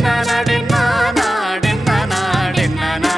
ಡೆನ್ನನ ಡೆನ್ನನ ಡೆನ್ನನ ಡೆನ್ನನ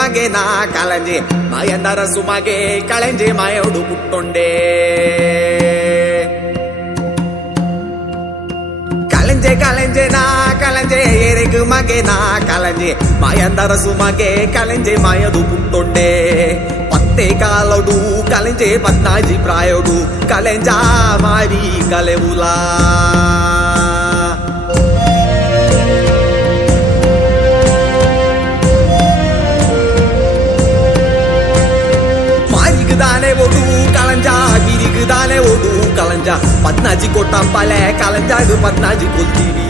ಮಗೆ ನಾ ಕಲಂಜೆ ಮಾಯಂದರ ಸುಮಗೆ ಕಳಂಜೆ ಮಾಯೋಡು ಪುಟ್ಟೊಂಡೆ ಕಲಂಜೆ ಕಲಂಜೆ ನಾ ಕಲಂಜೆ ಎರೆಗು ಮಗೆ ನಾ ಕಲಂಜೆ ಮಾಯಂದರ ಸುಮಗೆ ಕಲಂಜೆ ಮಾಯದು ಪುಟ್ಟೊಂಡೆ ಪತ್ತೆ ಕಾಲೋಡು ಕಲಂಜೆ ಪತ್ನಾಜಿ ಪ್ರಾಯೋಡು ಕಲೆಂಜಾ ಮಾರಿ ಕಲೆವುಲಾ దానే ఓడు కలంజా బిరిగు దానే ఓడు కలంజా పద్నాజి కొట్టంపలే కలంజాగు పద్నాజి కొల్తీవి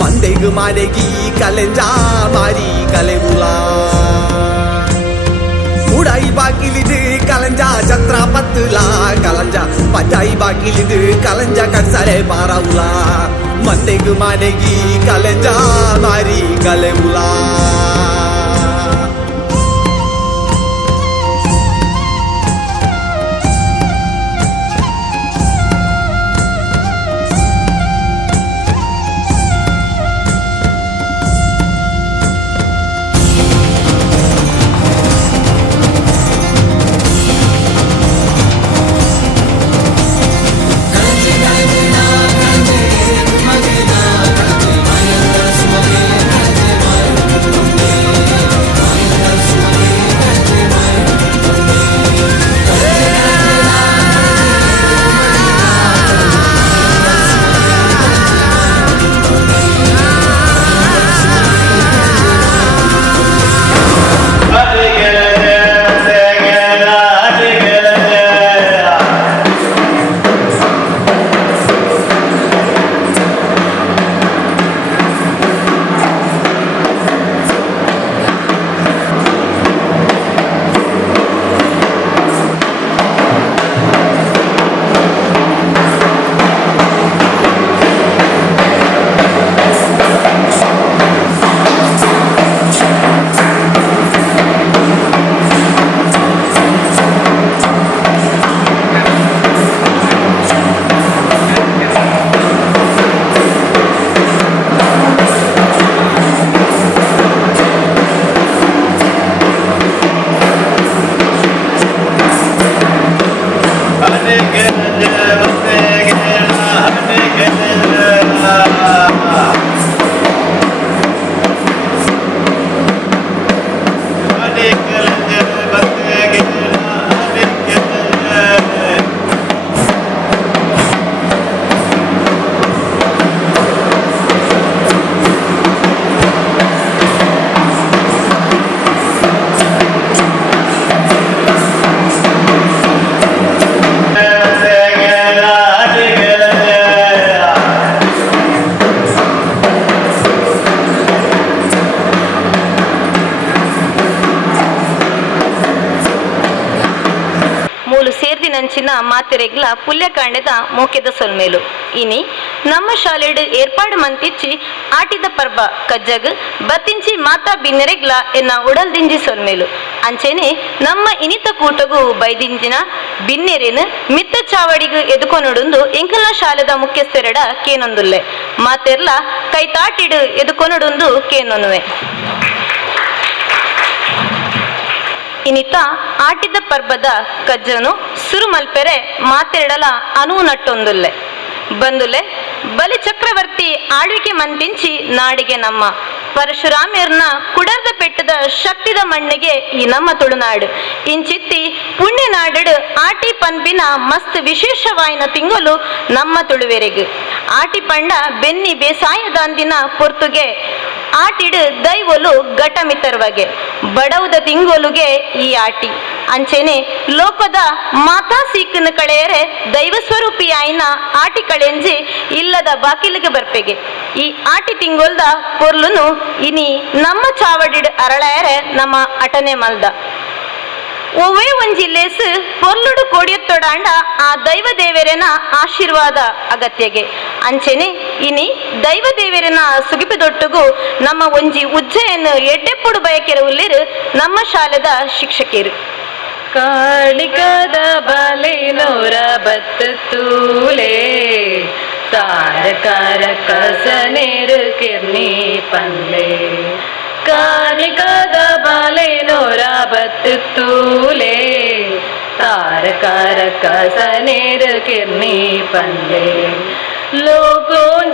మందెగు మాడెగి కలంజా మారి కలెవులా ಮೂಡಾಯಿ ಬಾಗಿಲಿದು ಕಲಂಜಾ ಛತ್ರ ಪತ್ತುಲಾ ಕಲಂಜಾ ಪಜಾಯಿ ಬಾಗಿಲಿದು ಕಲಂಜಾ ಕಟ್ಸರೆ ಪಾರವುಲಾ ಮಂದೆಗು ಮಾಡೆಗಿ ಕಲಂಜಾ ಮಾರಿ ಕಲೆವುಲಾ ನಂಚಿನ ಮಾತೆರೆಗ್ಲ ಪುಲ್ಯಕಾಂಡದ ಮೋಕೆದ ಸೊಲ್ಮೇಲು ಇನಿ ನಮ್ಮ ಶಾಲೆಡ್ ಏರ್ಪಾಡು ಮಂತಿಚ್ಚಿ ಆಟಿದ ಪರ್ಬ ಕಜ್ಜಗ್ ಬತ್ತಿಂಚಿ ಮಾತಾ ಬಿನ್ನೆರೆಗ್ಲ ಎನ್ನ ಉಡಲ್ದಿಂಜಿ ಸೊಲ್ಮೇಲು ಅಂಚೆನೆ ನಮ್ಮ ಇನಿತ ಕೂಟಗು ಬೈದಿಂಜಿನ ಬಿನ್ನೆರೆನ್ ಮಿತ್ತ ಚಾವಡಿಗು ಎದುಕೊನೊಡುಂದು ಎಂಕಲ ಶಾಲೆದ ಮುಖ್ಯಸ್ಥರೆಡ ಕೇನೊಂದುಲ್ಲೆ ಮಾತೆರ್ಲ ಕೈ ತಾಟಿಡು ಎದುಕೊನೊಡುಂದು ಕೇನೊನ್ನುವೆ ಇನಿತ ಆಟಿದ ಪರ್ಬದ ಕಜ್ಜನು ಸುರು ಮಲ್ಪೆರೆ ಮಾತೆರಡಲ ಅನುವು ನಟ್ಟೊಂದುಲ್ಲೆ ಬಂದುಲೆ ಬಲಿ ಚಕ್ರವರ್ತಿ ಆಳ್ವಿಕೆ ಮಂತಿಂಚಿ ನಾಡಿಗೆ ನಮ್ಮ ಪರಶುರಾಮೇರ್ನ ಕುಡರ್ದ ಪೆಟ್ಟದ ಶಕ್ತಿದ ಮಣ್ಣಿಗೆ ಈ ನಮ್ಮ ತುಳುನಾಡು ಇಂಚಿತ್ತಿ ಪುಣ್ಯ ನಾಡು ಆಟಿ ಪನ್ಪಿನ ಮಸ್ತ್ ವಿಶೇಷವಾಯಿನ ತಿಂಗಳು ನಮ್ಮ ತುಳುವೆರೆಗು ಆಟಿ ಪಂಡ ಬೆನ್ನಿ ಬೇಸಾಯದಾಂದಿನ ಪೊರ್ತುಗೆ ಆಟಿಡು ದೈವಲು ಘಟಮಿತರ್ವಗೆ ಬಡವುದ ತಿಂಗೋಲುಗೆ ಈ ಆಟಿ ಅಂಚೆನೆ ಲೋಕದ ಮಾತಾ ಸೀಕನ ಕಳೆಯರೆ ದೈವ ಸ್ವರೂಪಿ ಆಯ್ನ ಆಟಿ ಕಳೆಂಜಿ ಇಲ್ಲದ ಬಾಕಿಲಿಗೆ ಬರ್ಪೆಗೆ ಈ ಆಟಿ ತಿಂಗೋಲ್ದ ಪೊರ್ಲುನು ಇನಿ ನಮ್ಮ ಚಾವಡಿಡ್ ಅರಳಾಯರೆ ನಮ್ಮ ಅಟನೆ ಮಲ್ದ ಒವ್ವೇ ಒಂಜಿ ಲೇಸ್ ಪೊರ್ಲುಡು ಕೊಡಿಯತ್ತೊಡಾಂಡ ಆ ದೈವ ದೇವರೇನ ಆಶೀರ್ವಾದ ಅಗತ್ಯಗೆ ಅಂಚೆನೆ ಇನಿ ದೈವ ದೇವರೇನ ಸುಗಿಪಿದೊಟ್ಟುಗು ನಮ್ಮ ಒಂಜಿ ಉಜ್ಜೆಯನ್ನು ಎಡ್ಡೆಪ್ಪುಡು ಬಯಕೆರ ಉಲ್ಲಿರು ನಮ್ಮ ಶಾಲೆದ ಶಿಕ್ಷಕಿಯರು ಕಾಳಿಕದ ಬಲಿನೂರ ಬತ್ತೂಲೆ ತಾರಕಾರ ಕಸನೇರು ಕಿರ್ನಿ ಪನ್ಲೆ ಕಾಣಿಕದ ಬಾಲೆನೋರ ಬತ್ತೂಲೆ ತಾರಕಾರಕ ಸನೇರು ಕಿರ್ನಿ ಪಂದೆ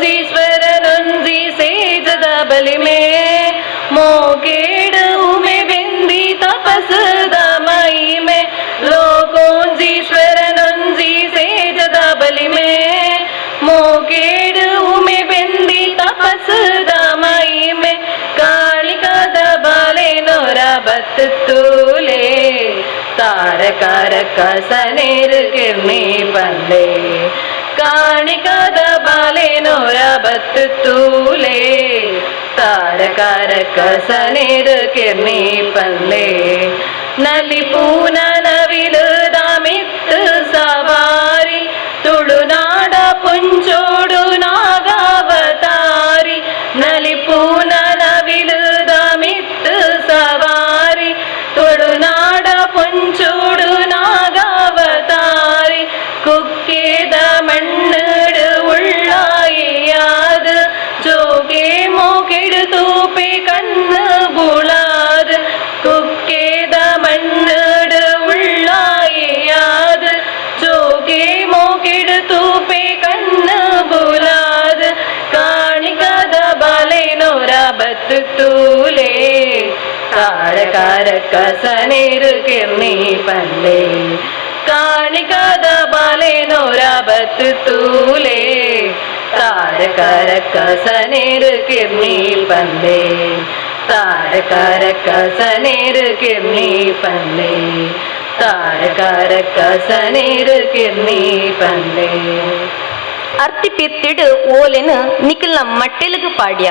ಲೋಕೋಂಜೀಶ್ವರನೊಂಜಿ ಸೇಜದ ಬಲಿಮೆ ಮೋಗೇಡು ಉಮೆ ಬೆಂದಿ ತಪಸ್ಸದ ಮಹಿಮೆ ಲೋಕೋಂಜೀಶ್ವರನೊಂಜಿ ಸೇಜದ ಬಲಿಮೆ ಮೋಗೇಡು ಉಮೆ ಬೆಂದಿ ತಪಸ್ಸದ ಮಹಿಮೆ ಕಾಳಿಕದ ಬಾಲೆನೋರ ಬತ್ತೂಲೆ ತಾರಕಾರಕ ಸನೇರು ಕಿರ್ನಿ ಪಂದೆ ಕಾಣಿಕದ ಬಾಲೆನೋರ ಬತ್ತೂಲೆ ತಾರಕಾರಕ ಸನೇರು ಕಿರ್ನಿ ಪಲ್ಲೆ ನಲಿಪೂನ ನವಿಲುದ ಮಿತ್ತು ಸವಾರಿ ತುಳುನಾಡ ಪುಂಚೋಡು ನಾಗಾವತಾರಿ ನಲಿಪೂನ ನವಿಲುದ ಮಿತ್ತು ಸವಾರಿ ತುಳುನಾಡ ಪುಂಚೋಡು ನಾಗಾವತಾರಿ ಕುಕ್ಕೇದ ಮಣ್ಣಡು ಉಳ್ಳಾಯಿಯಾದ ಜೋಗೆ ಮೋಕೆಡು ತೂಪೆ ಕಣ್ಣು ಬುಳಾದ ಕುಕ್ಕೇದ ಮಣ್ಣಡು ಉಳ್ಳಾಯಿಯಾದ ಜೋಗೆ ಮೋಕೆಡು ತೂಪೆ ಕಣ್ಣು ಬುಳಾದ ಕಾಣಿಕದ ಬಾಲೆನೋರ ಬತ್ತೂಲೆ ತಾರಕಾರಕ ಸನೇರು ಕಿರ್ನಿ ಪಲ್ಲೆ ಕಾಣಿಕದ ಬಾಲೆನೋರ ಬತ್ತೂಲೆ ತಾರಕಾರಕ ಸನೇರು ಕಿರ್ನಿ ಪಲ್ಲೆ ತಾರಕಾರಕ ಸನೇರು ಕಿರ್ನಿ ಪಲ್ಲೆ ತಾರಕಾರಕ ಸನೇರು ಕಿರ್ನಿ ಪಲ್ಲೆ ಅರ್ತಿ ಪಿತ್ತಿಡು ಓಲೆನು ನಿಖಿಲ್ನ ಮಟ್ಟೆಲಿಗು ಪಾಡ್ಯ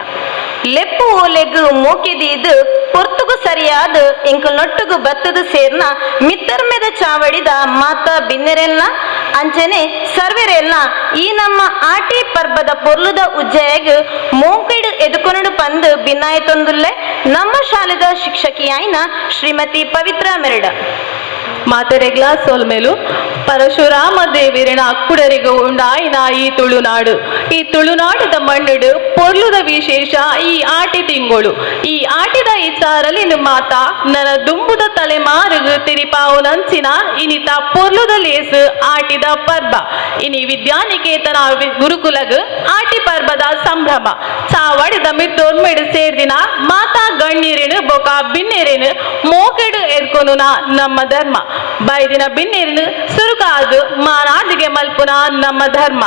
ಲೆಪ್ಪು ಓಲೆಗು ಮೋಕೆದೀದು ಪೊರ್ತುಗು ಸರಿಯಾದ ಇಂಕ ನೊಟ್ಟುಗು ಬತ್ತದು ಸೇರ್ನ ಮಿತ್ತರ್ಮೆದ ಚಾವಡಿದ ಮಾತ ಬಿನ್ನೆರೆಲ್ಲ ಅಂಚನೆ ಸರ್ವೆರೆಲ್ಲ ಈ ನಮ್ಮ ಆಟಿ ಪರ್ಬದ ಪೊರ್ಲುದ ಉಜ್ಜಯಗ್ ಮೋಕೆಡು ಎದುಕೊನಡು ಪಂದು ಭಿನ್ನಾಯ್ತೊಂದುಲ್ಲೆ ನಮ್ಮ ಶಾಲೆದ ಶಿಕ್ಷಕಿಯಾಯಿನ ಶ್ರೀಮತಿ ಪವಿತ್ರ ಮೆರಡ ಮಾತೆರೆಗ್ಲ ಸೋಲ್ಮೇಲು ಪರಶುರಾಮ ದೇವಿರನ ಅಕ್ಕುಡರಿಗೂ ಉಂಡಾಯಿನ ಈ ತುಳುನಾಡು ಈ ತುಳುನಾಡದ ಮಣ್ಣುಡು ಪೊರ್ಲುದ ವಿಶೇಷ ಈ ಆಟಿ ತಿಂಗಳು ಈ ಆಟಿದ ಇಚ್ಚಾರಲಿನ ಮಾತ ನನ್ನ ದುಂಬುದ ತಲೆಮಾರುಗು ತಿರಿಪಾವು ನಂಚಿನ ಇನಿತ ಪೊರ್ಲುದ ಲೇಸು ಆಟಿದ ಪರ್ಬ ಇನಿ ವಿದ್ಯಾನಿಕೇತನ ಗುರುಕುಲಗು ಆಟಿ ಪರ್ಬದ ಸಂಭ್ರಮ ಚಾವಡಿದ ಮಿತ್ತೊರ್ಮೆಡು ಸೇರ್ದಿನ ಮಾತಾ ಗಣ್ಯರಿನು ಬೊಕ ಬಿನ್ನೆರಿನು ಮೋಕೆಡು ಎದ್ಕೊನು ನಮ್ಮ ಧರ್ಮ ಬೈದಿನ ಬಿನ್ನೆರಿನು ಸುರುಕಾದು ಮಾನಾದಿಗೆ ಮಲ್ಪುನ ನಮ್ಮ ಧರ್ಮ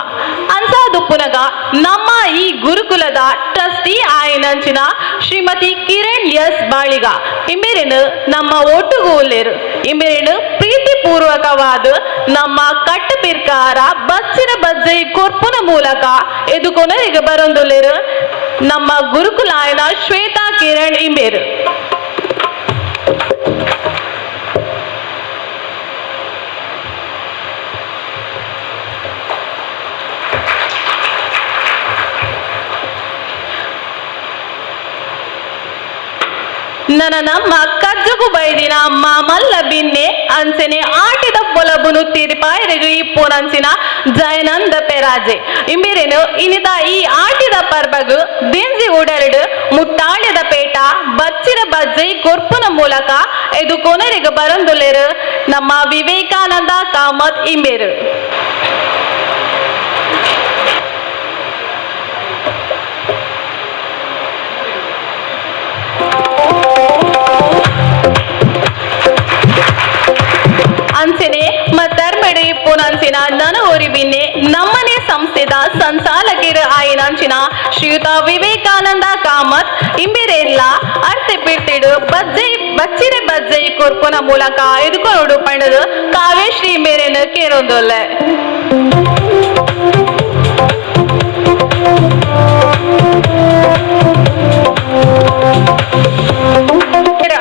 ಅನ್ಸಾದು ಪುನಗ ನಮ್ಮ ಈ ಗುರುಕುಲದ ಟ್ರಸ್ಟಿ ಆಯ್ನಂಚಿನ ಶ್ರೀಮತಿ ಕಿರಣ್ ಎಸ್ ಬಾಳಿಗ ಇಂಬೇರೆನು ನಮ್ಮ ಒಟ್ಟುಗೂಲೇರು ಇಂಬೇರೆನು ಪ್ರೀತಿ ಪೂರ್ವಕವಾದ ನಮ್ಮ ಕಟ್ಟು ಪಿರ್ಕಾರ ಬಚ್ಚಿನ ಬಜ್ಜೈ ಕೊರ್ಪುನ ಮೂಲಕ ಎದುಕೊನರಿಗೆ ಬರೊಂದುಲೇರು ನಮ್ಮ ಗುರುಕುಲಾಯನ ಶ್ವೇತಾ ಕಿರಣ್ ಇಂಬೇರು ನನ್ನ ನಮ್ಮ ಕಜ್ಜಗು ಬೈದಿನ ಮಾಮಲ್ಲ ಬಿನ್ನೆ ಅಂಚನೆ ಆಟಿದ ಪೊಲಬುನು ತಿರಿಪಾಯರಿಗೂ ಇಪ್ಪುನಂಚಿನ ಜಯನಂದ ಪೆರಾಜೆ ಇಂಬಿರೇನು ಇನಿದ ಈ ಆಟಿದ ಪರ್ಬಗು ದಿನ್ಜಿ ಉಡರಡು ಮುಟ್ಟಾಳ್ಯದ ಪೇಟ ಬಚ್ಚಿರ ಬಜ್ಜೈ ಕೊರ್ಪುನ ಮೂಲಕ ಇದು ಕೊನರಿಗೆ ಬರಂದುಲೆರು ನಮ್ಮ ವಿವೇಕಾನಂದ ಕಾಮತ್ ಇಂಬೇರು ಅಂಚನೆ ಮತ್ತರ್ಮೆಡೆ ಇಪ್ಪುನಂಚಿನ ನನ ಒರಿಬಿನ್ನೆ ನಮ್ಮನೆ ಸಂಸ್ಥೆದ ಸಂಚಾಲಕಿರ ಆಯ್ನಂಚಿನ ಶ್ರೀಯುತ ವಿವೇಕಾನಂದ ಕಾಮತ್ ಇಂಬಿರೆಲ್ಲ ಅರ್ತೆ ಪಿರ್ತಿಡು ಬಚ್ಚಿರೆ ಬಜ್ಜೈ ಕೊರ್ಪುನ ಮೂಲಕ ಎದುಕೊಂಡು ಪಂಡದು ಕಾವ್ಯಶ್ರೀ ಇಂಬೇರೆನು ಕೇರೊಂದೊಲ್ಲೆ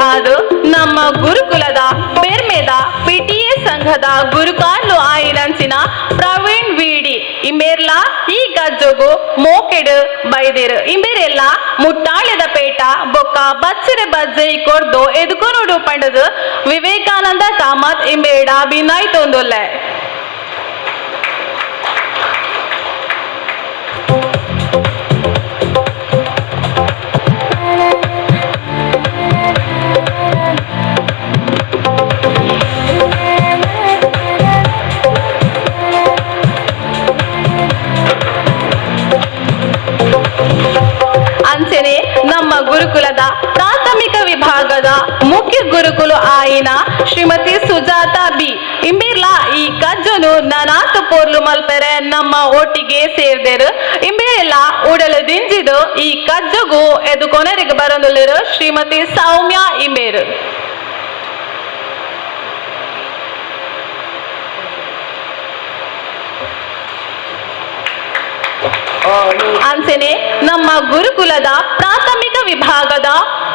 ಆದು ನಮ್ಮ ಗುರುಕುಲದ ಬೆರ್ಮೆದ ಪಿಟಿಎ ಸಂಘದ ಗುರುಕಾರ್ಲು ಆಯ್ನಂಚಿನ ಪ್ರವೀಣ್ ವಿಡಿ ಇಂಬೇರ್ಲ ಈ ಗಜ್ಜೊಗು ಮೋಕೆಡು ಬೈದಿರು ಇಂಬೇರೆಲ್ಲ ಮುಟ್ಟಾಳ್ಯದ ಪೇಟ ಬೊಕ್ಕ ಬಚ್ಚಿರೆ ಬಜ್ಜೈ ಕೊರ್ದು ಎದುಕೊನೋಡು ಪಂಡದು ವಿವೇಕಾನಂದ ಕಾಮತ್ ಇಂಬೇಡ ಬಿನಾಯ್ ತೊಂದೊಲ್ಲೆ ಆಯಿನ ಶ್ರೀಮತಿ ಸುಜಾತ ಬಿ ಇಂಬಿರ್ಲ ಈ ಕಜ್ಜನು ನನಾತು ಪೋರ್ಲು ಮಲ್ಪೆರೆ ನಮ್ಮ ಒಟ್ಟಿಗೆ ಸೇರ್ದೇರು ಇಂಬೇರೆಲ್ಲ ಉಡಲು ದಿಂಜಿದು ಈ ಕಜ್ಜಗೂ ಎದು ಕೊನೆರಿಗೆ ಬರೋದಿಲ್ಲರು ಶ್ರೀಮತಿ ಸೌಮ್ಯ ಇಂಬೇರು ಅಂಚೆನೆ ನಮ್ಮ ಗುರುಕುಲದ ಪ್ರಾಥಮಿಕ ವಿಭಾಗದ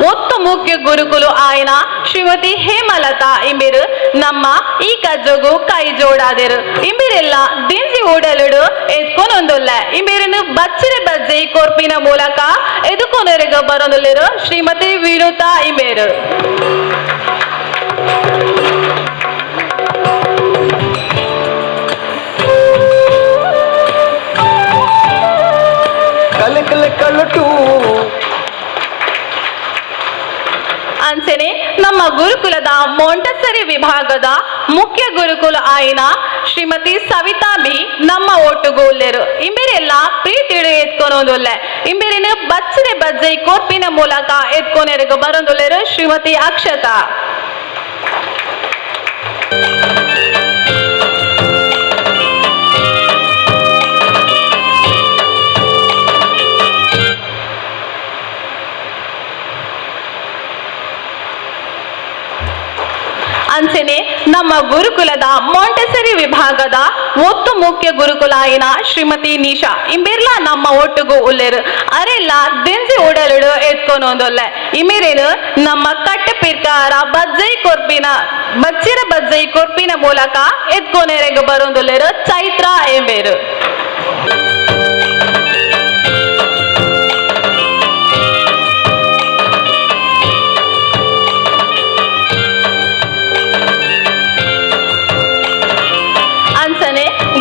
ಒತ್ತು ಮುಖ್ಯ ಗುರುಕುಲು ಆಯ್ನ ಶ್ರೀಮತಿ ಹೇಮಲತಾ ಇಂಬಿರು ನಮ್ಮ ಈ ಕಜ್ಜಗೂ ಕೈ ಜೋಡಾದಿರು ಇಂಬಿರೆಲ್ಲ ದಿಂಜಿ ಓಡಲುಡು ಎದ್ಕೊಂದೊಂದುಲ್ಲ ಇಂಬಿರನ್ನು ಬಚ್ಚಿರೆ ಬಜ್ಜಿ ಕೊರ್ಪಿನ ಮೂಲಕ ಎದುಕೊನರಿಗೆ ಬರೋದಿಲ್ಲರು ಶ್ರೀಮತಿ ವಿನುತಾ ಇಂಬೇರು ಅಂಚೆನೆ ನಮ್ಮ ಗುರುಕುಲದ ಮೊಂಟಸರಿ ವಿಭಾಗದ ಮುಖ್ಯ ಗುರುಕುಲ ಆಯ್ನ ಶ್ರೀಮತಿ ಸವಿತಾ ಬಿ ನಮ್ಮ ಒಟ್ಟುಗೂಲ್ಲೆರು ಇಂಬಿರೆಲ್ಲ ಪ್ರೀತಿಡು ಎತ್ಕೊನೋದುಲ್ಲ ಇಂಬಿರಿನ ಬಚ್ಚಿರೆ ಬಜ್ಜೈ ಕೋರ್ಪಿನ ಮೂಲಕ ಎತ್ಕೊನೆರಿಗೆ ಬರೋದುಲ್ಲೆರು ಶ್ರೀಮತಿ ಅಕ್ಷತಾ ಅಂಚೆನೆ ನಮ್ಮ ಗುರುಕುಲದ ಮೊಂಟೆಸರಿ ವಿಭಾಗದ ಒತ್ತು ಮುಖ್ಯ ಗುರುಕುಲಾಯಿನ ಶ್ರೀಮತಿ ನಿಶಾ ಇಂಬಿರ್ಲಾ ನಮ್ಮ ಒಟ್ಟುಗೂ ಉಲ್ಲೆರು ಅರೆಲ್ಲ ದಿಂಜಿ ಉಡಲುಡು ಎತ್ಕೊನೊಂದೊಲ್ಲೆ ಇಮಿರೇನು ನಮ್ಮ ಕಟ್ಟೆ ಪಿರ್ಕಾರ ಬಚ್ಚಿರ ಬಜ್ಜೈ ಕೊರ್ಪಿನ ಮೂಲಕ ಎತ್ಕೊನೆರೆಗೆ ಬರೋದೊಲ್ಲೆರು ಚೈತ್ರ ಎಂಬೇರು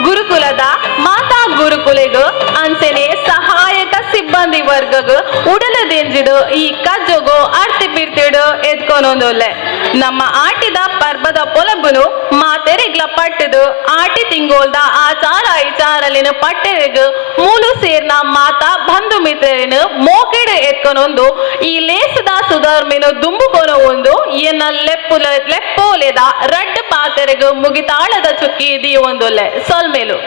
ಗುರುಕುಲದ ಮಾತಾ ಗುರುಕುಲೆಗು ಅಂಚೆನೆ ಸಹಾಯಕ ಸಿಬ್ಬಂದಿ ವರ್ಗಗು ಉಡಲು ದಿಂಜಿಡು ಈ ಕಜ್ಜುಗು ಆರ್ತಿ ಬಿರ್ತಿಡು ಎದ್ಕೊನೊಂದೊಲ್ಲೆ ನಮ್ಮ ಆಟಿದ ಪರ್ಬದ ಪೊಲಗುನು ಮಾತೆರೆಗ್ಲ ಪಟ್ಟದು ಆಟಿ ತಿಂಗೋಲ್ದ ಆಚಾರ ವಿಚಾರಲಿನ ಪಟ್ಟೆರೆಗು ಮೂಲು ಸೇರ್ನ ಮಾತಾ ಬಂಧು ಮಿತ್ರರಿನ ಮೋಕೆಡು ಎತ್ಕೊನೊಂದು ಈ ಲೇಸದ ಸುಧರ್ಮಿನ ದುಂಬುಕೊನ ಒಂದು ಎನ್ನ ಲೆಪ್ಪೋಲೆದ ರಡ್ಡು ಪಾತೆರೆಗು ಮುಗಿತಾಳದ ಚುಕ್ಕಿ ದಿಯೊಂದೊಲ್ಲೆ ಸೊಲ್ಮೇಲು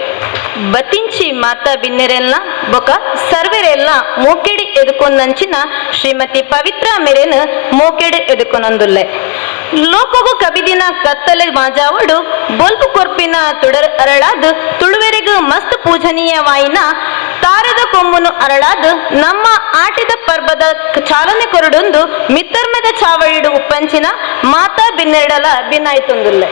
ಬತಿಂಚಿ ಮಾತಾ ಬಿನ್ನೆರೆಲ್ಲ ಬೊಕ ಸರ್ವೆರೆಲ್ಲ ಮೋಕೆಡಿ ಎದುಕೊಂದಂಚಿನ ಶ್ರೀಮತಿ ಪವಿತ್ರ ಮೆರೆನು ಮೋಕೆಡು ಎದುಕೊನೊಂದುಲ್ಲೆ ಲೋಕಗು ಕಬಿದಿನ ಕತ್ತಲೆ ಮಾಜಾವಡು ಬೊಲ್ಪು ಕೊರ್ಪಿನ ತುಡರ್ ಅರಳಾದು ತುಳುವೆರೆಗು ಮಸ್ತ್ ಪೂಜನೀಯವಾಯಿನ ತಾರದ ಕೊಂಬುನು ಅರಳಾದು ನಮ್ಮ ಆಟಿದ ಪರ್ಬದ ಚಾಲನೆ ಕೊರಡೊಂದು ಮಿತ್ತರ್ಮದ ಚಾವಳಿಡು ಉಪ್ಪಂಚಿನ ಮಾತಾ ಬಿನ್ನೆರಡಲ ಭಿನ್ನಾಯ್ತೊಂದುಲ್ಲೆ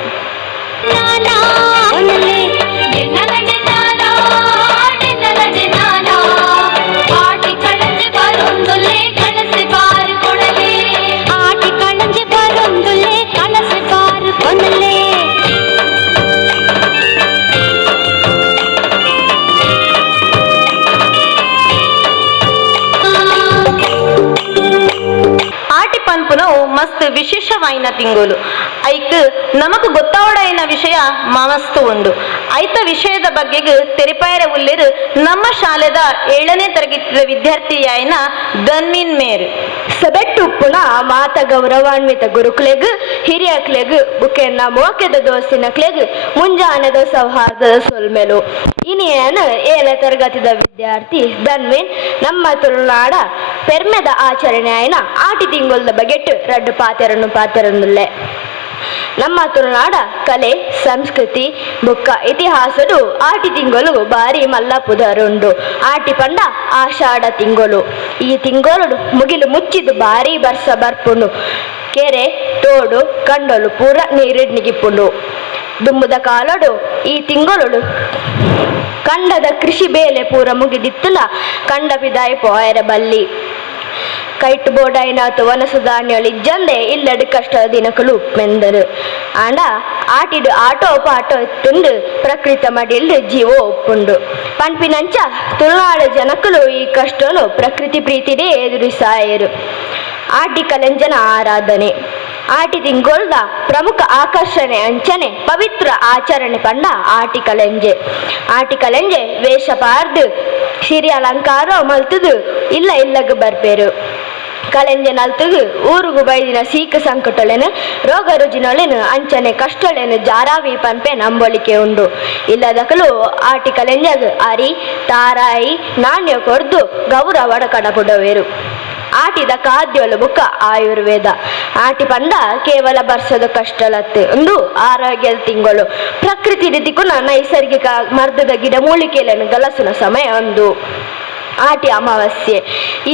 ಮಸ್ತ್ ವಿಶೇಷವಾಯಿನ ತಿಂಗೋಲು ಐಕ್ ನಮಕ್ ಗೊತ್ತಾವಡೈನ ವಿಷಯ ಮಸ್ತ್ ಉಂಡು ಐತ ವಿಷಯದ ಬಗ್ಗೆಗ್ ತೆರಿಪಾಯರ ಉಲ್ಲೇರು ನಮ್ಮ ಶಾಲೆದ 7ನೇ ತರಗತಿಯ ವಿದ್ಯಾರ್ಥಿಯಾಯಿನ ಧನ್ವಿನ್ ಮೇರ್ ಸಬೆಟ್ಟು ಪುಣ ಮಾತ ಗೌರವಾನ್ವಿತ ಗುರುಕ್ಲೆಗ್ ಹಿರಿಯಕ್ಲೆಗ್ ಬುಕೆನ್ನ ಮೋಕೆದ ದೋಸ್ತಿನಕ್ಲೆಗ್ ಮುಂಜಾನೆದ ಸೌಹಾರ್ದದ ಸೊಲ್ಮೆಲು ಇನಿಯನ್ 7ನೇ ತರಗತಿದ ವಿದ್ಯಾರ್ಥಿ ಧನ್ವಿನ್ ನಮ್ಮ ತುಳುನಾಡ ಪೆರ್ಮೆದ ಆಚರಣೆ ಆಯ್ನ ಆಟಿ ತಿಂಗೊಲ್ದ ಬಗೆಟ್ ರಡ್ಡು ಪಾತೆರನ್ನುಲ್ಲೆ ನಮ್ಮ ತುಳುನಾಡ ಕಲೆ ಸಂಸ್ಕೃತಿ ಬುಕ್ಕ ಇತಿಹಾಸಡು ಆಟಿ ತಿಂಗಳು ಬಾರಿ ಮಲ್ಲಪುದರುಂಡು ಆಟಿ ಪಂಡ ಆಷಾಢ ತಿಂಗಳು ಈ ತಿಂಗಳು ಮುಗಿಲು ಮುಚ್ಚಿದು ಬಾರಿ ಬರ್ಸ ಬರ್ಪುಂಡು ಕೆರೆ ತೋಡು ಕಂಡಲು ಪೂರ ನೀರಿಡ್ನಿಗಿಪ್ಪುಂಡು ದುಂಬುದ ಕಾಲಡು ಈ ತಿಂಗಳು ಕಂಡದ ಕೃಷಿ ಬೇಲೆ ಪೂರ ಮುಗಿದಿತ್ತುಲ ಕಂಡ ಪಿದಾಯಿ ಪೋಯರ ಬಲ್ಲಿ ಕೈಟ್ ಬೋಡಾಯಿನಾತು ವನಸು ಧಾನ್ಯಳಿಜ್ಜಂದೆ ಇಲ್ಲಡು ಕಷ್ಟ ದಿನಕಲು ಮೆಂದರು ಆಂಡ ಆಟಿಡು ಆಟೋ ಪಾಟೋ ಎತ್ತುಂಡು ಪ್ರಕೃತ ಮಡಿಲ್ಡು ಜೀವೋ ಒಪ್ಪುಂಡು ಪಂಪಿನಂಚ ತುಳುನಾಡು ಜನಕಲು ಈ ಕಷ್ಟನು ಪ್ರಕೃತಿ ಪ್ರೀತಿದೇ ಎದುರಿಸಾಯರು ಆಟಿ ಕಲೆಂಜನ ಆರಾಧನೆ ಆಟಿ ತಿಂಗೊಳ್ದ ಪ್ರಮುಖ ಆಕರ್ಷಣೆ ಅಂಚನೆ ಪವಿತ್ರ ಆಚರಣೆ ಪಂಡ ಆಟಿ ಕಲೆಂಜೆ ವೇಷ ಪಾರ್ದು ಸಿರಿ ಅಲಂಕಾರ ಮಲ್ತುದು ಇಲ್ಲಗ ಬರ್ಪೇರು ಕಳೆಂಜನಲ್ತುಗು ಊರುಗು ಬೈದಿನ ಸೀಕ ಸಂಕಟೊಳೆನು ರೋಗ ರುಜಿನೊಳೆನು ಅಂಚನೆ ಕಷ್ಟೊಳೆನು ಜಾರಾವಿ ಪನ್ಪೆ ನಂಬೊಳಿಕೆ ಉಂಡು. ಇಲ್ಲದಕಲು ಆಟಿ ಕಲೆಂಜಗು ಅರಿ ತಾರಾಯಿ ನಾಣ್ಯ ಕೊರ್ದು ಗೌರವಡ ಕಡಪುಡವೇರು. ಆಟಿದ ಖಾದ್ಯೋಲು ಬುಕ್ಕ ಆಯುರ್ವೇದ ಆಟಿ ಪಂಡ ಕೇವಲ ಬರ್ಸದ ಕಷ್ಟಲತ್ತು ಒಂದು ಆರೋಗ್ಯ ತಿಂಗಳು ಪ್ರಕೃತಿ ರೀತಿಕುನ ನೈಸರ್ಗಿಕ ಮರ್ದದ ಗಿಡ ಮೂಲಿಕೆಯನ್ನು ಗಲಸುನ ಸಮಯ ಒಂದು ಆಟಿ ಅಮಾವಾಸ್ಯೆ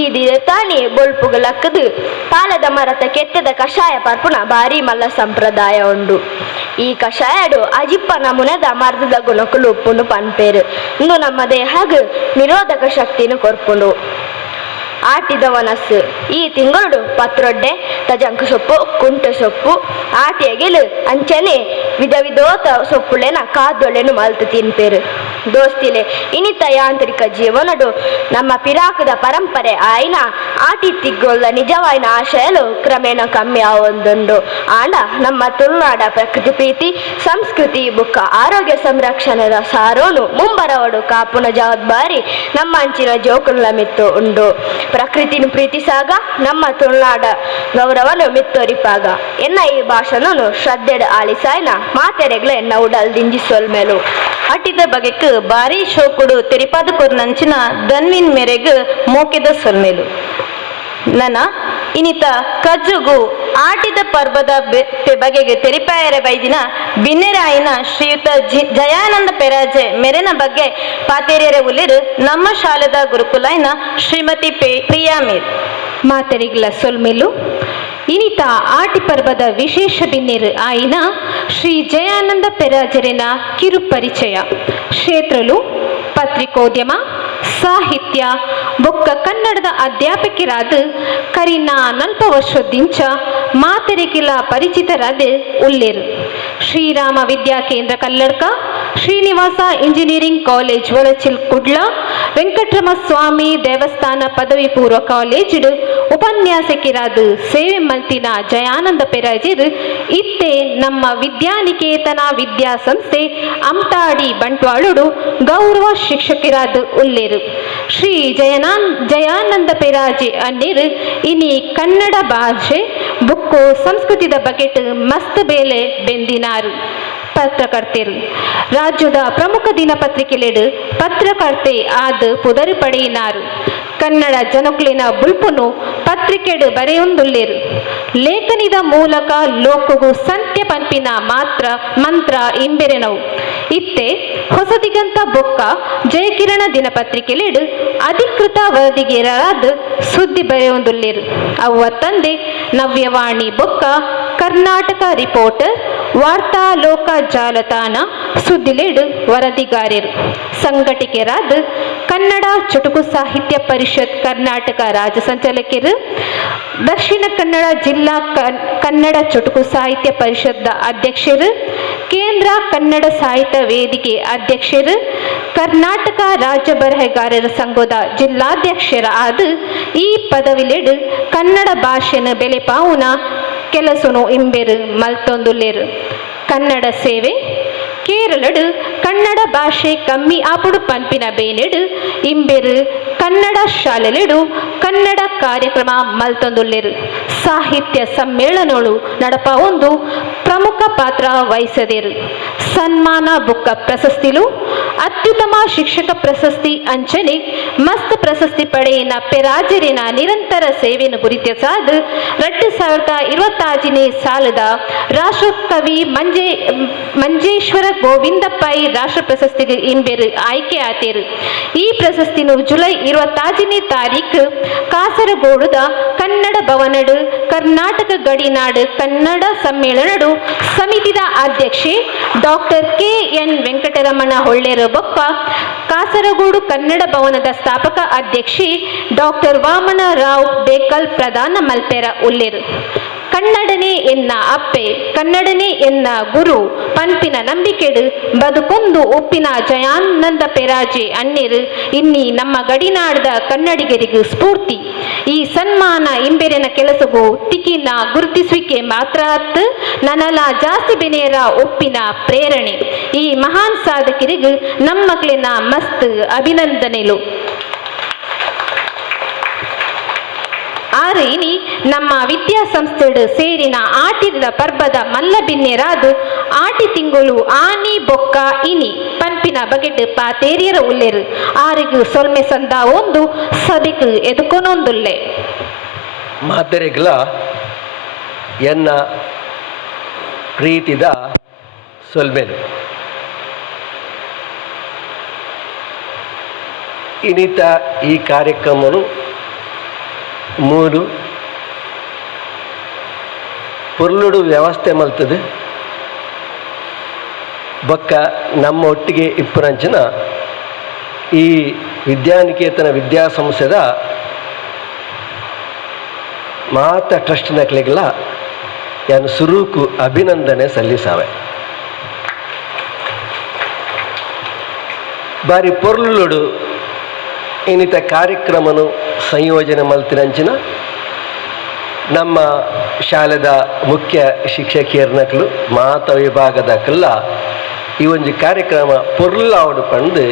ಈ ದಿನ ತಾನಿ ಬೊಳ್ಪುಗಳಕ್ಕದು ಪಾಲದ ಮರತ ಕೆತ್ತದ ಕಷಾಯ ಪರ್ಪುನ ಭಾರಿ ಮಲ್ಲ ಸಂಪ್ರದಾಯ ಉಂಡು. ಈ ಕಷಾಯಡು ಅಜಿಪ್ಪ ನಮುನದ ಮರ್ದದ ಗುಣಕುಲು ಉಪ್ಪುನು ಪನ್ಪೇರು ಇಂದು ನಮ್ಮ ದೇಹಗ್ ನಿರೋಧಕ ಶಕ್ತಿನು ಕೊರ್ಪುಂಡು. ಆಟಿದ ವನಸ್ಸು ಈ ತಿಂಗಳು ಪತ್ರೊಡ್ಡೆ ತಜಂಕ ಸೊಪ್ಪು ಕುಂಟೆ ಸೊಪ್ಪು ಆಟಿಯಗೆಲು ಅಂಚನೆ ವಿಧ ವಿಧೋತ ಸೊಪ್ಪುಳೆನ ಕಾದೊಳೆನು ಮಲ್ತು ತಿನ್ಪೇರು. ದೋಸ್ತಿಲೆ ಇನಿತ ಯಾಂತ್ರಿಕ ಜೀವನಡು ನಮ್ಮ ಪಿರಾಕದ ಪರಂಪರೆ ಆಯ್ನ ಆಟಿ ತಿಗ್ಗೊಲ್ಲ ನಿಜವಾಯಿನ ಆಶಯಲು ಕ್ರಮೇಣ ಕಮ್ಮಿ ಆವೊಂದುಂಡು. ಆಂಡ ನಮ್ಮ ತುಳುನಾಡ ಪ್ರಕೃತಿ ಪ್ರೀತಿ ಸಂಸ್ಕೃತಿ ಬುಕ್ಕ ಆರೋಗ್ಯ ಸಂರಕ್ಷಣೆದ ಸಾರೋನು ಮುಂಬರವಡು ಕಾಪುನ ಜವಾಬ್ದಾರಿ ನಮ್ಮ ಅಂಚಿನ ಜೋಕುಲ ಮಿತ್ತು ಉಂಡು. ಪ್ರಕೃತಿನ ಪ್ರೀತಿಸಾಗ ನಮ್ಮ ತುಳುನಾಡ ಗೌರವನು ಮಿತ್ತೊರಿಪಾಗ ಎನ್ನ ಈ ಭಾಷಣನು ಶ್ರದ್ಧೆಡ ಆಲಿಸಾಯ್ನ ಮಾತೆರೆಗ್ಲ ಎನ್ನ ಉಡಲ್ ದಿಂಜಿಸೊಲ್ಮೇಲು ಆಟಿದ ಬಗೆಕ್ ಬಾರಿ ಶೋಕುಡು ತೆರಿಪಾದ ಕೊರ್ನಂಚಿನ ದನ್ವಿನ್ ಮೇರೆಗ್ ಮೋಕೆದ ಸೊಲ್ಮೇಲು ನನ ಇನಿತ ಕಜ್ಜುಗು ಆಟಿದ ಪರ್ವದ ಬಗೆಗೆ ತೆರಿಪಾಯರೆ ಬೈದಿನ ಬಿನ್ನೆರಾಯಿನ ಶ್ರೀಯುತ ಜಯಾನಂದ ಪೆರಾಜೆ ಮೆರೆನ ಬಗ್ಗೆ ಪಾತೇರಿಯರೆ ಉಲಿರು ನಮ್ಮ ಶಾಲೆದ ಗುರುಕುಲಾಯ್ನ ಶ್ರೀಮತಿ ಪ್ರಿಯಾ ಮೀರ್ ಮಾತೆರಿಗ್ಲ ಸೊಲ್ಮೇಲು ಇನಿತ ಆಟಿ ಪರ್ವದ ವಿಶೇಷ ಬಿನ್ನೆರು ಆಯಿನ ಶ್ರೀ ಜಯಾನಂದ ಪೆರಾಜರಿನ ಕಿರು ಪರಿಚಯ ಕ್ಷೇತ್ರಲು ಪತ್ರಿಕೋದ್ಯಮ ಸಾಹಿತ್ಯ ಬೊಕ್ಕ ಕನ್ನಡದ ಅಧ್ಯಾಪಕರಾದ ಕರಿನಾ 40 ವರ್ಷದಿಂಚ ಮಾತೆರೆಗಿಲ ಪರಿಚಿತರಾದ ಉಲ್ಲೇರು. ಶ್ರೀರಾಮ ವಿದ್ಯಾ ಕೇಂದ್ರ ಕಲ್ಲಡ್ಕ, ಶ್ರೀನಿವಾಸ ಇಂಜಿನಿಯರಿಂಗ್ ಕಾಲೇಜ್ ವಲಚಿಲ್ ಕುಡ್ಲ, ವೆಂಕಟರಮಸ್ವಾಮಿ ದೇವಸ್ಥಾನ ಪದವಿ ಪೂರ್ವ ಕಾಲೇಜು ಉಪನ್ಯಾಸಕರಾದ ಸೇವೆ ಮಲ್ತಿನ ಜಯಾನಂದ ಪೆರಾಜರ್ ಇತ್ತೆ ನಮ್ಮ ವಿದ್ಯಾನಿಕೇತನ ವಿದ್ಯಾಸಂಸ್ಥೆ ಅಮ್ತಾಡಿ ಬಂಟ್ವಾಳುಡು ಗೌರವ ಶಿಕ್ಷಕರಾದ ಉಲ್ಲೇರು. ಶ್ರೀ ಜಯಾನಂದ ಪೆರಾಜೆ ಅನ್ನೇರು ಇನಿ ಕನ್ನಡ ಭಾಷೆ ಬುಕ್ಕು ಸಂಸ್ಕೃತಿದ ಬಗೆಟ್ ಮಸ್ತ್ ಬೇಲೆ ಬೆಂದಿನಾರು. ಪತ್ರಕರ್ತೆರು ರಾಜ್ಯದ ಪ್ರಮುಖ ದಿನಪತ್ರಿಕೆಲೆಡು ಪತ್ರಕರ್ತೆ ಆದ ಪುದರು ಪಡೆಯಿನಾರು. ಕನ್ನಡ ಜನಕ್ಲಿನ ಬುಲ್ಪುನು ಪತ್ರಿಕೆಡು ಬರೆಯೊಂದುಲ್ಲೇರು. ಲೇಖನಿದ ಮೂಲಕ ಲೋಕಗೂ ಸಂತ್ಯ ಪಂಪಿನ ಮಂತ್ರ ಇಂಬೆರೆನವು. ಇತ್ತೆ ಹೊಸದಿಗಂತ ಬೊಕ್ಕ ಜಯಕಿರಣ ದಿನಪತ್ರಿಕೆಲೆಡು ಅಧಿಕೃತ ವರದಿಗಾರರಾದ ಸುದ್ದಿ ಬರೆಯೊಂದುಲ್ಲೇರು. ಅವ್ವ ತಂದೆ ನವ್ಯವಾಣಿ ಬೊಕ್ಕ ಕರ್ನಾಟಕ ರಿಪೋರ್ಟರ್ ವಾರ್ತಾಲೋಕ ಜಾಲತಾಣ ಸುದ್ದಿಲೆಡು ವರದಿಗಾರರು. ಸಂಘಟಕರಾದ ಕನ್ನಡ ಚುಟುಕು ಸಾಹಿತ್ಯ ಪರಿಷತ್ ಕರ್ನಾಟಕ ರಾಜ್ಯ ಸಂಚಾಲಕರು, ದಕ್ಷಿಣ ಕನ್ನಡ ಜಿಲ್ಲಾ ಕನ್ನಡ ಚುಟುಕು ಸಾಹಿತ್ಯ ಪರಿಷತ್ದ ಅಧ್ಯಕ್ಷರು, ಕೇಂದ್ರ ಕನ್ನಡ ಸಾಹಿತ್ಯ ವೇದಿಕೆ ಅಧ್ಯಕ್ಷರು, ಕರ್ನಾಟಕ ರಾಜ್ಯ ಬರಹಗಾರರ ಸಂಘದ ಜಿಲ್ಲಾಧ್ಯಕ್ಷರ ಆದ ಈ ಪದವಿಲೆಡು ಕನ್ನಡ ಭಾಷೆನ ಬೆಲೆ ಪಾವುನ ಕೆಲಸನು ಇಂಬೆರು ಮಲ್ತೊಂದುಲ್ಲೇರು. ಕನ್ನಡ ಸೇವೆ ಕೇರಳಡು ಕನ್ನಡ ಭಾಷೆ ಕಮ್ಮಿ ಆಪುಡು ಪಂಪಿನ ಬೇನೆಡು ಇಂಬೆರು ಕನ್ನಡ ಶಾಲೆಲೆಡು ಕನ್ನಡ ಕಾರ್ಯಕ್ರಮ ಮಲ್ತೊಂದುಲ್ಲೇರು. ಸಾಹಿತ್ಯ ಸಮ್ಮೇಳನಗಳು ನಡಪ ಒಂದು ಪ್ರಮುಖ ಪಾತ್ರ ವಹಿಸದೇರು. ಸನ್ಮಾನ ಬುಕ್ಕ ಪ್ರಶಸ್ತಿಲು ಅತ್ಯುತ್ತಮ ಶಿಕ್ಷಕ ಪ್ರಶಸ್ತಿ ಅಂಚನೆ ಮಸ್ತ್ ಪ್ರಶಸ್ತಿ ಪಡೆಯಿನ ಪೆರಾಜರಿನ ನಿರಂತರ ಸೇವೆಯನ್ನು ಗುರುತಿಸಾದ 2025ನೇ ಸಾಲದ ರಾಷ್ಟ್ರಕವಿ ಮಂಜೇಶ್ವರ ಗೋವಿಂದಪ್ಪಾಯಿ ರಾಷ್ಟ್ರ ಪ್ರಶಸ್ತಿಗೆ ಇಂಬೆರು ಆಯ್ಕೆ ಆತೇರು. ಈ ಪ್ರಶಸ್ತಿನು ಜುಲೈ 25ನೇ ತಾರೀಕು ಕಾಸರಗೋಡುದ ಕನ್ನಡ ಭವನಡು ಕರ್ನಾಟಕ ಗಡಿನಾಡು ಕನ್ನಡ ಸಮ್ಮೇಳನಡು ಸಮಿತಿದ ಅಧ್ಯಕ್ಷೆ ಡಾಕ್ಟರ್ KN ವೆಂಕಟರಮಣ ಹೊಳ್ಳೆರ ಬೊಕ್ಕ ಕಾಸರಗೋಡು ಕನ್ನಡ ಭವನದ ಸ್ಥಾಪಕ ಅಧ್ಯಕ್ಷೆ ಡಾಕ್ಟರ್ ವಾಮನರಾವ್ ಬೇಕಲ್ ಪ್ರದಾನ ಮಲ್ಪೆರ ಉಲ್ಲೇರು. ಕನ್ನಡನೇ ಎನ್ನ ಅಪ್ಪೆ ಕನ್ನಡನೇ ಎನ್ನ ಗುರು ಪಂಪಿನ ನಂಬಿಕೆಡು ಬದುಕೊಂದು ಉಪ್ಪಿನ ಜಯಾನಂದ ಪೆರಾಜೆ ಅನ್ನೇರು ಇನ್ನಿ ನಮ್ಮ ಗಡಿನಾಡದ ಕನ್ನಡಿಗರಿಗೂ ಸ್ಫೂರ್ತಿ. ಈ ಸನ್ಮಾನ ಇಂಬೆರೆನ ಕೆಲಸಗೂ ತಿಕ್ಕಿನ ಗುರುತಿಸುವಿಕೆ ಮಾತ್ರ ನನಲ ಜಾಸ್ತಿ ಬೆನೆಯರ ಒಪ್ಪಿನ ಪ್ರೇರಣೆ. ಈ ಮಹಾನ್ ಸಾಧಕರಿಗೂ ನಮ್ಮ ಮಕ್ಕಳಿನ ಮಸ್ತ್ ಅಭಿನಂದನೆಲು. ಆರು ಇನಿ ನಮ್ಮ ವಿದ್ಯಾಸಂಸ್ಥೆಡು ಸೇರಿನ ಆಟಿದ ಪರ್ಬದ ಮಲ್ಲಬಿನ್ನೆರಾದು ಆಟಿ ತಿಂಗಳು ಆನಿ ಬೊಕ್ಕ ಇನಿ ಪಂಪಿನ ಬಗೆಟ್ ಪಾತೇರಿಯರ ಉಲ್ಲೆರು ಆರಿಗೂ ಸೊಲ್ಮೆ ಸಂದ ಒಂದು ಸದಿಕ್ ಎದುಕೊನೊಂದುಲ್ಲೆ ಮಾತೆರೆಗ್ಲ ಎನ್ನ ಪ್ರೀತಿದ ಸೊಲ್ಮೆನು ಇನ್ನಿತ ಈ ಕಾರ್ಯಕ್ರಮನು ಮೂರು ಪೊರ್ಲುಡು ವ್ಯವಸ್ಥೆ ಮಲ್ತದೆ ಬೊಕ್ಕ ನಮ್ಮ ಒಟ್ಟಿಗೆ ಇಪ್ಪರಂಚಿನ ಈ ವಿದ್ಯಾನಿಕೇತನ ವಿದ್ಯಾಸಂಸ್ಥೆದ ಮಾತ ಟ್ರಸ್ಟಿನ ಕ್ಲೆಗಳ ಯಾನು ಸುರೂಕು ಅಭಿನಂದನೆ ಸಲ್ಲಿಸಾವೆ. ಬಾರಿ ಪೊರ್ಲುಡು ಇನ್ನಿತ ಕಾರ್ಯಕ್ರಮನು ಸಂಯೋಜನೆ ಮಲ್ತಿನಂಚಿನ ನಮ್ಮ ಶಾಲೆದ ಮುಖ್ಯ ಶಿಕ್ಷಕಿಯರ್ನಕ್ಲು ಮಾತ ವಿಭಾಗದಕ್ಕೆಲ್ಲ ಈ ಒಂದು ಕಾರ್ಯಕ್ರಮ ಪೊರ್ಲಾವಡು ಪಂದು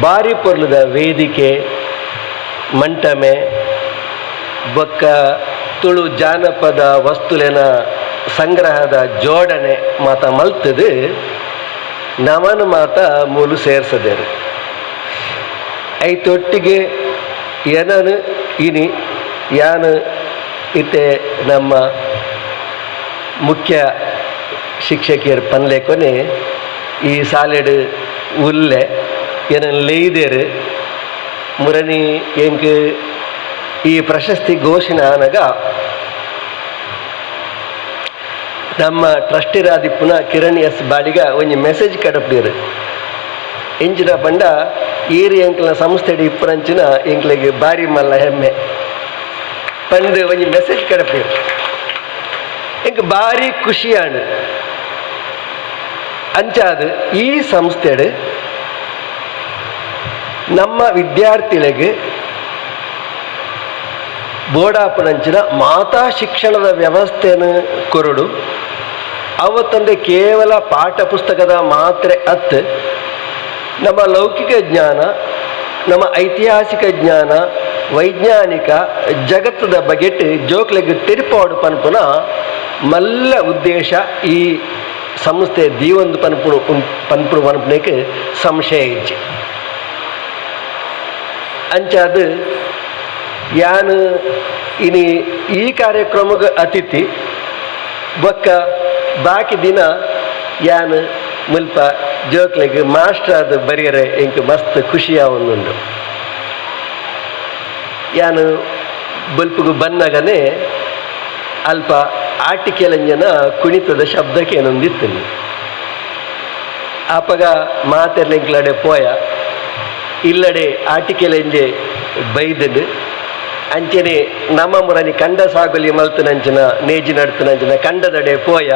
ಬಾರಿ ಪೊರ್ಲುದ ವೇದಿಕೆ ಮಂಟಮೆ ಬೊಕ್ಕ ತುಳು ಜಾನಪದ ವಸ್ತುಲಿನ ಸಂಗ್ರಹದ ಜೋಡಣೆ ಮಾತ ಮಲ್ತದು ನಮನ ಮಾತ ಮೂಲು ಸೇರ್ಸದೇರು ಐತೊಟ್ಟಿಗೆ ಏನನು ಇನಿ ಯಾನು ಇತ್ತೆ ನಮ್ಮ ಮುಖ್ಯ ಶಿಕ್ಷಕಿಯರು ಪನ್ಲೆ ಕೊನೆ ಈ ಸಾಲೆಡು ಉಲ್ಲೆ ಏನನ್ನು ಲೇಯ್ದೇರು ಮುರನಿ ಎಂಕ್ ಈ ಪ್ರಶಸ್ತಿ ಘೋಷಣೆ ಆನಾಗ ನಮ್ಮ ಟ್ರಸ್ಟಿರಾದಿಪ್ಪುನ ಕಿರಣ್ ಎಸ್ ಬಾಡಿಗ ಒಂಜಿ ಮೆಸೇಜ್ ಕಡಪ್ಡಿರು ಎಂಚಿನ ಪಂಡ ಈರಿ ಎಂಕ್ಲ ಸಂಸ್ಥೆಡು ಇಪ್ಪರಂಚಿನ ಎಂಕ್ಲಿಗೆ ಬಾರಿ ಮಲ್ಲ ಹೆಮ್ಮೆ ಪಂಡು ಒಂಜಿ ಮೆಸೇಜ್ ಕಡಪ್ಡಿರು ಎಂಕ್ ಬಾರಿ ಖುಷಿಯಾಣು ಅಂಚಾದು ಈ ಸಂಸ್ಥೆಡು ನಮ್ಮ ವಿದ್ಯಾರ್ಥಿಗಳಿಗೆ ಬೋಡಾಪನಂಚಿನ ಮಾತಾ ಶಿಕ್ಷಣದ ವ್ಯವಸ್ಥೆಯನ್ನು ಕೊರಡು ಅವತ್ತಂದೆ ಕೇವಲ ಪಾಠ ಪುಸ್ತಕದ ಮಾತ್ರೆ ಅತ್ತು ನಮ್ಮ ಲೌಕಿಕ ಜ್ಞಾನ ನಮ್ಮ ಐತಿಹಾಸಿಕ ಜ್ಞಾನ ವೈಜ್ಞಾನಿಕ ಜಗತ್ತದ ಬಗೆಟ್ ಜೋಕ್ಲೆಗೆ ತಿರುಪಾಡು ಪನ್ಪುನ ಮಲ್ಲ ಉದ್ದೇಶ ಈ ಸಂಸ್ಥೆ ದೀವೊಂದು ಪನ್ಪುಡು ಪನ್ಪುನಕ್ಕೆ ಸಂಶಯ ಇಜ್ಜಿ ಅಂಚಾದು ಯಾನು ಇನಿ ಈ ಕಾರ್ಯಕ್ರಮಕ್ಕೆ ಅತಿಥಿ ಬೊಕ್ಕ ಬಾಕಿ ದಿನ ಯಾನು ಮುಲ್ಪ ಜೋಕ್ಲೆಗೆ ಮಾಸ್ಟರ್ ಅದು ಬರೆಯರೆ ಎಂಕ್ ಮಸ್ತ್ ಖುಷಿಯ ಒಂದುಂಡು ಯಾನು ಬಲ್ಪುಗು ಬಂದಾಗನೇ ಅಲ್ಪ ಆಟಿಕೆಲಂಜನ ಕುಣಿತದ ಶಬ್ದಕ್ಕೆ ಏನೊಂದಿತ್ತು ಆಪಗ ಮಾತೆರ್ಲೆಂಕ್ಲಡೆ ಪೋಯ ಇಲ್ಲಡೆ ಆಟಿಕೆಲೆಂಜೆ ಬೈದನು ಅಂಚನೆ ನಮ್ಮ ಮುರನಿ ಕಂಡ ಸಾಗುಲಿ ಮಲ್ತನಂಚಿನ ನೇಜಿ ನಡ್ತನಂಚಿನ ಕಂಡದಡೆ ಪೋಯ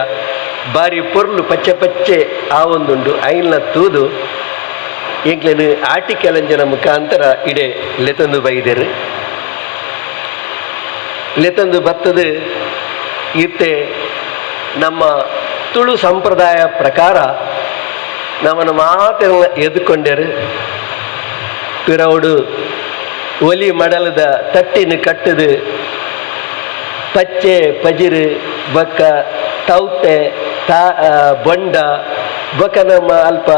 ಬಾರಿ ಪೊರ್ಲು ಪಚ್ಚೆ ಪಚ್ಚೆ ಆ ಒಂದುಂಡು ಐಲ್ನ ತೂದು ಎಂಕ್ಲೇನು ಆಟಿಕೆಲಂಜನ ಮುಖಾಂತರ ಇಡೆ ಲೆತಂದು ಬೈದೆರು ಲೆತಂದು ಬತ್ತದು ಇತ್ತೆ ನಮ್ಮ ತುಳು ಸಂಪ್ರದಾಯ ಪ್ರಕಾರ ನಮ್ಮನ್ನು ಮಾತೆಲ್ಲ ಎದುಕೊಂಡೆರು ಪಿರವುಡು ಒಲಿ ಮಡಲದ ತಟ್ಟಿನ ಕಟ್ಟದು ಪಚ್ಚೆ ಪಜಿರು ಬೊಕ್ಕ ತೌತೆ ಬೊಂಡ ಬೊಕ್ಕ ನಮ್ಮ ಅಲ್ಪ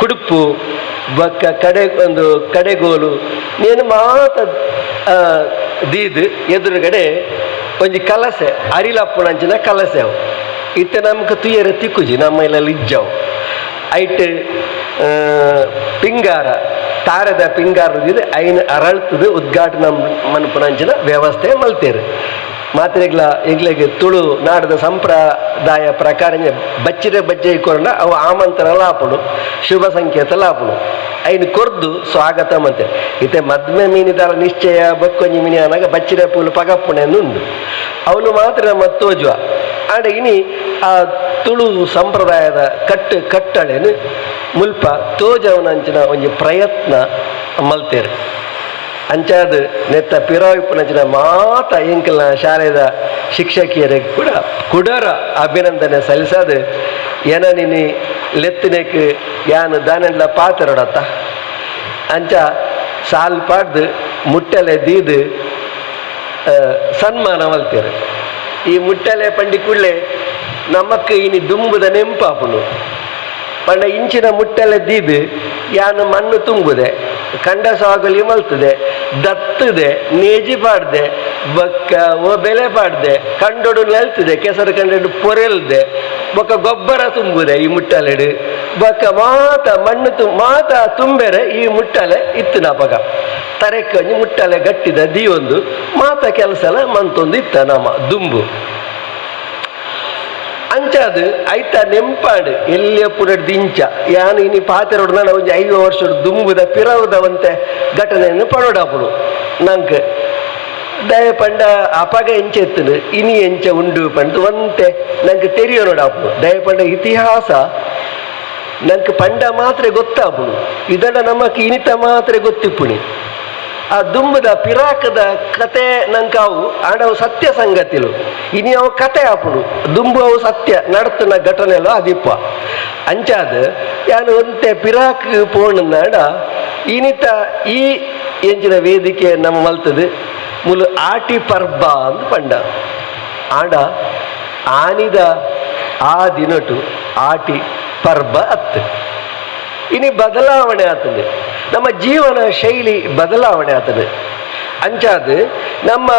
ಕುಡುಪು ಬೊಕ್ಕ ಒಂದು ಕಡೆಗೋಲು ನೀನು ಮಾತ ದೀದು ಎದುರುಗಡೆ ಒಂಜಿ ಕಲಸೆ ಅರಿಲಪ್ಪುನಂಚಿನ ಕಲಸೆ ಅವು ಇತ್ತೆ ನಮ್ಗೆ ತುಯ್ಯರ ತಿಕ್ಕುಜಿ ನಮ್ಮ ಇಲ್ಲೆಲ್ಲ ಇಜ್ಜವು ಐಟ್ ಪಿಂಗಾರ ತಾರದ ಪಿಂಗಾರದಿದೆ ಐನ ಅರಳ್ತದೆ ಉದ್ಘಾಟನಾ ಮನ್ಪುನಂಚಿನ ವ್ಯವಸ್ಥೆ ಮಲ್ತೇರು ಮಾತ್ರೆಗ್ಲ ಎಂಗ್ಲೆಗೆ ತುಳು ನಾಡದ ಸಂಪ್ರದಾಯ ಪ್ರಕಾರ ಬಚ್ಚಿರೆ ಬಜ್ಜೆ ಕೊರಣ ಅವು ಆಮಂತ್ರಣ ಲಾಪುಡು ಶುಭ ಸಂಕೇತ ಲಾಪುಡು ಐನು ಕೊರ್ದು ಸ್ವಾಗತ ಮಂತೆ ಇತ್ತೆ ಮದ್ಮೆ ಮೀನಿದಾರ ನಿಶ್ಚಯ ಬಕ್ಕೊಂಜಿ ಮೀನಿ ಅನ್ನಾಗ ಬಚ್ಚಿರೆ ಪೂಲು ಪಗಪ್ಪುಣೆಯನ್ನು ಉಂಡು ಅವನು ಮಾತ್ರ ನಮ್ಮ ತೋಜುವ ಆಡ ಇನಿ ಆ ತುಳು ಸಂಪ್ರದಾಯದ ಕಟ್ಟಳೆನು ಮುಲ್ಪ ತೋಜವನಂಚಿನ ಒಂಜಿ ಪ್ರಯತ್ನ ಮಲ್ತೇರು ಅಂಚಾದ ನೆತ್ತ ಪಿರಾವಿಪ್ಪನಂಚಿನ ಮಾತ ಎಂಕಲ್ನ ಶಾಲೆದ ಶಿಕ್ಷಕಿಯರಿಗೆ ಕೂಡ ಕುಡರ ಅಭಿನಂದನೆ ಸಲ್ಲಿಸದು ಏನನಿನಿ ಲೆತ್ತಿನಕ್ಕೆ ಯಾನು ದಾನೆಲ್ಲ ಪಾತ್ರಡತ್ತ ಅಂಚ ಸಾಲ್ ಪಾಡ್ದು ಮುಟ್ಟಲೆ ದೀದು ಸನ್ಮಾನ ಮಲ್ತೇರು. ಈ ಮುಟ್ಟಲೆ ಪಂಡಿ ಕೂಡಲೇ ನಮಕ್ ಇನಿ ದುಂಬುದ ನೆಂಪಾಪುನು ಪಂಡ ಇಂಚಿನ ಮುಟ್ಟಲೆ ದೀದು ಯಾನು ಮಣ್ಣು ತುಂಬುದೆ ಕಂಡ ಸಾಗಲಿ ಮಲ್ತದೆ ದತ್ತದೆ ನೇಜಿ ಪಾಡ್ದೆ ಬೊಕ್ಕ ಓ ಬೆಲೆ ಪಾಡ್ದೆ ಕಂಡೊಡು ನೆಲ್ತದೆ ಕೆಸರು ಕಂಡು ಪೊರೆಲ್ದೆ ಬೊಕ್ಕ ಗೊಬ್ಬರ ತುಂಬುದೆ ಈ ಮುಟ್ಟಲೆಡು ಬೊಕ್ಕ ಮಣ್ಣು ಮಾತ ತುಂಬೆರೆ ಈ ಮುಟ್ಟಲೆ ಇತ್ತು ನಾಪಗ ತರೆಕಂಜಿ ಮುಟ್ಟಲೆ ಗಟ್ಟಿದ ದೀವೊಂದು ಮಾತ ಕೆಲಸಲ ಮಂತೊಂದು ಇತ್ತ ನಮ್ಮ ದುಂಬು ಅಂಚಾದು ಐತ ನೆಂಪಾಡು ಎಲ್ಲೇ ಪುರಡ್ ದಿಂಚ ಯಾನು ಇನಿ ಪಾತೆರೋಡು ನಾನು ಒಂದು 5 ವರ್ಷ ದುಂಬುದ ಪಿರವುದವಂತೆ ಘಟನೆಯನ್ನು ಪಡೋಡಾಪುಡು ನಂಗೆ ದಯ ಪಂಡ ಅಪಗ ಎಂಚೆತ್ತನು ಇನಿ ಎಂಚ ಉಂಡು ಪಂಡು ಒಂತೆ ನಂಗೆ ತೆರಿಯೋನೋಡಾಪುಡು ದಯ ಪಂಡ ಇತಿಹಾಸ ನಂಗೆ ಪಂಡ ಮಾತ್ರ ಗೊತ್ತಾಪುಡು ಇದನ್ನ ನಮಕ್ ಇನಿತ ಮಾತ್ರ ಗೊತ್ತಿಪ್ಪುಣಿ ಆ ದುಂಬದ ಪಿರಾಕದ ಕತೆ ನಂಕಾವು ಆಡವು ಸತ್ಯ ಸಂಗತಿಲು ಇನಿ ಅವು ಕತೆ ಆಪುಡು ದುಂಬು ಅವು ಸತ್ಯ ನಡ್ತನ ಘಟನೆಲು ಅದಿಪ್ಪ ಅಂಚಾದ ಯಾನು ಒಂತೆ ಪಿರಾಕ್ ಪೋಣನಾಡ ಇನಿತ ಈ ಎಂಚಿನ ವೇದಿಕೆ ನಮ್ಮ ಮಲ್ತದು ಮುಲು ಆಟಿ ಪರ್ಬ ಅಂತ ಪಂಡ ಆಡ ಆನಿದ ಆ ದಿನಟು ಆಟಿ ಪರ್ಬ ಅತ್ತು ಇನಿ ಬದಲಾವಣೆ ಆಗ್ತದೆ ನಮ್ಮ ಜೀವನ ಶೈಲಿ ಬದಲಾವಣೆ ಆಗ್ತದೆ ಅಂಚಾದ ನಮ್ಮ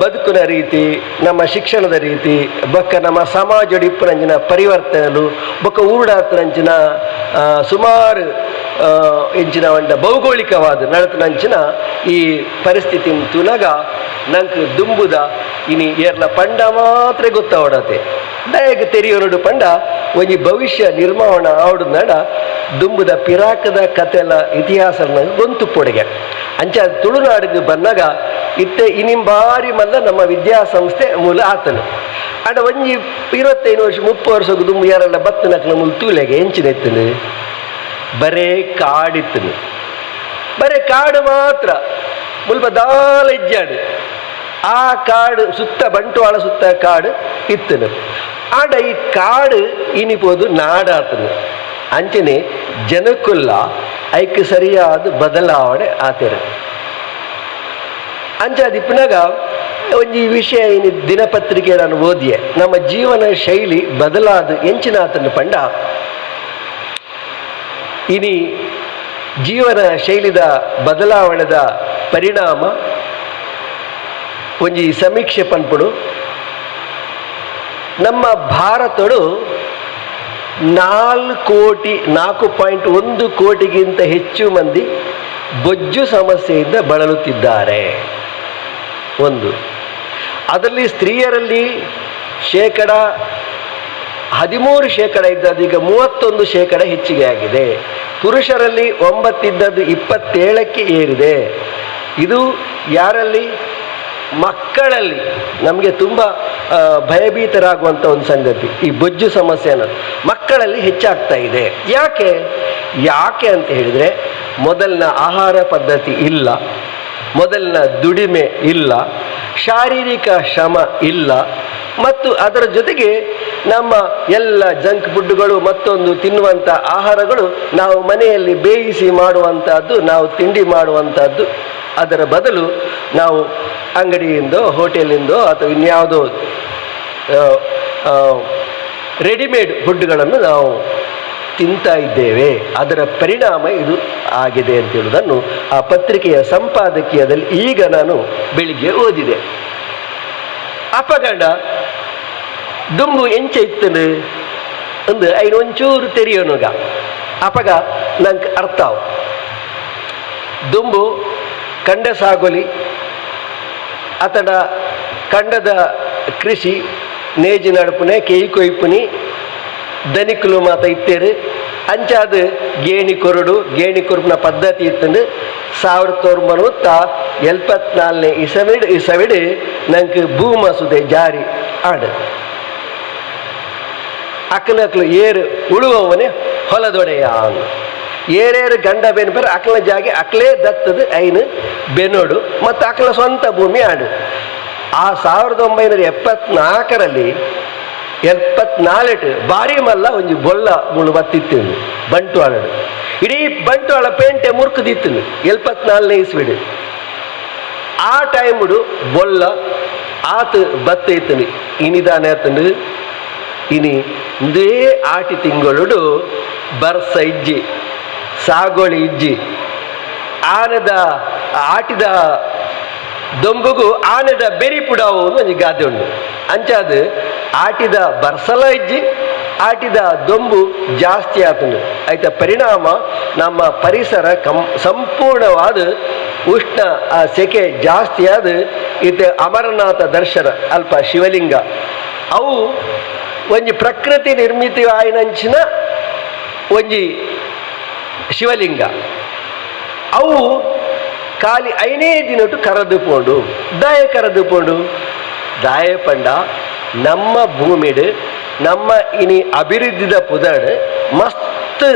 ಬದುಕಿನ ರೀತಿ ನಮ್ಮ ಶಿಕ್ಷಣದ ರೀತಿ ಬೊಕ್ಕ ನಮ್ಮ ಸಮಾಜ ಇಪ್ಪುನಂಚಿನ ಪರಿವರ್ತನೆಲು ಬೊಕ್ಕ ಊಡಾತನಂಚಿನ ಸುಮಾರು ಎಂಚಿನ ಒಂದ ಭೌಗೋಳಿಕವಾದ ನಡತನಂಚಿನ ಈ ಪರಿಸ್ಥಿತಿ ತುನಗ ನಂಗೆ ದುಂಬುದ ಇನಿ ಏರ್ಲ ಪಂಡ ಮಾತ್ರ ಗೊತ್ತಾವಡತೆ ದಯಗ ತೆರಿಯೋರಡು ಪಂಡ ಒಂಜಿ ಭವಿಷ್ಯ ನಿರ್ಮಾಣ ಆವಡು ನಡ ದುಂಬುದ ಪಿರಾಕದ ಕತೆಲ ಇತಿಹಾಸ ಗೊಂತು ಪೊಡೆಗೆ ಅಂಚ ತುಳುನಾಡಿಗೆ ಬಂದಾಗ ಇತ್ತೆ ಇನಿಂ ಬಾರಿ ಮಲ್ಲ ನಮ್ಮ ವಿದ್ಯಾಸಂಸ್ಥೆ ಮೂಲ ಆತನು ಆಡ ಒಂಜಿ 25 ವರ್ಷ 30 ವರ್ಷಕ್ಕೆ ದುಂಬು ಯಾರೆಲ್ಲ ಬತ್ತನಕ್ಲ ಮೂಲ ತೂಲೆಗೆ ಹೆಂಚಿನ ಎತ್ತನು ಬರೇ ಕಾಡಿತ್ತನು ಬರೇ ಕಾಡು ಮಾತ್ರ ಮುಲ್ಪ ದಾಲ ಇಜ್ಜಾಡು ಆ ಕಾಡು ಸುತ್ತ ಬಂಟ್ವಾಳ ಸುತ್ತ ಕಾಡು ಇತ್ತನು ಆಡ ಈ ಕಾಡು ಇನಿಪೋದು ನಾಡಾತನು ಅಂಚನೆ ಜನಕ್ಕುಲ್ಲ ಐಕ್ ಸರಿಯಾದ ಬದಲಾವಣೆ ಆತರು ಅಂಚಾದಿಪ್ಪನಾಗ ಒಂಜಿ ವಿಷಯ ಇನಿ ದಿನಪತ್ರಿಕೆ ನಾನು ಓದಿಯೆ ನಮ್ಮ ಜೀವನ ಶೈಲಿ ಬದಲಾದ ಎಂಚಿನ ಆತನ ಪಂಡ ಇನಿ ಜೀವನ ಶೈಲಿದ ಬದಲಾವಣೆದ ಪರಿಣಾಮ ಒಂಜಿ ಸಮೀಕ್ಷೆ ಪನ್ಪುಡು ನಮ್ಮ ಭಾರತಡು 4.1 ಕೋಟಿಗಿಂತ ಹೆಚ್ಚು ಮಂದಿ ಬೊಜ್ಜು ಸಮಸ್ಯೆಯಿಂದ ಬಳಲುತ್ತಿದ್ದಾರೆ. ಒಂದು ಅದರಲ್ಲಿ ಸ್ತ್ರೀಯರಲ್ಲಿ 13% ಇದ್ದದ್ದು ಈಗ 31% ಹೆಚ್ಚಿಗೆ ಆಗಿದೆ. ಪುರುಷರಲ್ಲಿ 9 ಇದ್ದದ್ದು 27ಕ್ಕೆ ಏರಿದೆ. ಇದು ಯಾರಲ್ಲಿ? ಮಕ್ಕಳಲ್ಲಿ. ನಮಗೆ ತುಂಬ ಭಯಭೀತರಾಗುವಂಥ ಒಂದು ಸಂಗತಿ ಈ ಬೊಜ್ಜು ಸಮಸ್ಯೆ ಅನ್ನೋದು ಮಕ್ಕಳಲ್ಲಿ ಹೆಚ್ಚಾಗ್ತಾ ಇದೆ. ಯಾಕೆ ಅಂತ ಹೇಳಿದರೆ, ಮೊದಲಿನ ಆಹಾರ ಪದ್ಧತಿ ಇಲ್ಲ, ಮೊದಲಿನ ದುಡಿಮೆ ಇಲ್ಲ, ಶಾರೀರಿಕ ಶ್ರಮ ಇಲ್ಲ, ಮತ್ತು ಅದರ ಜೊತೆಗೆ ನಮ್ಮ ಎಲ್ಲ ಜಂಕ್ ಫುಡ್ಗಳು ಮತ್ತೊಂದು ತಿನ್ನುವಂಥ ಆಹಾರಗಳು ನಾವು ಮನೆಯಲ್ಲಿ ಬೇಯಿಸಿ ಮಾಡುವಂಥದ್ದು, ನಾವು ತಿಂಡಿ ಮಾಡುವಂಥದ್ದು. ಅದರ ಬದಲು ನಾವು ಅಂಗಡಿಯಿಂದೋ ಹೋಟೆಲಿಂದೋ ಅಥವಾ ಇನ್ಯಾವುದೋ ರೆಡಿಮೇಡ್ ಫುಡ್ಗಳನ್ನು ನಾವು ತಿಂತಾ ಇದ್ದೇವೆ. ಅದರ ಪರಿಣಾಮ ಇದು ಆಗಿದೆ ಅಂತ ಹೇಳುವುದನ್ನು ಆ ಪತ್ರಿಕೆಯ ಸಂಪಾದಕೀಯದಲ್ಲಿ ಈಗ ನಾನು ಬೆಳಿಗ್ಗೆ ಓದಿದೆ. ಅಪಗಂಡ ದುಂಬು ಎಂಚ ಇತ್ತನು ಅಂದು ಐನು ಒಂಚೂರು ತೆರೆಯೋನುಗ ಅಪಗ ನಂಗೆ ಅರ್ಥವು. ದುಂಬು ಕಂಡ ಸಾಗುಲಿ ಅತಡ ಕಂಡದ ಕೃಷಿ ನೇಜಿ ನಡುಪುನೆ ಕೇಯಿ ಕೊಯ್ಪುನಿ ಧನಿಕುಲು ಮಾತ ಇತ್ತೇರು ಅಂಚಾದ ಗೇಣಿ ಕೊರುಪುನ ಪದ್ಧತಿ ಇತ್ತಂಡು 1974 ಇಸವಿಡು ನಂಗೆ ಭೂಮಸುದೆ ಜಾರಿ ಆಡು ಅಕ್ಕನಕ್ಲು ಏರು ಉಳುವವನೇ ಹೊಲದೊಡೆಯ ಅಂದು ಏರೇರು ಗಂಡ ಬೇನು ಬೇರೆ ಅಕ್ಲ ಜಾಗೆ ಅಕ್ಲೇ ದತ್ತದು ಐನು ಬೆನೋಡು ಮತ್ತು ಅಕ್ಲ ಸ್ವಂತ ಭೂಮಿ ಆಡು. ಆ 1974 74 ಬಾರಿ ಮಲ್ಲ ಒಂಜಿ ಬೊಲ್ಲ ಮುಳು ಬತ್ತಿತ್ತು ಬಂಟ್ವಾಳಡು. ಇಡೀ ಬಂಟ್ವಾಳ ಪೇಂಟೆ ಮುರ್ಕದಿತ್ತು 74 ಇಸ್ವಿಡು. ಆ ಟೈಮುಡು ಬೊಲ್ಲ ಆತು ಬತ್ತೈತನು ಇನಿದಾನೆ ಆತನು ಇನಿ ಇಂದೇ ಆಟಿ ತಿಂಗಳು ಬರ್ಸ ಇಜ್ಜಿ ಸಾಗೋಳಿ ಇಜ್ಜಿ ಆನೆದ ಆಟಿದ ದೊಂಬುಗು ಆನೆದ ಬೆರಿ ಪುಡಾವು ಒಂದು ಗಾದೆ ಉಂಟು ಅಂಚಾದ ಆಟಿದ ಬರ್ಸಲ ಇಜ್ಜಿ ಆಟಿದ ದೊಂಬು ಜಾಸ್ತಿ ಆತನು ಆಯ್ತ ಪರಿಣಾಮ ನಮ್ಮ ಪರಿಸರ ಸಂಪೂರ್ಣವಾದ ಉಷ್ಣ ಸೆಕೆ ಜಾಸ್ತಿ ಆದ ಇದು ಅಮರನಾಥ ದರ್ಶನ ಅಲ್ಪ ಶಿವಲಿಂಗ ಅವು ಒಂಜಿ ಪ್ರಕೃತಿ ನಿರ್ಮಿತಿ ಆಯ್ನಂಚಿನ ಒಂಜಿ ಶಿವಲಿಂಗ ಅವು ಖಾಲಿ ಐನೇ ದಿನಟ್ಟು ಕರೆದು ಪೋಂಡು ದಾಯ ಪಂಡ ನಮ್ಮ ಭೂಮಿಡು ನಮ್ಮ ಇನಿ ಅಭಿವೃದ್ಧಿದ ಪುದಡ್ ಮಸ್ತ್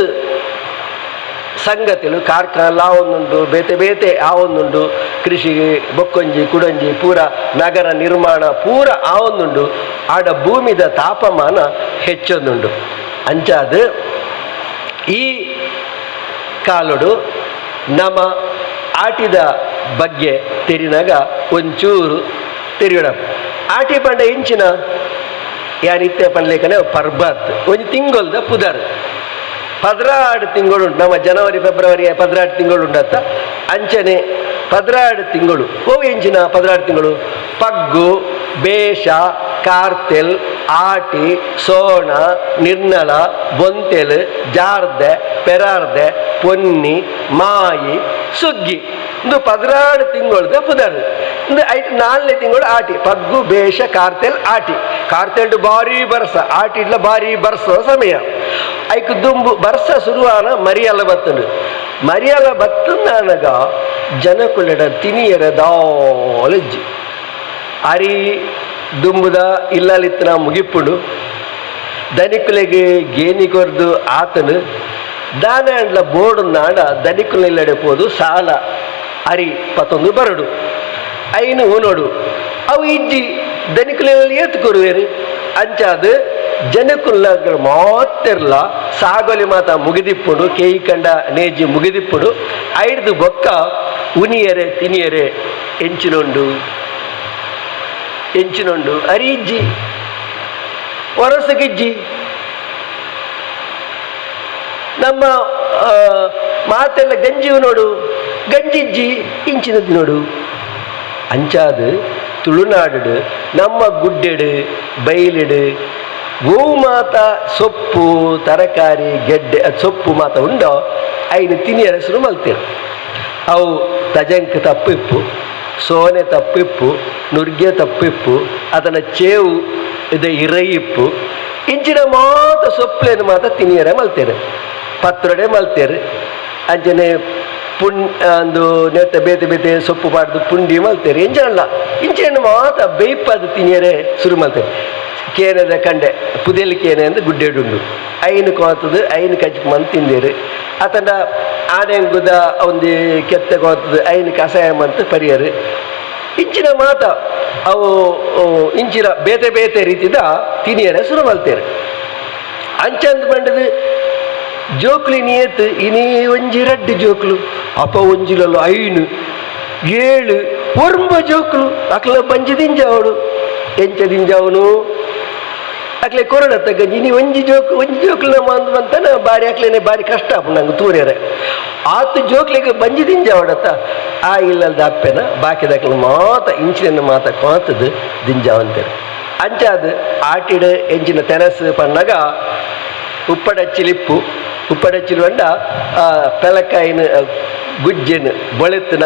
ಸಂಗತಿಗಳು ಕಾರ್ಖಾನೆ ಆವೊಂದುಂಡು ಬೇತೆ ಆವೊಂದುಂಡು ಕೃಷಿಗೆ ಬೊಕ್ಕೊಂಜಿ ಕುಡಂಜಿ ಪೂರ ನಗರ ನಿರ್ಮಾಣ ಪೂರ ಆವೊಂದುಂಡು ಆಡ ಭೂಮಿದ ತಾಪಮಾನ ಹೆಚ್ಚೊಂದುಂಡು ಅಂಚಾದ ಈ ಕಾಲುಡು ನಮ್ಮ ಆಟಿದ ಬಗ್ಗೆ ತೆರಿನಾಗ ಒಂಚೂರು ತೆರಿಯೋಣ ಆಟಿ ಪಂಡ ಇಂಚಿನ ಯಾನಿತ್ಯ ಪಂಡ್ಲೇಕನೆ ಪರ್ಬತ್ ಒಂದು ತಿಂಗೊಲ್ದ ಪುದರ್ 16 ತಿಂಗಳು ನಮ್ಮ ಜನವರಿ ಫೆಬ್ರವರಿ 16 ತಿಂಗಳು ಉಂಡತ್ತ ಅಂಚನೆ 16 ತಿಂಗಳು ಹೋಗಿ ಎಂಚಿನ 16 ತಿಂಗಳು ಪಗ್ಗು ಬೇಷ ಕಾರ್ತೆಲ್ ಆಟಿ ಸೋಣ ನಿರ್ನಳ ಬೊಂತೆಲ್ ಜಾರ್ದೆ ಪೆರಾರ್ದೆ ಪೊನ್ನಿ ಮಾಯಿ ಸುಗ್ಗಿ ಇಂದು 16 ತಿಂಗಳದ ಪುದರ್ ಇಂದು 4ನೇ ತಿಂಗಳು ಆಟಿ ಪಗ್ಗು ಬೇಷ ಕಾರ್ತೆಲ್ ಆಟಿ ಕಾರ್ತೆಲ್ಡು ಭಾರಿ ಬರ್ಸ ಆಟಿಡ್ಲ ಭಾರಿ ಬರ್ಸ ಸಮಯ ಐಕ್ ದುಂಬು ಬರ್ಸ ಶುರುವಾನ ಮರಿಯಲ್ಲ ಬತ್ತುಂಡು ಮರಿಯಲ್ಲ ಬತ್ತುಂದಾನಗ ಜನಕುಲೆಡ ತಿನಿಯರ ದಾಲಜ್ಜಿ ಅರಿ ದುಂಬುದ ಇಲ್ಲಲಿತ್ತನ ಮುಗಿಪ್ಪುಡು ದನಿಕುಲೆಗೆ ಗೇನಿ ಕೊರ್ದು ಆತನು ದಾನೆ ಅಂಡ್ಲ ಬೋರ್ಡು ನಾಡ ದನಿಕುಲೆಡೆ ಪೋದು ಸಾಲ ಅರಿ ಪತ್ತೊಂದು ಬರಡು ಐನು ನೋಡು ಅವು ಇಜ್ಜಿ ದನಿಕುಲೆಯಲ್ಲಿ ಎತ್ಕೊರುವೇರು ಅಂಚಾದ ಜನಕುಲ್ಲ ಮಾತಿರ್ಲ ಸಾಗೋಲಿ ಮಾತ ಮುಗಿದಿಪ್ಪುಡು ಕೇಯಿ ಕಂಡ ನೇಜಿ ಮುಗಿದಿಪ್ಪುಡು ಐಡ್ದು ಬೊಕ್ಕ ಉನಿಯರೆ ತಿನಿಯರೆ ಎಂಚಿನೊಂಡು ಅರಿಜ್ಜಿ ಒರಸಗಿಜ್ಜಿ ನಮ್ಮ ಮಾತೆಲ್ಲ ಗಂಜಿ ನೋಡು ಗಂಜಿಜ್ಜಿ ಇಂಚಿನದ್ದು ನೋಡು ಅಂಚಾದ ತುಳುನಾಡು ನಮ್ಮ ಗುಡ್ಡೆಡು ಬೈಲಿಡು ಗೋವು ಮಾತ ಸೊಪ್ಪು ತರಕಾರಿ ಗೆಡ್ಡೆ ಸೊಪ್ಪು ಮಾತ ಉಂಡೋ ಐನು ತಿನಿಯರ ಹೆಸರು ಮಲ್ತೇವೆ ಅವು ತಜಂಕ್ ತಪ್ಪಿಪ್ಪು ಸೋನೆ ತಪ್ಪಿಪ್ಪು ನುರ್ಗೆ ತಪ್ಪಿಪ್ಪು ಅದನ್ನು ಚೇವು ಇದೆ ಇರಯಿಪ್ಪು ಇಂಚಿನ ಮಾತ ಸೊಪ್ಪುಲೇನು ಮಾತ ತಿನಿಯರ ಮಲ್ತೇನೆ ಪತ್ರೊಡೆ ಮಲ್ತೇರು ಅಂಚನೆ ಒಂದು ನೆತ್ತ ಬೇತೆ ಸೊಪ್ಪು ಪಾಡ್ದು ಪುಂಡಿ ಮಲ್ತೇರು ಎಂಚನಲ್ಲ ಇಂಚಿನ ಮಾತ ಬೇಯ್ಪದು ತಿನಿಯರೆ ಶುರು ಮಲ್ತೇವೆ ಕೇನದ ಕಂಡೆ ಪುದೆಲಿ ಕೇನೆ ಅಂದ್ರೆ ಗುಡ್ಡೆಡುಂಡು ಐನು ಕೋತದು ಐನು ಕಚ್ಚಿ ಮಂತ್ ತಿಂದೇರು ಆತಂಡ ಆನೆಂಗುದ ಒಂದು ಕೆತ್ತ ಕೋತದು ಐನು ಕಷಾಯ ಮಂತ್ ಪರಿಯರು ಇಂಚಿನ ಮಾತ ಅವು ಇಂಚಿನ ಬೇತೆ ರೀತಿದ ತಿನಿಯರ ಶುರು ಮಲ್ತೇರು ಅಂಚಂದು ಬಂಡದು ಜೋಕ್ಲಿ ನಿಯತ್ ಇನಿ ಒಂಜಿ ರಡ್ಡು ಜೋಕ್ಲು ಅಪ್ಪ ಒಂಜಿಲಲ್ಲ ಐನು 7 ಒರ್ಂಬ ಜೋಕ್ಲು ಅಕ್ಲ ಬಂಜಿ ದಿಂಜಾವಡು ಎಂಚ ದಿಂಜಾವನು ಅಕ್ಲೆ ಕೊರೋನಾ ತಗ್ಗಂಜಿ ನೀ ಒಂಜಿ ಜೋಕ್ಲು ಮಂತನ ಬಾರಿ ಅಕ್ಲೇನೆ ಬಾರಿ ಕಷ್ಟ ಆಪು ನಂಗೆ ತೂರ್ಯಾರೆ ಆತು ಜೋಕ್ಲಿಗೆ ಬಂಜಿ ದಿಂಜಾವಡತ್ತ ಆ ಇಲ್ಲದ ಅಪ್ಪೆನ ಬಾಕಿದಕ್ಲ ಮಾತ ಇಂಚಿನ ಮಾತ ಕೋತದು ದಿಂಜಾವಂತೇರು ಅಂಚಾದ ಆಟಿಡ ಎಂಚಿನ ತೆನಸು ಪಣ್ಣಗ ಉಪ್ಪಡಚ್ಚಿಲು ಅಂಡ ಪೆಲಕಾಯಿನ ಗುಜ್ಜೆನು ಬೊಳೆತ್ತಿನ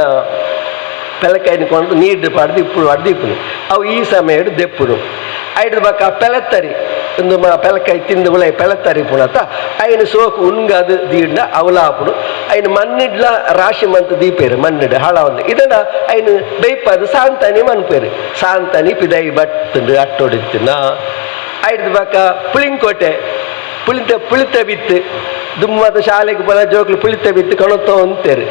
ಪೆಲಕಾಯಿನ ಕೊಂಡು ನೀರು ಪಾಡ್ದು ಇಪ್ಪುಡು ಇಪ್ಪುನು ಅವು ಈ ಸಮಯ ದೆಪ್ಪುಡು ಐಡ್ರ ಬಕ್ಕ ಪೆಲತ್ತರಿ ಒಂದು ಪೆಲಕಾಯಿ ತಿಂದು ಉಳೈ ಪೆಲತ್ತರಿ ಪುಣತ ಐನು ಸೋಕು ಉಣ್ಗದು ದೀಡ್ನ ಅವಲಾಪುಡು ಐನು ಮಣ್ಣಿಡ್ಲ ರಾಶಿ ಮಂತ್ ದೀಪೇರು ಮಣ್ಣಿಡ ಹಳವಂದು ಇದನ್ನ ಐನು ಬೈಪದು ಸಾಂತಾನಿ ಮನ್ಪೇರು ಸಾಂತಾನಿ ಪಿದೈ ಬಟ್ಟುಂಡು ಅಟ್ಟೊಡಿತ್ತಿನ ಐಡ್ದ ಬಕ್ಕ ಪುಳಿಂಕೋಟೆ ಪುಳಿತ ಬಿತ್ತು ದುಮ್ಮದ ಶಾಲೆಗೆ ಬರ ಜೋಕ್ಲು ಪುಳಿತ ಬಿತ್ತು ಕಣತ್ತ ಅಂತೇರು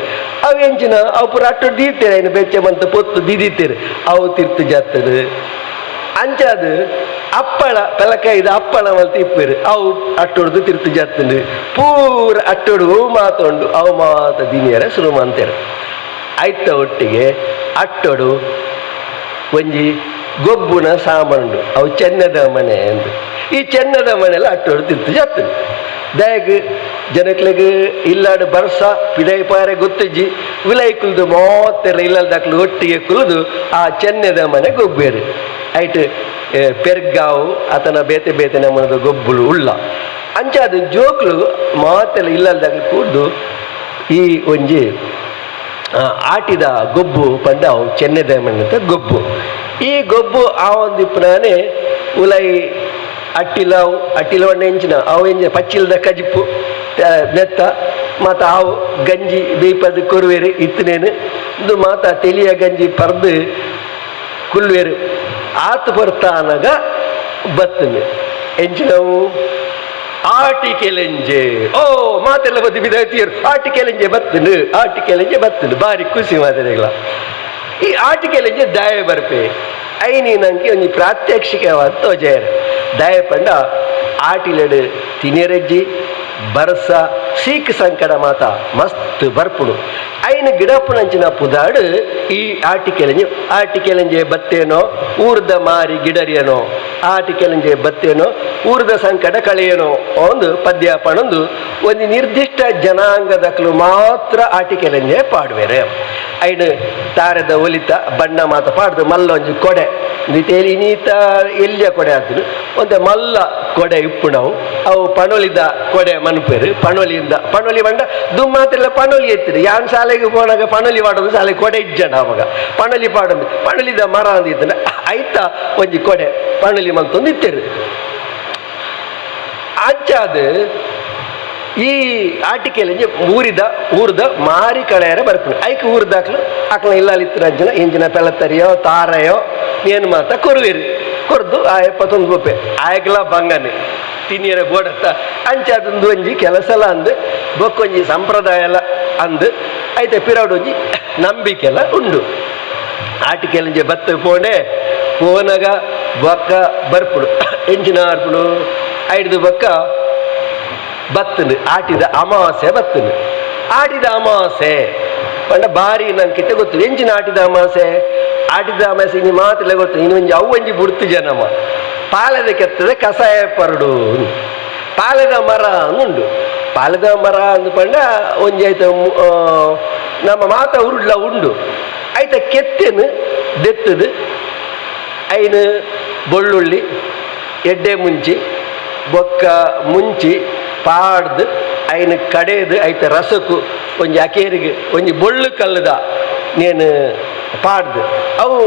ಅವು ಎಂಚಿನ ಅವು ಪೂರ ಅಟ್ಟೊಡು ದೀರ್ತೇರು ಐನು ಬೆಚ್ಚ ಮಂತ ಪೊತ್ತು ದಿದೀತೇರು ಅವು ತಿರ್ತು ಜಾತದು ಅಂಚಾದು ಅಪ್ಪಳ ಪೆಲಕಾಯಿದ ಅಪ್ಪಳ ಮಲ್ತ ಇಪ್ಪೇರು ಅವು ಅಟ್ಟೊಡ್ದು ತಿರ್ತು ಜಾತಂಡು ಪೂರ ಅಟ್ಟೊಡು ಮಾತೊಂಡು ಅವು ಮಾತ ದಿನಿಯರ ಶುರು ಮಾಡ್ತೇರು ಆಯ್ತ ಒಟ್ಟಿಗೆ ಅಟ್ಟೊಡು ಒಂಜಿ ಗೊಬ್ಬುನ ಸಾಮಾನು ಅವು ಚೆನ್ನದ ಮನೆ ಅಂದು ಈ ಚೆನ್ನದ ಮನೆಲ್ಲ ಅಟ್ಟೊಡು ತಿರ್ತು ಜತ್ತು ದಯಗ್ ಜನಕ್ಲೆಗ್ ಇಲ್ಲಾಡು ಬರ್ಸ ಪಿಡೈ ಪಾರೆ ಗೊತ್ತಿಜ್ಜಿ ವಿಲೈ ಕುಲ್ದು ಮಾತೆಲ್ಲ ಇಲ್ಲದಾಕ್ಲು ಒಟ್ಟಿಗೆ ಕುಲ್ದು ಆ ಚೆನ್ನದ ಮನೆ ಗೊಬ್ಬೇರು ಐಟ್ ಪೆರ್ಗಾವು ಆತನ ಬೇತೆ ಬೇತೆ ನಮ್ಮನದ ಗೊಬ್ಬುಲು ಉಳ್ಳ ಅಂಚಾದ ಜೋಕ್ಲು ಮಾತೆಲ್ಲ ಇಲ್ಲದಾಕ್ಲು ಕೂಡ್ದು ಈ ಒಂಜಿ ಆಟಿದ ಗೊಬ್ಬು ಪಂಡ ಅವು ಚೆನ್ನದ ಮನೆ ಅಂತ ಗೊಬ್ಬು ಈ ಗೊಬ್ಬು ಆ ಒಂದು ಪ್ರಾಣಿ ಉಲೈ ಅಟ್ಟಿಲವಣ್ಣ ಎಂಚಿನ ಅವು ಎಂಜಿನ ಪಚ್ಚಿಲ್ದ ಕಜಿಪ್ಪು ನೆತ್ತ ಮತ್ತು ಅವು ಗಂಜಿ ದೀಪದ ಕೊರುವೇರು ಇತ್ತನೇನು ಇದು ಮಾತ ತೆಲಿಯ ಗಂಜಿ ಪರ್ದು ಕುಲ್ವೇರು ಆತು ಬರ್ತಾನಾಗ ಬತ್ತನೆ ಎಂಚಿನವು ಆಟಿ ಕೆಲೆಂಜೆ ಓ ಮಾತೆಲ್ಲ ಬದ್ದು ಬಿದ್ದಾಯ್ತಿಯರು ಆಟಿ ಕೆಲೆಂಜೆ ಬತ್ತನು ಬಾರಿ ಖುಷಿ ಮಾತಾಡಿಗಳ ಈ ಆಟಿ ಕೆಲೆಂಜೆ ದಾಯ ಬರ್ಪೆ ಐನಿ ನಂಗೆ ಒಂದು ಪ್ರಾತ್ಯಕ್ಷಿಕವಾದ ತೋಜಾರ ದಯ ಪಂಡ ಆಟಿಲೆಡು ತಿನಿಯರಜ್ಜಿ ಬರ್ಸ ಸೀಕ್ ಸಂಕಟ ಮಾತ ಮಸ್ತ್ ಬರ್ಪುಡು ಐನ ಗಿಡಪ್ಪುನಂಚಿನ ಪುದಾಡು ಈ ಆಟಿಕೆಲಂಜೆ ಬತ್ತೇನೋ ಊರ್ದ ಮಾರಿ ಗಿಡರಿಯನೋ ಆಟಿಕೆಲಂಜೆ ಬತ್ತೇನೋ ಊರ್ದ ಸಂಕಟ ಕಳೆಯನೋ ಒಂದು ಪದ್ಯ ಪಣೊಂದು ಒಂದು ನಿರ್ದಿಷ್ಟ ಜನಾಂಗದಕ್ಲು ಮಾತ್ರ ಆಟಿಕೆಲಂಜೆ ಪಾಡುವೆರೆ ಐನು ತಾರದ ಒಲಿತ ಬಣ್ಣ ಮಾತ ಪಾಡ್ದು ಮಲ್ಲೊಂಜಿ ಕೊಡೆ ನೀತೇಲಿ ನೀತ ಎಲ್ಲಿಯ ಕೊಡೆ ಆದ್ರು ಒಂದು ಮಲ್ಲ ಕೊಡೆ ಇಪ್ಪು ಅವು ಪಣೊಲಿದ ಕೊಡೆ ಮನ್ಪೇರು ಪಣೊಲಿ ಬಂಡ ದುಮ್ಮಾತೆಲ್ಲ ಪಣೊಲಿ ಎತ್ತಿರು ಯಾನ್ ಶಾಲೆಗೆ ಹೋದಾಗ ಪಣೊಲಿ ಪಾಡೋದು ಶಾಲೆಗೆ ಕೊಡೆ ಇಜ್ಜಣ ಅವಾಗ ಪಣೊಲಿ ಪಾಡೋದು ಪಣೊಲಿದ ಮರ ಅಂದಿದ್ದಾನೆ ಆಯ್ತ ಒಂಜಿ ಕೊಡೆ ಪಣೊಲಿ ಮಂತೊಂದು ಇತ್ತೇರು ಅಂಚಾದ ಈ ಆಟಿಕೆಯಲ್ಲಿ ಊರ್ದ ಮಾರಿ ಕಳೆಯರ ಬರ್ಪುಣು ಐಕ್ ಊರ್ದಾಕ್ಲು ಆಕಳ ಇಲ್ಲಿತ್ತರ ಅಂಜನ ಎಂಜಿನ ಪೆಳತರಿಯೋ ತಾರಯೋ ಏನು ಮಾತ ಕೊರುವೇರಿ ಕೊರ್ದು ಆ 71 ರೂಪಾಯಿ ಆಯ್ಕಲ ಬಂಗನೆ ತಿನ್ನಿಯರ ಗೋಡತ್ತ ಅಂಚಾದೊಂದು ಒಂಜಿ ಕೆಲಸಲ ಅಂದು ಬೊಕ್ಕೊಂಜಿ ಸಂಪ್ರದಾಯ ಎಲ್ಲ ಅಂದು ಐತೆ ಪಿರಾಡು ಒಂಜಿ ನಂಬಿಕೆಲ್ಲ ಉಂಡು ಆಟಿಕೆಲಂಜೆ ಬತ್ತ ಪೋಣೆ ಪೋನಗ ಬೊಕ್ಕ ಬರ್ಪುಡು ಎಂಚಿನ ಬರ್ಪುಡು ಐಡ್ದು ಬೊಕ್ಕ ಬತ್ತನು ಆಟಿದ ಅಮಾವಾಸ್ಯೆ ಬತ್ತನು ಆಟಿದ ಅಮಾವಾಸ್ಯೆ ಪಂಡ ಬಾರಿ ನಂಗೆ ಗೊತ್ತು ಎಂಚಿನ ಆಟಿದ ಅಮಾವಾಸ್ಯೆ ಇನ್ನು ಮಾತೆಲ್ಲ ಗೊತ್ತು ಇನ್ನು ಒಂಜಿ ಅವಂಜಿ ಬುಡ್ತು ಜನಮ ಪಾಲದ ಕೆತ್ತದೆ ಕಸಾಯ ಪರಡು ಪಾಲದ ಮರ ಉಂಡು ಪಾಲದ ಮರ ಅಂದು ಪಂಡ ಒಂಜಿ ಆಯ್ತ ನಮ್ಮ ಮಾತ ಉರುಳ್ಳ ಉಂಡು ಆಯ್ತ ಕೆತ್ತೇನು ದೆತ್ತದು ಐನು ಬೆಳ್ಳುಳ್ಳಿ ಎಡ್ಡೆ ಮುಂಚಿ ಬೊಕ್ಕ ಮುಂಚಿ ಪಾಡ್ದು ಐನು ಕಡೆದು ಐತೆ ರಸಕ್ಕೂ ಒಂಜಿ ಅಕೇರಿಗೆ ಒಂಜಿ ಬೊಳ್ಳು ಕಲ್ಲದ ನೀನು ಪಾಡ್ದು ಅವು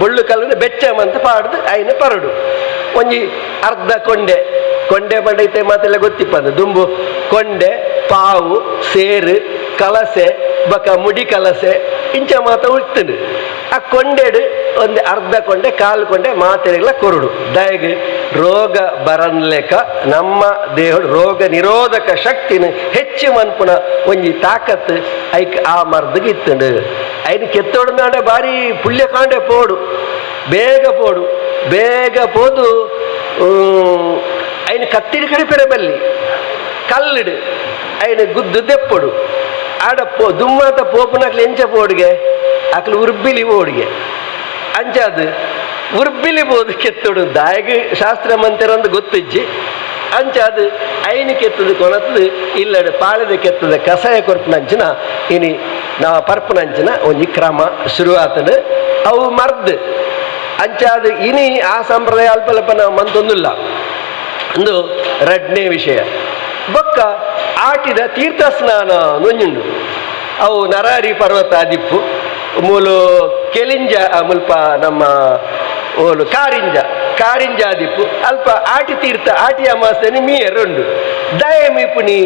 ಬೊಳ್ಳು ಕಲ್ಲದ ಬೆಚ್ಚಮಂತ ಪಾಡ್ದು ಐನು ಪರಡು ಒಂಜಿ ಅರ್ಧ ಕೊಂಡೆ ಬಂಡೈತೆ ಮಾತೆಲ್ಲ ಗೊತ್ತಿಪ್ಪಂದು ದುಂಬು ಕೊಂಡೆ ಪಾವು ಸೇರು ಕಲಸೆ ಬಕ ಮುಡಿ ಕಲಸೆ ಇಂಚ ಮಾತ ಉಳ್ತುಂಡು ಆ ಕೊಂಡೆಡು ಒಂದು ಅರ್ಧ ಕೊಂಡೆ ಕಾಲು ಕೊಂಡೆ ಮಾತೆರೆಗಳ ಕೊರಡು ದಯಗೆ ರೋಗ ಬರನ್ಲೆಕ್ಕ ನಮ್ಮ ದೇಹ ರೋಗ ನಿರೋಧಕ ಶಕ್ತಿನ ಹೆಚ್ಚು ಮನ್ಪುನ ಒಂಜಿ ತಾಕತ್ತು ಐಕ್ ಆ ಮರ್ದಗೆ ಇತ್ತುಂಡು ಐನು ಕೆತ್ತೋಡು ನಾಡ ಬಾರಿ ಪುಳ್ಯ ಕಾಂಡೆ ಪೋಡು ಬೇಗ ಪೋದು ಐನು ಕತ್ತಿಡಿ ಕಡಿಪೆರೆ ಬಲ್ಲಿ ಕಲ್ಲಿಡು ಐನು ಗುದ್ದು ದೆಪ್ಪಡು ಆಡ ದುಮ್ಮಾತ ಪೋಪುನಕ್ಲು ಎಂಚ ಪೋಡ್ಗೆ ಅಕ್ಲು ಉರ್ಬಿಲಿ ಓಡ್ಗೆ ಅಂಚಾದು ಉರ್ಬಿಲಿ ಬೋದು ಕೆತ್ತೋಡು ದಾಯಗ ಶಾಸ್ತ್ರ ಮಂತಿರಂದು ಗೊತ್ತಿಜ್ಜಿ ಅಂಚಾದು ಐನು ಕೆತ್ತದು ಕೊನತ್ತದು ಇಲ್ಲಡು ಪಾಳದ ಕೆತ್ತದ ಕಸಾಯ ಕೊರ್ಪುನಂಚಿನ ಇನಿ ನಾ ಪರ್ಪುನಂಚಿನ ಒಂಜಿ ಕ್ರಮ ಶುರುವಾತನು ಅವು ಮರ್ದು ಅಂಚಾದು ಇನಿ ಆ ಸಂಪ್ರದಾಯ ಅಲ್ಪಲ್ಪ ನಾವು ಮಂತೊಂದಿಲ್ಲ ಒಂದು ಎರಡನೇ ವಿಷಯ ಬೊಕ್ಕ ಆಟಿದ ತೀರ್ಥ ಸ್ನಾನ ನೊಂಜುಂಡು ಅವು ನರಾರಿ ಪರ್ವತ ದಿಪ್ಪು ಮೂಲು ಕೆಲಿಂಜ ಮುಲ್ಪ ನಮ್ಮ ಓಲು ಕಾರಿಂಜ ದಿಪ್ಪು ಅಲ್ಪ ಆಟಿ ತೀರ್ಥ ಆಟಿ ಅಮಾಸೆ ಮೀಯರುಂಡು ದಯ ಮೀಪುನಿ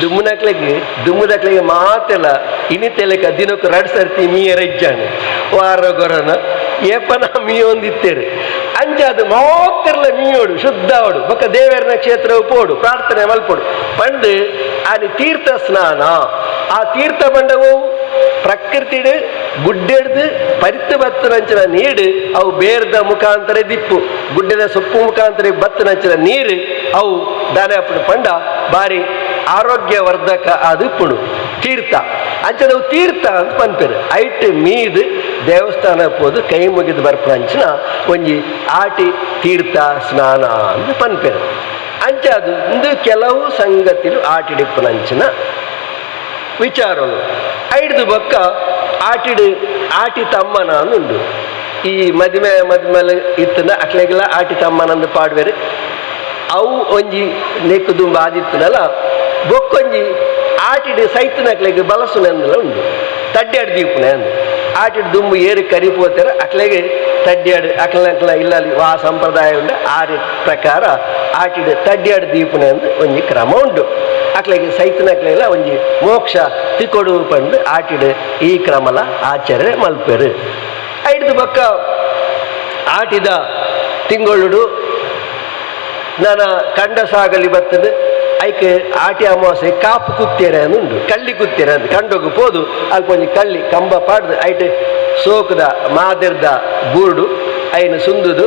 ದುಮ್ಮದಕ್ಲೆಗೆ ಮಾತೆಲ್ಲ ಇನಿತೆಲೆಕ ದಿನಕ್ಕೂ 2 ಸರ್ತಿ ಮೀಯರ ಇಜ್ಜಾನೆ ವಾರ ಗೊರನ ಏಪನ ಮೀಯೊಂದಿತ್ತೇರು ಅಂಚಾದು ಮಾತೆಲ್ಲ ಮೀಯೋಡು ಶುದ್ಧ ಅವಡು ಬೊಕ್ಕ ದೇವರ ಕ್ಷೇತ್ರವು ಪೋಡು ಪ್ರಾರ್ಥನೆ ಮಲ್ಪೋಡು ಪಂಡು ಅಲ್ಲಿ ತೀರ್ಥ ಸ್ನಾನ ಆ ತೀರ್ಥ ಬಂಡವು ಪ್ರಕೃತಿಡು ಗುಡ್ಡೆಡ್ದು ಪರಿತ್ತು ಬತ್ತನಂಚಿನ ನೀಡು ಅವು ಬೇರ್ದ ಮುಖಾಂತರ ದಿಪ್ಪು ಗುಡ್ಡದ ಸೊಪ್ಪು ಮುಖಾಂತರ ಬತ್ತನಂಚಿನ ನೀರು ಅವು ದಾನ ಪಂಡ ಬಾರಿ ಆರೋಗ್ಯವರ್ಧಕ ಅದು ಪುಣು ತೀರ್ಥ ಅಂಚದವು ತೀರ್ಥ ಅಂತ ಪನ್ಪೇರು ಐಟ್ ಮೀದು ದೇವಸ್ಥಾನ ಹೋದು ಕೈ ಮುಗಿದು ಬರ್ಪಂಚಿನ ಒಂಜಿ ಆಟಿ ತೀರ್ಥ ಸ್ನಾನ ಅಂತ ಪನ್ಪೇರು ಅಂಚದು ಇಂದು ಕೆಲವು ಸಂಗತಿಲು ಆಟಿಡಿಪ್ಪನಂಚಿನ ವಿಚಾರಗಳು ಐಡ್ದು ಬೊಕ್ಕ ಆಟಿ ತಮ್ಮನ ಉಂಡು ಈ ಮದುವೆ ಇತ್ತಂದ ಅಕ್ಲೆಗೆಲ್ಲ ಆಟಿ ತಮ್ಮನಂದು ಪಾಡ್ವೇರು ಅವು ಒಂಜಿ ನೆಕ್ಕು ದುಂಬ ಆದಿತ್ತನಲ್ಲ ಬೊಕ್ಕೊಂಜಿ ಆಟಿಡು ಸೈತನಕ್ಲೆಗೆ ಬಲಸುನೆಂದಲ ಉಂಡು ತಡ್ಡ್ಯಾಡು ದೀಪುನೆ ಅಂದು ಆಟಿಡು ದುಂಬು ಏರಿ ಕರಿಪೋತಾರೆ ಅಕ್ಲೆಗೆ ತಡ್ಡ್ಯಾಡು ಅಕ್ಲನಕ್ಲ ಇಲ್ಲಲ್ಲಿ ವಾ ಸಂಪ್ರದಾಯ ಉಂಡು ಆ ಪ್ರಕಾರ ಆಟಿಡು ತಡ್ಡ್ಯಾಡು ದೀಪುನೆ ಅಂದು ಒಂಜಿ ಕ್ರಮ ಉಂಡು ಅಕ್ಲೆಗೆ ಸೈತನಕ್ಲೆಲ್ಲ ಒಂಜಿ ಮೋಕ್ಷ ತಿಕೊಡು ಪಂಡು ಆಟಿಡು ಈ ಕ್ರಮಲ ಆಚರಣೆ ಮಲ್ಪೇರು ಐದು ಬೊಕ್ಕ ಆಟಿದ ತಿಂಗಳು ನಾನು ಕಂಡ ಸಾಗಲಿ ಬರ್ತದೆ ಐಕೆ ಆಟಿ ಅಮಾವಾಸ್ಯೆ ಕಾಪು ಕುತ್ತೇರೆ ಉಂಡು ಕಳ್ಳಿ ಕುತ್ತೇರೆ ಅಂತ ಕಂಡೋಗು ಪೋದು ಅಲ್ಪ ಒಂಜಿ ಕಳ್ಳಿ ಕಂಬ ಪಾಡ್ದು ಐಟ್ ಸೋಕದ ಮಾದಿರ್ದ ಬೂರ್ಡು ಐನು ಸುಂದುದು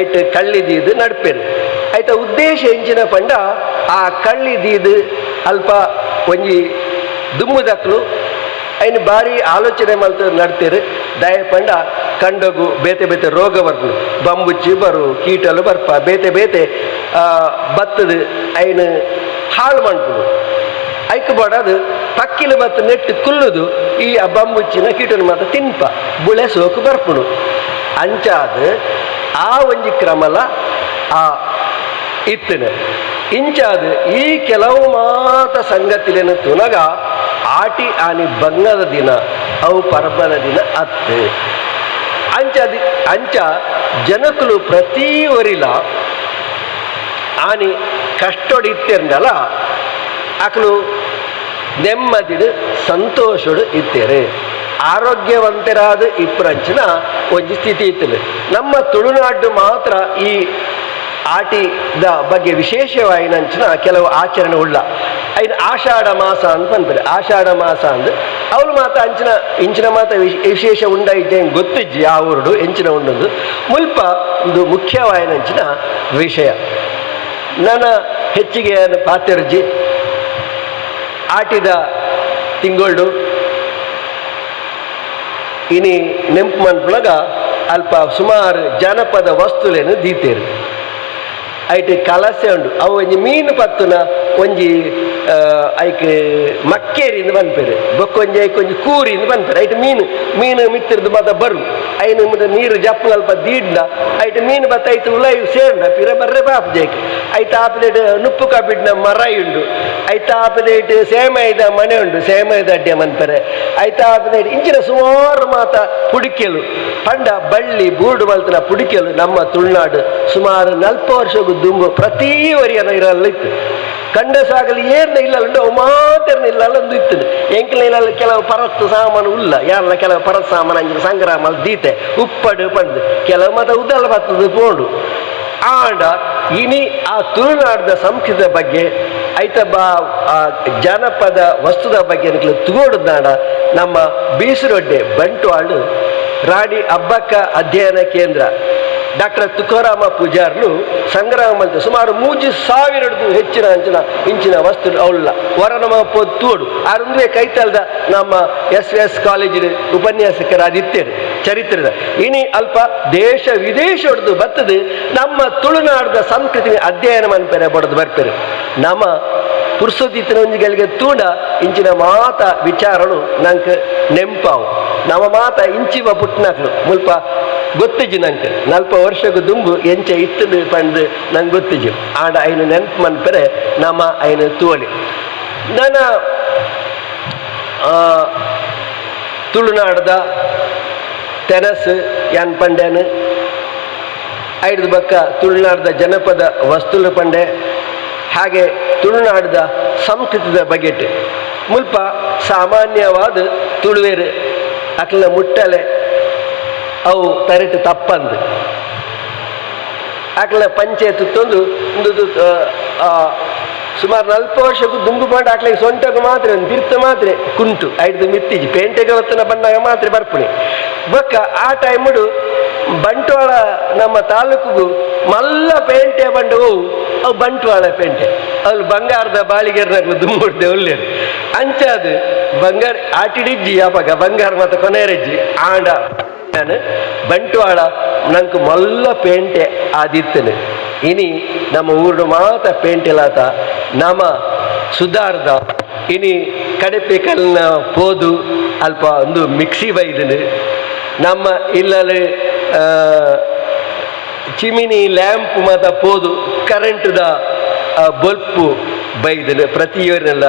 ಐಟ್ ಕಳ್ಳಿದೀದು ನಡ್ಪೇರು ಐತ ಉದ್ದೇಶ ಎಂಚಿನ ಪಂಡ ಆ ಕಳ್ಳಿದೀದು ಅಲ್ಪ ಒಂಜಿ ದುಮ್ಮುದಕ್ಲು ಐನು ಬಾರಿ ಆಲೋಚನೆ ಮಲ್ತ ನಡ್ತೇರು ದಯ ಪಂಡ ಕಂಡೋಗು ಬೇತೆ ಬೇತೆ ರೋಗ ಬರ್ಪುಡು ಬಂಬುಚ್ಚಿ ಬರು ಕೀಟಲು ಬರ್ಪ ಬೇತೆ ಬೇತೆ ಬತ್ತದು ಐನು ಹಾಳು ಮಾಡ್ಬಿಡು ಐಕ್ ಬಾಡದು ಪಕ್ಕಿಲು ಬತ್ತು ನೆಟ್ಟು ಕುಲ್ಲುದು ಈ ಬಂಬುಚ್ಚಿನ ಕೀಟನು ಮಾತ್ರ ತಿನ್ಪ ಬುಳೆ ಸೋಕು ಬರ್ಪುಡು ಅಂಚಾದ ಆ ಒಂಜಿ ಕ್ರಮಲ ಆ ಇತ್ತನ ಇಂಚಾದ ಈ ಕೆಲವು ಮಾತ ಸಂಗತಿಲೇನು ತುನಗ ಆಟಿ ಆನಿ ಬಂಗದ ದಿನ ಅವು ಪರ್ಬದ ದಿನ ಅತ್ತೆ ಅಂಚ ಜನಕುಲು ಪ್ರತಿ ಒರಿಲ ಆನಿ ಕಷ್ಟೋಡು ಇತ್ತೇರ್ನಲ್ಲ ಅಕಲು ನೆಮ್ಮದಿಡು ಸಂತೋಷಡು ಇತ್ತೇರೆ ಆರೋಗ್ಯವಂತರಾದ ಇಪ್ಪರಂಚಿನ ಒಂಜಿ ಸ್ಥಿತಿ ಇತ್ತಲೆ ನಮ್ಮ ತುಳುನಾಡು ಮಾತ್ರ ಈ ಆಟಿದ ಬಗ್ಗೆ ವಿಶೇಷವಾಯಿನಂಚಿನ ಕೆಲವು ಆಚರಣೆ ಉಳ್ಳ ಐದು ಆಷಾಢ ಮಾಸ ಅಂತ ಬಂದ್ಬಿಡಿ ಆಷಾಢ ಮಾಸ ಅಂದ್ರೆ ಅವಳು ಮಾತ ಇಂಚಿನ ಮಾತ ವಿಶೇಷ ಉಂಡ ಇದ್ದೆ ಗೊತ್ತಿಜ್ಜಿ ಆ ಊರುಡು ಎಂಚಿನ ಉಂಡೊಂದು ಮುಲ್ಪ ಒಂದು ಮುಖ್ಯವಾಯಿನಂಚಿನ ವಿಷಯ ನನ್ನ ಹೆಚ್ಚಿಗೆ ಪಾತೆರ್ಜಿ ಆಟಿದ ತಿಂಗಳು ಇನಿ ನೆಂಪು ಮನ್ಪುಳಗ ಅಲ್ಪ ಸುಮಾರು ಜನಪದ ವಸ್ತುಲೇನು ದೀತೇರು ಐಟಿ ಕಲಸೆ ಉಂಡು ಅವು ಒಂಜಿ ಮೀನು ಪತ್ತುನ ಒಂಜಿ ಐಕ್ ಮಕ್ಕೇರಿಂದ ಬನ್ಪೇರು ಬೊಕ್ಕೊಂಜಿ ಐಕೊಂಜಿ ಕೂರಿಂದ ಬನ್ಪೇರು ಐಟ್ ಮೀನು ಮಿತ್ತಿರ್ದು ಮಾತ ಬರು ಐನು ಮತ್ತೆ ನೀರು ಜಪ್ಪು ಅಲ್ಪ ದೀಡ್ದ ಐಟ್ ಮೀನು ಬತ್ತ ಐತು ಉಳೈ ಸೇರ್ದ ಪಿರ ಬರ್ರೆ ಪಾಪ ಜೇಕ್ ಐತ ಆಪದೇಟ್ ನುಪ್ಪು ಕಾಪಿಡ್ನ ಮರ ಉಂಡು ಐತ ಆಪದೇಟ್ ಸೇಮೈದ ಮನೆ ಉಂಡು ಸೇಮೈದ ಅಡ್ಡೆ ಮನ್ಪರೆ ಐತ ಆಪದೇಟ್ ಇಂಚಿನ ಸುಮಾರು ಮಾತ ಪುಡಿಕೆಲು ಪಂಡ ಬಳ್ಳಿ ಬೂಡು ಮಲ್ತನ ಪುಡಿಕೆಲು ನಮ್ಮ ತುಳುನಾಡು ಸುಮಾರು 40 ವರ್ಷಕ್ಕೂ ದುಂಬು ಪ್ರತಿ ವರಿಯನ ಇರಲಿತ್ತು ಕಂಡ ಸಾಗಲಿ ಏರ್ನ ಇಲ್ಲ ಮಾತೇರ್ನ ಇಲ್ಲ ಒಂದು ಇತ್ತು ಎಂಕ್ಲ ಕೆಲವು ಪರತ್ತು ಸಾಮಾನು ಇಲ್ಲ ಯಾರಲ್ಲ ಕೆಲವು ಪರತ್ ಸಾಮಾನು ಅಂಜಿನ ಸಂಗ್ರಾಮ ದೀತೆ ಉಪ್ಪಡು ಪಂಡು ಕೆಲವು ಮಾತ್ರ ಉದ್ದಲ್ಲ ಬರ್ತದೆ ಪೋಂಡು ಆಂಡ ಇನಿ ಆ ತುಳುನಾಡಿನ ಸಂಸ್ಕೃತಿಯ ಬಗ್ಗೆ ಐತ ಜನಪದ ವಸ್ತುದ ಬಗ್ಗೆ ತುಗೋಡುದಾಡ ನಮ್ಮ ಬೀಸರೊಡ್ಡೆ ಬಂಟ್ವಾಳು ರಾಣಿ ಅಬ್ಬಕ್ಕ ಅಧ್ಯಯನ ಕೇಂದ್ರ ಡಾಕ್ಟರ್ ತುಕಾರಾಮ ಪೂಜಾರ್ಲು ಸಂಗ್ರಹ ಮಂತ್ರ ಸುಮಾರು 3000 ಹೆಚ್ಚಿನ ಇಂಚಿನ ವಸ್ತು ಅವಳ ವರನಮ ಪೊತ್ತೋಡು ಆರಂದ್ರೆ ಕೈತಲ್ದ ನಮ್ಮ ಎಸ್ ಕಾಲೇಜಿನ ಉಪನ್ಯಾಸಕರಾದಿತ್ತೇರು ಚರಿತ್ರದ ಇನಿ ಅಲ್ಪ ದೇಶ ವಿದೇಶದ್ದು ಬರ್ತದೆ ನಮ್ಮ ತುಳುನಾಡದ ಸಂಸ್ಕೃತಿ ಅಧ್ಯಯನ ಮನ್ಪೇರೆ ಬಡದು ಬರ್ಪೇರು ನಮ್ಮ ಪುರ್ಸೊತ್ತಿನ ಒಂಜಿಗಳಿಗೆ ತೂಂಡ ಇಂಚಿನ ಮಾತ ವಿಚಾರಗಳು ನಂಗೆ ನೆಂಪಾವು ನಮ್ಮ ಮಾತ ಇಂಚಿವ ಪುಟ್ನಕ್ಲು ಮುಲ್ಪ ಗೊತ್ತಿಜ್ಜಿ ನಂಗೆ 40 ವರ್ಷಕ್ಕೂ ದುಂಬು ಎಂಚ ಇತ್ತು ಪಂಡು ನಂಗೆ ಗೊತ್ತಿಜ್ಜು ಆಂಡ ಐನು ನೆನ್ಪು ಮನ್ಪರೆ ನಮ್ಮ ಐನು ತೋಳಿ ನನ್ನ ತುಳುನಾಡದ ತೆನಸು ಯಾನ್ ಪಂಡೆನು ಐದು ಬಕ್ಕ ತುಳುನಾಡದ ಜನಪದ ವಸ್ತುಲ ಪಂಡೆ ಹಾಗೆ ತುಳುನಾಡದ ಸಂಸ್ಕೃತದ ಬಗೆಟ್ ಮುಲ್ಪ ಸಾಮಾನ್ಯವಾದ ತುಳುವೇರು ಅಕ್ಲ ಮುಟ್ಟಲೆ ಅವು ತರೆಟ್ ತಪ್ಪಂದು ಅಕ್ಲ ಪಂಚಾಯತ್ ತಂದು ಸುಮಾರು 40 ವರ್ಷಕ್ಕೂ ದುಂಬು ಮಾಡಿ ಆಕ್ಲಿಗೆ ಸೊಂಟಕ್ಕೆ ಮಾತ್ರ ತಿರ್ತ ಮಾತ್ರ ಕುಂಟು ಐದು ಮಿತ್ತಿಜಿ ಪೇಂಟೆಗೆ ಹೊತ್ತನ ಬಂದಾಗ ಮಾತ್ರ ಬರ್ಪುಣಿ ಬೊಕ್ಕ ಆ ಟೈಮುಡು ಬಂಟ್ವಾಳ ನಮ್ಮ ತಾಲೂಕಿಗೂ ಮಲ್ಲ ಪೇಂಟೆ ಬಂಡು ಅವು ಬಂಟ್ವಾಳ ಪೇಂಟೆ ಅಲ್ಲಿ ಬಂಗಾರದ ಬಾಳಿಗೆರ್ನಾಗ ದುಂಬುಡ್ದೆ ಒಳ್ಳೆಯದು ಅಂಚಾದು ಬಂಗಾರ ಆಟಿಡಿಜ್ಜಿ ಯಾವಾಗ ಬಂಗಾರ ಮತ್ತು ಕೊನೆಯರಜ್ಜಿ ಆಂಡ ನಾನು ಬಂಟ್ವಾಳ ನಂಗೆ ಮೊಲ್ಲ ಪೇಂಟೆ ಆದಿತ್ತನು ಇನಿ ನಮ್ಮ ಊರು ಮಾತ ಪೇಂಟೆಲಾತ ನಮ್ಮ ಸುಧಾರ್ದ ಇನಿ ಕಡಪೆ ಕಲ್ಲಿನ ಪೋದು ಅಲ್ಪ ಒಂದು ಮಿಕ್ಸಿ ಬೈದನು ನಮ್ಮ ಇಲ್ಲಲ್ಲಿ ಚಿಮಿನಿ ಲ್ಯಾಂಪ್ ಮಾತ ಪೋದು ಕರೆಂಟ್ದ ಬಲ್ಪು ಬೈದನು ಪ್ರತಿಯೊರೆಲ್ಲ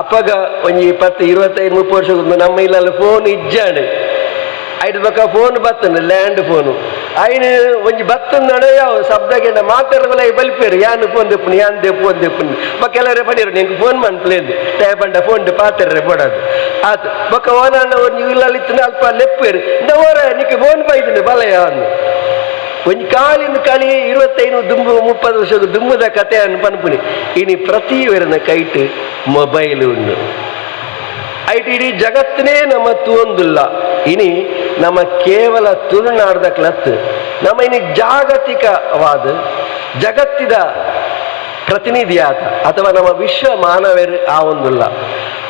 ಅಪ್ಪಗ ಒಂದು 20-25-30 ವರ್ಷ ನಮ್ಮ ಇಲ್ಲಲ್ಲಿ ಫೋನ್ ಇಜ್ಜಾണ് ಐದು ಬಕ್ಕ ಫೋನ್ ಬತ್ತನು ಲ್ಯಾಂಡ್ ಫೋನು ಐನು ಒಂಜಿ ಬತ್ತಂದಣ ಯಾವ ಶಬ್ದಗೆಂಡ ಮಾತಾಡಲ್ಲ ಬಲ್ಪೇರು ಯಾನು ಫೋನ್ ದೆಪ್ಪುನು ಯಾನ್ ಫೋನ್ ದೆಪ್ಪುನು ಬಕ್ಕ ಎಲ್ಲರೇ ಪಡೀರು ನಿಂಗೆ ಫೋನ್ ಮನ್ಪ್ಲೇಂದು ಟೇಪಂಡ ಫೋನ್ ಪಾತ್ರರೆ ಪಡೋದು ಆತು ಬಕ್ಕ ಓನಣ್ಣ ಒಂದು ಇಲ್ಲಲ್ಲಿತ್ತು ಅಲ್ಪ ಲೆಪ್ಪೇರು ಇಂದವರ ನಿಕ್ಕೆ ಫೋನ್ ಬೈದನು ಬಲಯ ಅನ್ನು ಒಂಜಿ ಕಾಲಿಂದ ಕಾಲಿ 25-30 ವರ್ಷದ ದುಂಬುದ ಕತೆ ಅನ್ನು ಪನ್ಪುನಿ ಇನಿ ಪ್ರತಿಯೊರನ ಕೈಟ್ ಮೊಬೈಲ್ ಉಂಡು ಐಟ್ ಇಡೀ ಜಗತ್ತನೇ ನಮ್ಮ ತೂಂದಿಲ್ಲ ಇನಿ ನಮ್ಮ ಕೇವಲ ತುಳುನಾಡ್ದ ಕ್ಲತ್ ನಮ್ಮ ಇನಿ ಜಾಗತಿಕವಾದ ಜಗತ್ತಿದ ಪ್ರತಿನಿಧಿಯಾತ ಅಥವಾ ನಮ್ಮ ವಿಶ್ವ ಮಾನವರು ಆ ಒಂದಿಲ್ಲ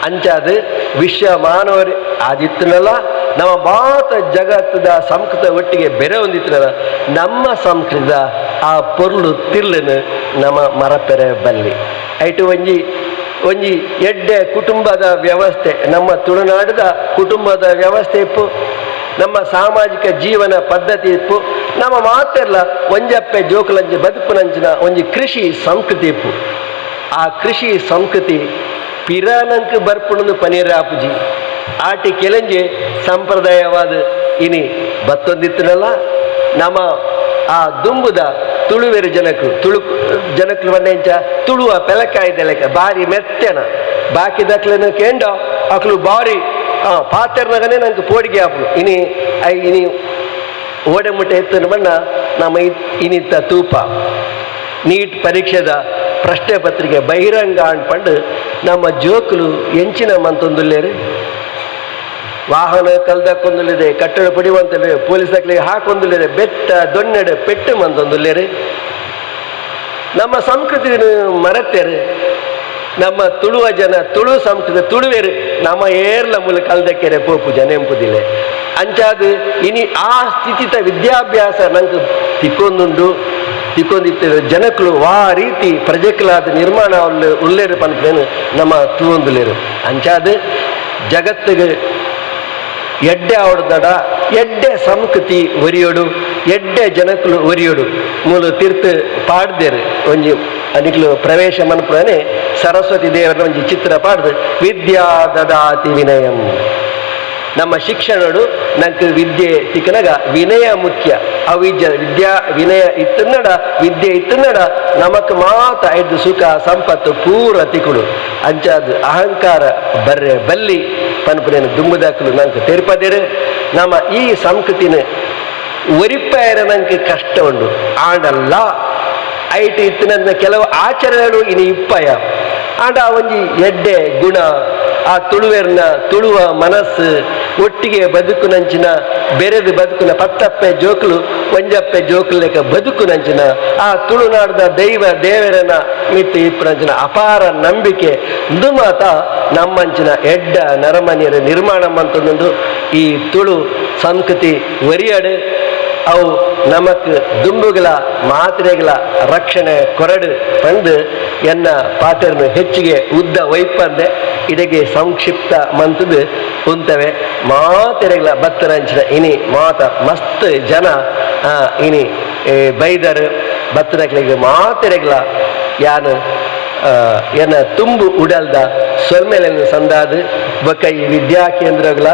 ಅಂಚಾದ ವಿಶ್ವ ಮಾನವರು ಆದಿತ್ತನಲ್ಲ ನಮ್ಮ ಮಾತ ಜಗತ್ತದ ಸಂಸ್ಕೃತ ಒಟ್ಟಿಗೆ ಬೆರೆ ಹೊಂದಿತ್ತನಲ್ಲ ನಮ್ಮ ಸಂಸ್ಕೃತದ ಆ ಪೊರ್ಲು ತಿರ್ಲನ್ನು ನಮ್ಮ ಮರಪೆರೆ ಬಲ್ಲಿ ಐಟು ಒಂಜಿ ಎಡ್ಡೆ ಕುಟುಂಬದ ವ್ಯವಸ್ಥೆ ನಮ್ಮ ತುಳುನಾಡದ ಕುಟುಂಬದ ವ್ಯವಸ್ಥೆ ಇಪ್ಪು ನಮ್ಮ ಸಾಮಾಜಿಕ ಜೀವನ ಪದ್ಧತಿ ಇಪ್ಪು ನಮ್ಮ ಮಾತೆಲ್ಲ ಒಂಜಪ್ಪೆ ಜೋಕುಲಂಜಿ ಬದುಕುನಂಚಿನ ಒಂಜಿ ಕೃಷಿ ಸಂಸ್ಕೃತಿ ಇಪ್ಪು ಆ ಕೃಷಿ ಸಂಸ್ಕೃತಿ ಪಿರಾನಂಕ್ ಬರ್ಪುಣದು ಪನೀರಾಪುಜಿ ಆಟಿ ಕೆಲಂಜಿ ಸಂಪ್ರದಾಯವಾದ ಇನಿ ಬತ್ತೊಂದಿತ್ತನಲ್ಲ ನಮ್ಮ ಆ ದುಂಬುದ ತುಳುವೆರು ಜನಕ್ಕಳು ಬನ್ನೆಂಚ ತುಳುವ ಪೆಲಕಾಯ್ದ ಲೆಕ್ಕ ಬಾರಿ ಮೆತ್ತನ ಬಾಕಿ ದಕ್ಲನ್ನು ಕೇಂಡ ಅಕ್ಲು ಬಾರಿ ಪಾತೆರ್ನಾಗನೇ ನಂಗೆ ಪೋಡಿಗೆ ಹಾಪು ಇನಿ ಓಡೆ ಮುಟ್ಟೆ ಎತ್ತನ ಬಣ್ಣ ನಮ್ಮ ಇನಿತ್ತ ತೂಪ ನೀಟ್ ಪರೀಕ್ಷೆದ ಪ್ರಶ್ನೆ ಪತ್ರಿಕೆ ಬಹಿರಂಗ ಅನ್ಪಂಡು ನಮ್ಮ ಜೋಕುಲು ಎಂಚಿನ ಮಂತೊಂದುಲ್ಲೇರು ವಾಹನ ಕಲ್ದಕ್ಕೊಂದುಲ್ಲಿದೆ ಕಟ್ಟಡ ಪಡಿಯುವಂತಲೇ ಪೊಲೀಸ್ ದಾಖಲೆಗೆ ಹಾಕೊಂದುಲ್ಲಿದೆ ಬೆಟ್ಟ ದೊಣ್ಣೆಡೆ ಪೆಟ್ಟು ಮಂತೊಂದುಲ್ಲೇರು ನಮ್ಮ ಸಂಸ್ಕೃತಿ ಮರೆತೇರು ನಮ್ಮ ತುಳುವ ಜನ ತುಳು ಸಂಸ್ಕೃತಿ ತುಳುವೇರು ನಮ್ಮ ಏರ್ಲ ಮೂಲ ಕಲ್ದಕ್ಕೆರೆ ಪೋಪು ಜನ ಎಂಬುದಿಲ್ಲ ಅಂಚಾದು ಇನಿ ಆ ಸ್ಥಿತಿತ ವಿದ್ಯಾಭ್ಯಾಸ ನಂಗೆ ತಿಕ್ಕೊಂದಿತ್ತು ಜನಕ್ಕಳು ವಾ ರೀತಿ ಪ್ರಜೆಕಲಾದ ನಿರ್ಮಾಣ ಉಳ್ಳೇರು ಪನ್ಪೇನು ನಮ್ಮ ತುಳುವಂದುಲೇರು ಅಂಚಾದು ಜಗತ್ತಿಗೆ ಎಡ್ಡೆ ಆವಡ್ದಡ ಎಡ್ಡೆ ಸಂಸ್ಕೃತಿ ಒರಿಯೋಡು ಎಡ್ಡೆ ಜನಕ್ಕಳು ಒರಿಯೋಡು ಮೂಲ ತೀರ್ಥ ಪಾಡ್ದೇರು ಒಂಜಿ ಅನಿಕ್ಲು ಪ್ರವೇಶ ಮನ್ಪುರನೆ ಸರಸ್ವತಿ ದೇವರ ಒಂಜಿ ಚಿತ್ರ ಪಾಡ್ದು ವಿದ್ಯಾ ದದಾತಿ ವಿನಯಂ ನಮ್ಮ ಶಿಕ್ಷಣಡು ನಂಗೆ ವಿದ್ಯೆ ತಿಕ್ಕನಾಗ ವಿನಯ ಮುಖ್ಯ ವಿದ್ಯಾ ವಿನಯ ಇತ್ತನ್ನಡ ವಿದ್ಯೆ ಇತ್ತನ್ನಡ ನಮಕ್ ಮಾತ ಐದು ಸುಖ ಸಂಪತ್ತು ಪೂರ ತಿಕ್ಕುಡು ಅಂಚಾದು ಅಹಂಕಾರ ಬರ್ರೆ ಬಲ್ಲಿ ಪನ್ಪುರೇನು ದುಂಬುದಾಕಲು ನಂಗೆ ತೆರ್ಪದೇರು ನಮ್ಮ ಈ ಸಂಸ್ಕೃತಿನ ಒರಿಪಾಯರ ನಂಗೆ ಕಷ್ಟ ಉಂಡು ಆಂಡಲ್ಲ ಐಟಿ ಇತ್ತಿನ ಕೆಲವು ಆಚರಣೆಗಳು ಇನ್ನು ಇಪ್ಪಯ ಆಂಡ ಒಂಜಿ ಎಡ್ಡೆ ಗುಣ ಆ ತುಳುವ ಮನಸ್ಸು ಒಟ್ಟಿಗೆ ಬದುಕುನಂಚಿನ ಬೆರೆದು ಬದುಕುನ ಪತ್ತಪ್ಪೆ ಜೋಕುಲು ಒಂಜಪ್ಪೆ ಜೋಕುಲು ಲೆಕ್ಕ ಬದುಕುನಂಚಿನ ಆ ತುಳುನಾಡದ ದೇವರನ ಮಿತ್ತು ಇಪ್ಪನಂಚಿನ ಅಪಾರ ನಂಬಿಕೆ ಇಂದು ಮಾತ ನಮ್ಮಂಚಿನ ಎಡ್ಡ ನರಮನಿಯರ ನಿರ್ಮಾಣ ಅಂತಂದು ಈ ತುಳು ಸಂಸ್ಕೃತಿ ಒರಿಯಾಡು ಅವು ನಮಕ್ ದುಂಬುಗಳ ಮಾತ್ರೆಗಳ ರಕ್ಷಣೆ ಕೊರಡು ಪಂದು ಎನ್ನ ಪಾತ್ರನು ಹೆಚ್ಚಿಗೆ ಉದ್ದ ವೈಪಂದೆ ಇದಕ್ಕೆ ಸಂಕ್ಷಿಪ್ತ ಮಂತದು ಕುಂತವೆ ಮಾತೆರೆಗಳ ಬತ್ತರಂಚಿನ ಇನಿ ಮಾತ ಮಸ್ತ್ ಜನ ಇನಿ ಬೈದರು ಬತ್ತನಗಳಿಗೆ ಮಾತೆರೆಗಳ ಯಾನು ಎನ್ನ ತುಂಬು ಉಡಲ್ದ ಸೊಲ್ಮೆಲೆನ್ನು ಸಂದಾದು ಬಕ್ಕ ಈ ವಿದ್ಯಾ ಕೇಂದ್ರಗಳ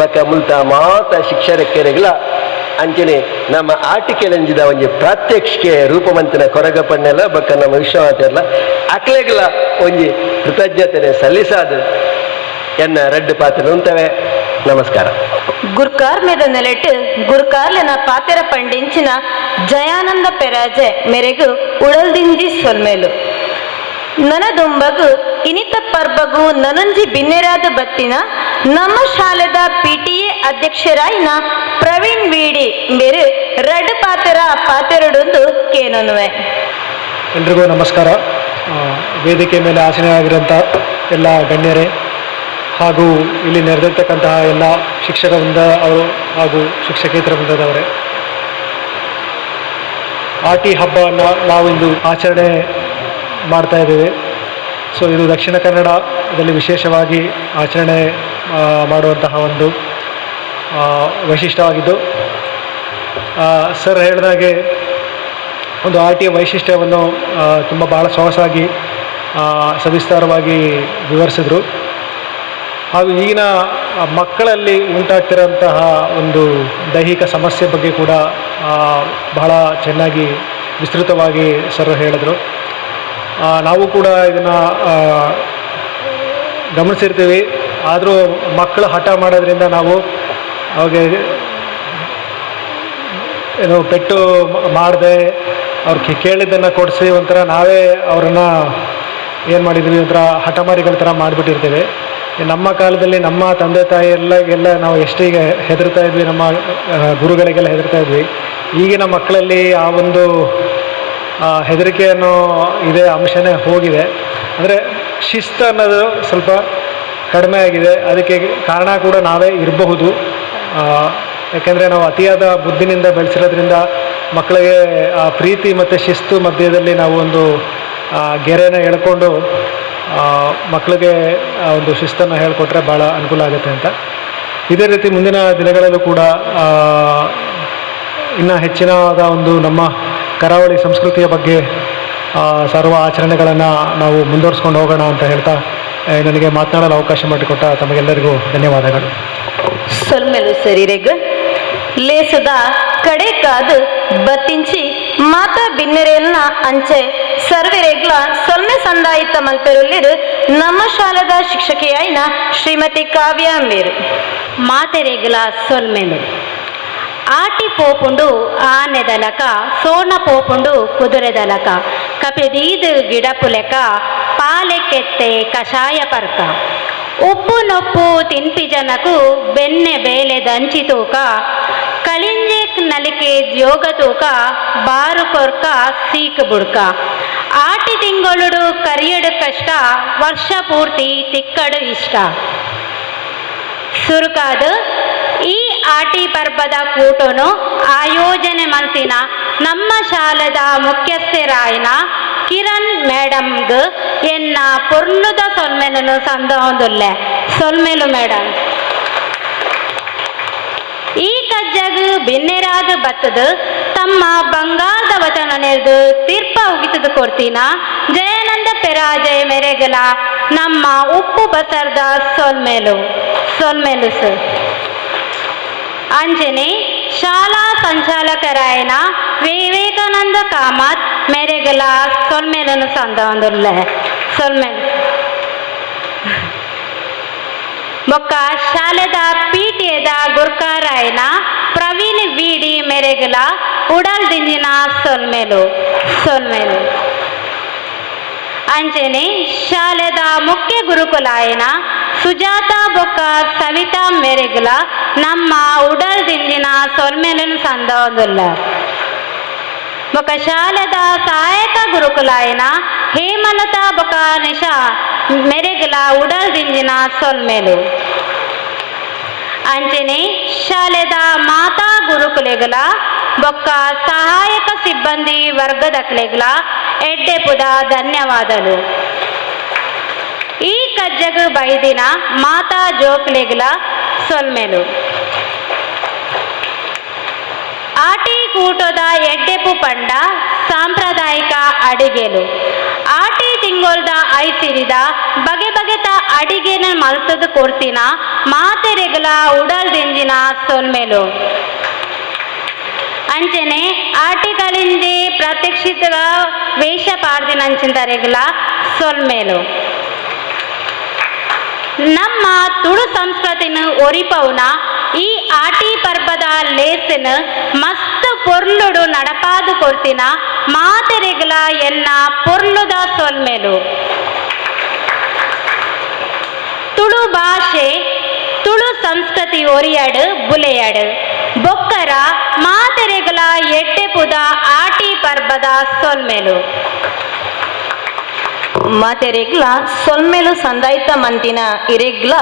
ಬಕ್ಕ ಮುಲ್ತ ಮಾತ ಶಿಕ್ಷಕರೆಗಳ ಅಂಚನೆ ನಮ್ಮ ಆಟಿಕೆಲಂಜಿದ ಒಂಜಿ ಪ್ರಾತ್ಯಕ್ಷಿಕೆ ರೂಪವಂತನ ಕೊರಗಪಣ್ಣೆಲ್ಲ ಬಕ್ಕ ನಮ್ಮ ವಿಶ್ವಮಾತೆಲ್ಲ ಅಕ್ಲೆಗಳ ಒಂಜಿ ಕೃತಜ್ಞತೆ ಸಲ್ಲಿಸಾದು ಎನ್ನ ರಡ್ಡು ಪಾತ್ರ ಉಂತವೆ ನಮಸ್ಕಾರ ಗುರ್ಕಾರ್ ಮೇದ ನೆಲೆಟ್ಟು ಗುರ್ಕಾರ್ಲೆನ ಪಾತೆರ ಪಂಡಿಂಚಿನ ಜಯಾನಂದ ಪೆರಾಜೆ ಮೆರೆಗು ಉಳಲ್ದಿಂಜಿ ಸೊಲ್ಮೇಲು ನನದುಂಬಗು ಇನಿತ ಪರ್ಬಗು ನನಂಜಿ ಬಿನ್ನೆರಾದ ಬತ್ತಿನ ನಮ್ಮ ಶಾಲೆದ PTA ಅಧ್ಯಕ್ಷರಾಯಿನ ಪ್ರವೀಣ್ ವೀಡಿ ಬೇರೆ ರಡ್ ಪಾತೆರಡೊಂದು ಕೇನೊನ್ನುವೆ. ಎಲ್ರಿಗೂ ನಮಸ್ಕಾರ. ವೇದಿಕೆ ಮೇಲೆ ಆಸೀನರಾಗಿರೋಂಥ ಎಲ್ಲ ಗಣ್ಯರೇ, ಹಾಗೂ ಇಲ್ಲಿ ನೆರೆದಿರ್ತಕ್ಕಂತಹ ಎಲ್ಲ ಶಿಕ್ಷಕ ವೃಂದ ಅವರು ಹಾಗೂ ಶಿಕ್ಷಕೇತರ ವೃಂದದವರೇ, ಆಟಿ ಹಬ್ಬವನ್ನು ನಾವಿಂದು ಆಚರಣೆ ಮಾಡ್ತಾ ಇದ್ದೇವೆ. ಸೊ ಇದು ದಕ್ಷಿಣ ಕನ್ನಡದಲ್ಲಿ ವಿಶೇಷವಾಗಿ ಆಚರಣೆ ಮಾಡುವಂತಹ ಒಂದು ವೈಶಿಷ್ಟ್ಯವಾಗಿದ್ದು, ಸರ್ ಹೇಳಿದಾಗೆ ಒಂದು ಆಟಿಯ ವೈಶಿಷ್ಟ್ಯವನ್ನು ಭಾಳ ಸೊಗಸಾಗಿ ಸವಿಸ್ತಾರವಾಗಿ ವಿವರಿಸಿದರು. ಹಾಗೂ ಈಗಿನ ಮಕ್ಕಳಲ್ಲಿ ಉಂಟಾಗ್ತಿರೋಂತಹ ಒಂದು ದೈಹಿಕ ಸಮಸ್ಯೆ ಬಗ್ಗೆ ಕೂಡ ಬಹಳ ಚೆನ್ನಾಗಿ ವಿಸ್ತೃತವಾಗಿ ಸರ್ ಹೇಳಿದರು. ನಾವು ಕೂಡ ಇದನ್ನು ಗಮನಿಸಿರ್ತೀವಿ. ಆದರೂ ಮಕ್ಕಳು ಹಠ ಮಾಡೋದ್ರಿಂದ ನಾವು ಅವಾಗೆ ಏನು ಪೆಟ್ಟು ಮಾಡದೆ ಅವ್ರಿಗೆ ಕೇಳಿದ್ದನ್ನು ಕೊಡಿಸಿ ಒಂಥರ ನಾವೇ ಅವರನ್ನು ಏನು ಮಾಡಿದ್ವಿ, ಒಂಥರ ಹಠಮಾರಿಗಳ ಥರ ಮಾಡಿಬಿಟ್ಟಿರ್ತೇವೆ. ನಮ್ಮ ಕಾಲದಲ್ಲಿ ನಮ್ಮ ತಂದೆ ತಾಯಿಯೆಲ್ಲ ನಾವು ಎಷ್ಟೀಗ ಹೆದರ್ತಾ ಇದ್ವಿ, ನಮ್ಮ ಗುರುಗಳಿಗೆಲ್ಲ ಹೆದರ್ತಾ ಇದ್ವಿ. ಈಗಿನ ಮಕ್ಕಳಲ್ಲಿ ಆ ಒಂದು ಹೆದರಿಕೆ ಅನ್ನೋ ಇದೇ ಅಂಶನೇ ಹೋಗಿದೆ. ಅಂದರೆ ಶಿಸ್ತು ಅನ್ನೋದು ಸ್ವಲ್ಪ ಕಡಿಮೆ ಆಗಿದೆ. ಅದಕ್ಕೆ ಕಾರಣ ಕೂಡ ನಾವೇ ಇರಬಹುದು. ಯಾಕೆಂದರೆ ನಾವು ಅತಿಯಾದ ಬುದ್ಧಿನಿಂದ ಬೆಳೆಸಿರೋದ್ರಿಂದ ಮಕ್ಕಳಿಗೆ ಆ ಪ್ರೀತಿ ಮತ್ತು ಶಿಸ್ತು ಮಧ್ಯದಲ್ಲಿ ನಾವು ಒಂದು ಗೆರೆನ ಎಳ್ಕೊಂಡು ಮಕ್ಕಳಿಗೆ ಒಂದು ಶಿಸ್ತನ್ನು ಹೇಳಿಕೊಟ್ರೆ ಭಾಳ ಅನುಕೂಲ ಆಗುತ್ತೆ ಅಂತ. ಇದೇ ರೀತಿ ಮುಂದಿನ ದಿನಗಳಲ್ಲೂ ಕೂಡ ಇನ್ನೂ ಹೆಚ್ಚಿನವಾದ ಒಂದು ನಮ್ಮ ಕರಾವಳಿ ಸಂಸ್ಕೃತಿಯ ಬಗ್ಗೆ ಸರ್ವ ಆಚರಣೆಗಳನ್ನು ನಾವು ಮುಂದುವರಿಸ್ಕೊಂಡು ಹೋಗೋಣ ಅಂತ ಹೇಳ್ತಾ ನನಗೆ ಮಾತನಾಡಲು ಅವಕಾಶ ಮಾಡಿಕೊಟ್ಟ ತಮಗೆಲ್ಲರಿಗೂ ಧನ್ಯವಾದಗಳು. ಸೊಲ್ಮೆಲು ಸರಿರೆಗ್ ಲೇಸದ ಕಡೆ ಕಾದು ಬತ್ತಿಂಚಿ ಮಾತಾ ಬಿನ್ನೆರೆಯನ್ನ ಅಂಚೆ ಸರ್ವೆರೆಗ್ಲ ಸೊಲ್ಮೆ ಸಂದಾಯಿತ ಮಲ್ಪೆರುಲ್ಲಿರು ನಮ್ಮ ಶಾಲದ ಶಿಕ್ಷಕಿಯಾಯಿನ ಶ್ರೀಮತಿ ಕಾವ್ಯ ಅಂಬೇರು ಮಾತೆರೆಗ್ಲ ಸೊಲ್ಮೆಲು ಆಟಿ ಪೋಪುಂಡು ಆನೆದಲಕ ಸೋನ ಪೋಪುಂಡು ಕುದುರೆದಲಕ ಕಪಿದೀದು ಗಿಡಪುಲೆಕ ಪಾಲೆಕ್ಕೆತ್ತೆ ಕಷಾಯ ಪರ್ಕ ಉಪ್ಪು ನೊಪ್ಪು ತಿನ್ಪಿ ಜನಕು ಬೆಣ್ಣೆ ಬೇಲೆ ದಂಚಿ ತೂಕ ಕಳಿಂಜೆಕ್ ನಲಿಕೆ ಜೋಗ ತೂಕ ಬಾರು ಕೊರ್ಕ ಸೀಕ್ ಬುಡ್ಕ ಆಟಿ ತಿಂಗಳು ಕರಿಯಡು ಕಷ್ಟ ವರ್ಷ ಪೂರ್ತಿ ತಿಕ್ಕಡು ಇಷ್ಟ ಸುರುಕಾದು ಈ ಆಟಿ ಪರ್ಬದ ಕೂಟನು ಆಯೋಜನೆ ಮಲ್ತಿನ ನಮ್ಮ ಶಾಲೆದ ಮುಖ್ಯಸ್ಥರಾಯಿನ ಕಿರಣ್ ಮೇಡಮ್ಗ್ ಎನ್ನ ಪೊರ್ಲುದ ಸೊಲ್ಮೆಲು ಸಂದೊಂದುಲ್ಲೆ ಸೊಲ್ಮೆಲು ಮೇಡಮ್ ಈ ಕಜ್ಜಗ್ ಬಿನ್ನೆರಾದ ಬತ್ತದು ತಮ್ಮ ಬಂಗಾರದ ವಚನ ನೆರೆದು ತೀರ್ಪ ಉಗಿತದ ಕೊಡ್ತೀನ ಜಯಾನಂದ ಪೆರಾಜಯ ಮೆರೆಗಲ ನಮ್ಮ ಉಪ್ಪು ಬಸರ್ದ ಸೊಲ್ಮೆಲು ಸರ್ ಅಂಜನೆ ಶಾಲಾ ಸಂಚಾಲಕರಾಯನ ವಿವೇಕಾನಂದ ಕಾಮತ್ ಮೆರೆಗಲ ಸೊಲ್ಮೆಲನ್ನು ಸಂದೊಂದುಲ್ಲೆ ಸೊಲ್ಮೆಲು ಮೊಕ್ಕ ಶಾಲೆದ ಪಿಟಿಎದ ಗುರ್ಕಾರಾಯನ ಪ್ರವೀಣ್ ವಿಡಿ ಮೆರೆಗಲ ಉಡಲ್ ದಿಂಜಿನ ಸೊಲ್ಮೆಲು ಅಂಜನೆ ಶಾಲೆದ ಮುಖ್ಯ ಗುರುಕುಲಾಯನ ಸುಜಾತ ಬೊಕ್ಕ ಸವಿತಾ ಮೆರೆಗಲ ನಮ್ಮ ಉಡಲ್ ದಿಂಜಿನ ಸೊಲ್ಮೆಲನ್ನು ಸಂದೊಂದುಲ್ಲ ಬೊಕ್ಕ ಶಾಲೆದ ಸಹಾಯಕ ಗುರುಕುಲಾಯನ ಹೇಮಲತಾ ಬೊಕ್ಕ ನಿಶಾ ಮೆರೆಗಲ ಉಡಲ್ ದಿಂಜಿನ ಸೊಲ್ಮೆಲು ಅಂಚನೆ ಶಾಲೆದ ಮಾತಾ ಗುರುಕುಲೆಗಲ ಬೊಕ್ಕ ಸಹಾಯಕ ಸಿಬ್ಬಂದಿ ವರ್ಗದಕ್ಲೆಗಲ ಎಡ್ಡೆಪುದ ಧನ್ಯವಾದಗಳು. ಈ ಕಜ್ಜಗ ಬೈದಿನ ಮಾತಾ ಜೋಕ್ಲೆಗಲ ಸೊಲ್ಮೆಲು ಆಟಿ ಕೂಟದ ಎಡ್ಡೆಪು ಪಂಡ ಸಾಂಪ್ರದಾಯಿಕ ಅಡಿಗೆಲು ಆಟಿ ತಿಂಗೊಳ್ದ ಐಸಿರಿದ ಬಗೆ ಬಗೆತ ಅಡಿಗೆನ ಮಲ್ತದ ಕೊಡ್ತಿನ ಮಾತೆರೆಗಲ ಉಡಲ್ ದಿಂಜಿನ ಸೊಲ್ಮೆಲು ಅಂಚನೆ ಆಟಿಗಳಿಂದೆ ಪ್ರತ್ಯಕ್ಷಿತ ವೇಷ ಪಾಡ್ದಿನಂಚಿಂದರೆಗಲ ಸೊಲ್ಮೆಲು ನಮ್ಮ ತುಳು ಸಂಸ್ಕೃತಿನ ಒರಿಪೌನ ಈ ಆಟಿ ಪರ್ಬದ ಲೇಸಿನ ಮಸ್ತ್ ಪೊರ್ಲುಡು ನಡಪಾದು ಕೊಡ್ತಿನ ಮಾತೆರೆಗಲ ಎನ್ನ ಪೊರ್ಲುದ ಸೊಲ್ಮೆಲು ತುಳು ಭಾಷೆ ತುಳು ಸಂಸ್ಕೃತಿ ಒರಿಯಡು ಬುಲೆಯಡು ಬೊಕ್ಕರ ಮಾತೆರೆಗಲ ಎಡ್ಡೆಪುದ ಆಟಿ ಪರ್ಬದ ಸೊಲ್ಮೆಲು ಮಾತೆರೆಗ್ಲ ಸೊಲ್ಮೆಲು ಸಂದಾಯಿತ ಮಂತಿನ ಇರೆಗ್ಲ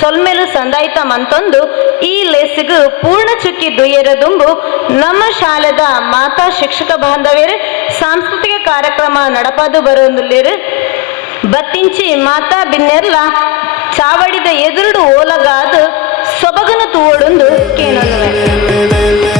ಸೊಲ್ಮೆಲು ಸಂದಾಯ್ತ ಮಂತೊಂದು ಈ ಲೇಸಿಗು ಪೂರ್ಣ ಚುಕ್ಕಿ ದುಯ್ಯರದುಂಬು ನಮ್ಮ ಶಾಲೆದ ಮಾತಾ ಶಿಕ್ಷಕ ಬಾಂಧವ್ಯರು ಸಾಂಸ್ಕೃತಿಕ ಕಾರ್ಯಕ್ರಮ ನಡಪಾದು ಬರೋಂದುಲ್ಲೇರು ಬತ್ತಿಂಚಿ ಮಾತಾ ಬಿನ್ನೆರ್ಲ ಚಾವಡಿದ ಎದುರುಡು ಓಲಗಾದು ಸೊಬಗನು ತೂವೊಡುಂದು ಕೇಳೋಣವೆ.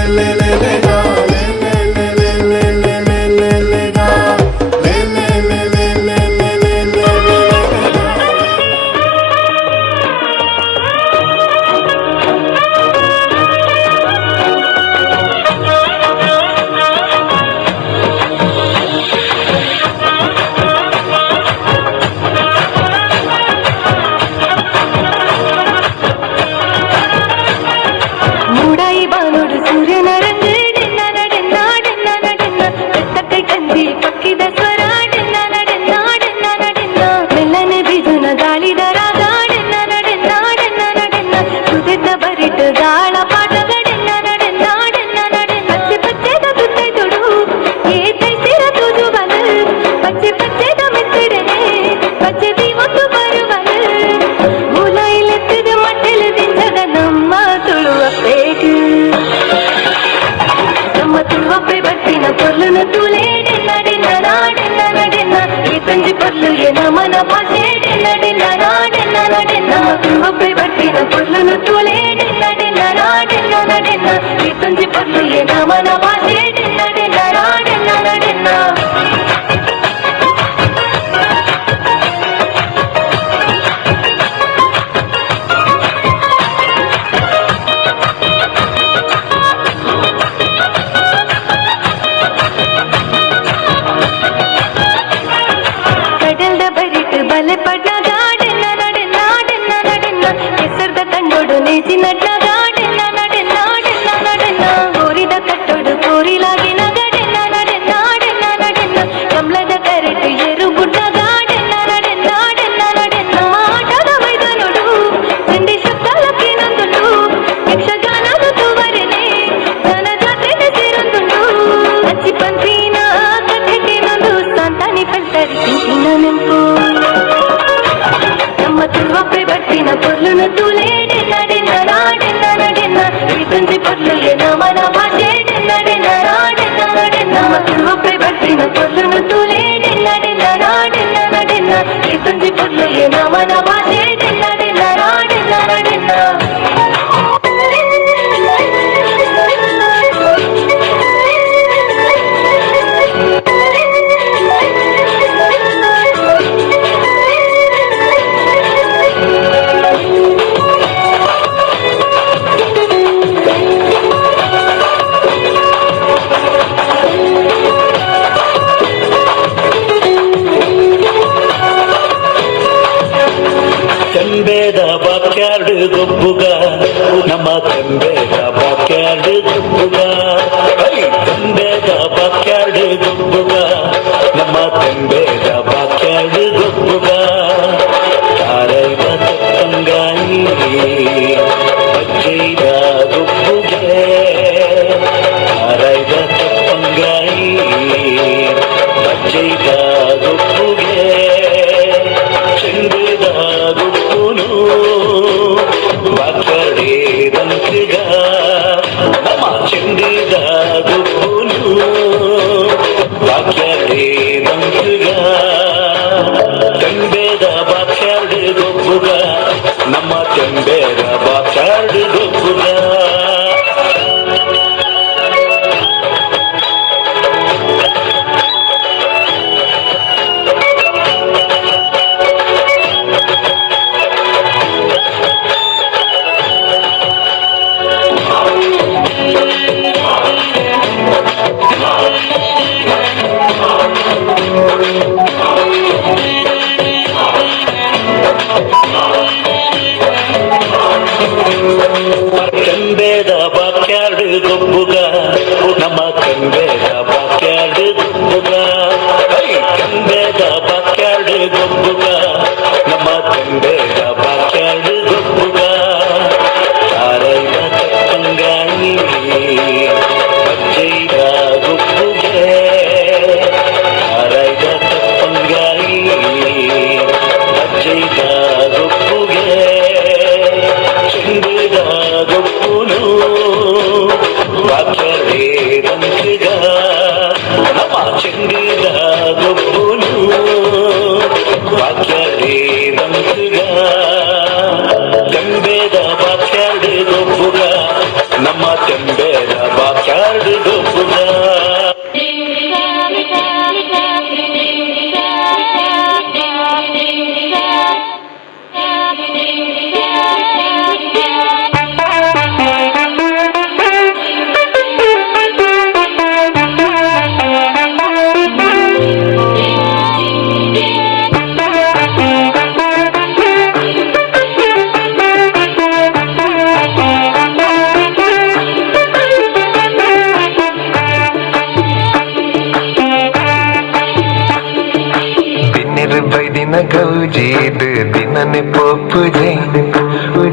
ಬೈದಿನ ಗೌಜೀದು ದಿನನೆ ಪೋಪುಜೆ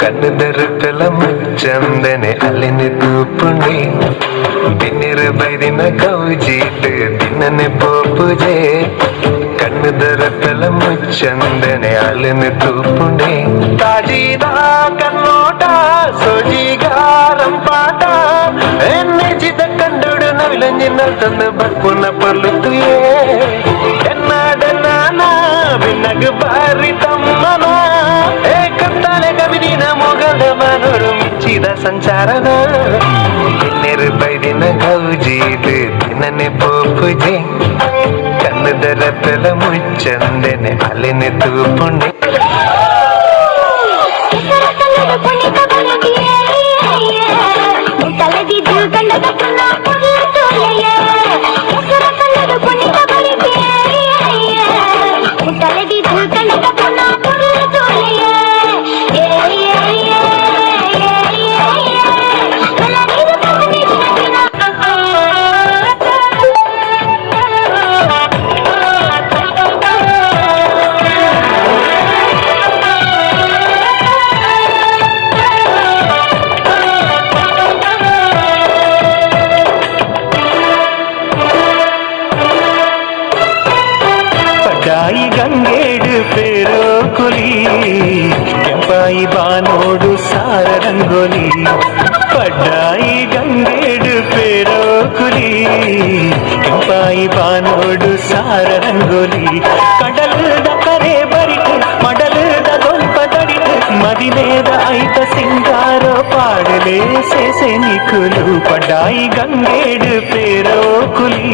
ಕಣ್ಣದರಪೆಲ ಮುಚ್ಚಂದನೆ ಅಲ್ಲಿನ ತೂಪುಂಡೆ ಬಿನ್ನಿರು ಬೈದಿನ ಗೌಜೀದು ದಿನನೆ ಪೋಪುಜೆ ಕಣ್ಣದರಪೆಲ ಮುಚ್ಚಂದನೆ ಅಲ್ಲಿನ ತೂಪುಂಡೆ ಕಾಜಿದ ಕನ್ನೋಟ ಸೋಜಿಗಾರಂಪಾಟ ಎನ್ನೆಜಿದ ಕಂಡುಡು ನವಿಲಂಜಿನ ತಂದು ಬಪ್ಪುನ ಪರ್ಲುತ್ತುಯೇ ಬಿನ್ನಗ ಬಾರಿ ತಮ್ಮನ ಏಕತ್ತಲೆ ಕವಿದಿನ ಮೊಗದ ಮನೋರು ಮಿಚ್ಚಿದ ಸಂಚಾರದ ಇನ್ನೆರು ಬೈದಿನ ಗೌಜೀದು ದಿನನೆ ಪೋಪುಜೆ ಕಣ್ಣದರ ಪೆಲ ಮುಚ್ಚಂದೆನೆ ಅಲ್ಲಿನ ತೂಪುಂಡೆ ಪಡ್ಡಾಯಿ ಗಂಗೇಡು ಪೇರೋ ಕುಲಿ ಕೆಂಪಾಯಿ ಬಾನೋಡು ಸಾರ ರಂಗೋಲಿ ಪಡ್ಡಾಯಿ ಗಂಗೇಡು ಪೇರೋ ಕುಲಿ ಕೆಂಪಾಯಿ ಬಾನೋಡು ಸಾರ ರಂಗೋಲಿ ಕಡಲದ ಕರೆ ಬರಿಟು ಮಡಲದ ದೊಲ್ಪ ದಡಿಟು ಮದಿನೇದ ಐತ ಸಿಂಗಾರ ಪಾಡಲೇ ಸೇಸೆ ನಿಕುಲು ಪಡ್ಡಾಯಿ ಗಂಗೇಡು ಪೇರೋ ಕುಲಿ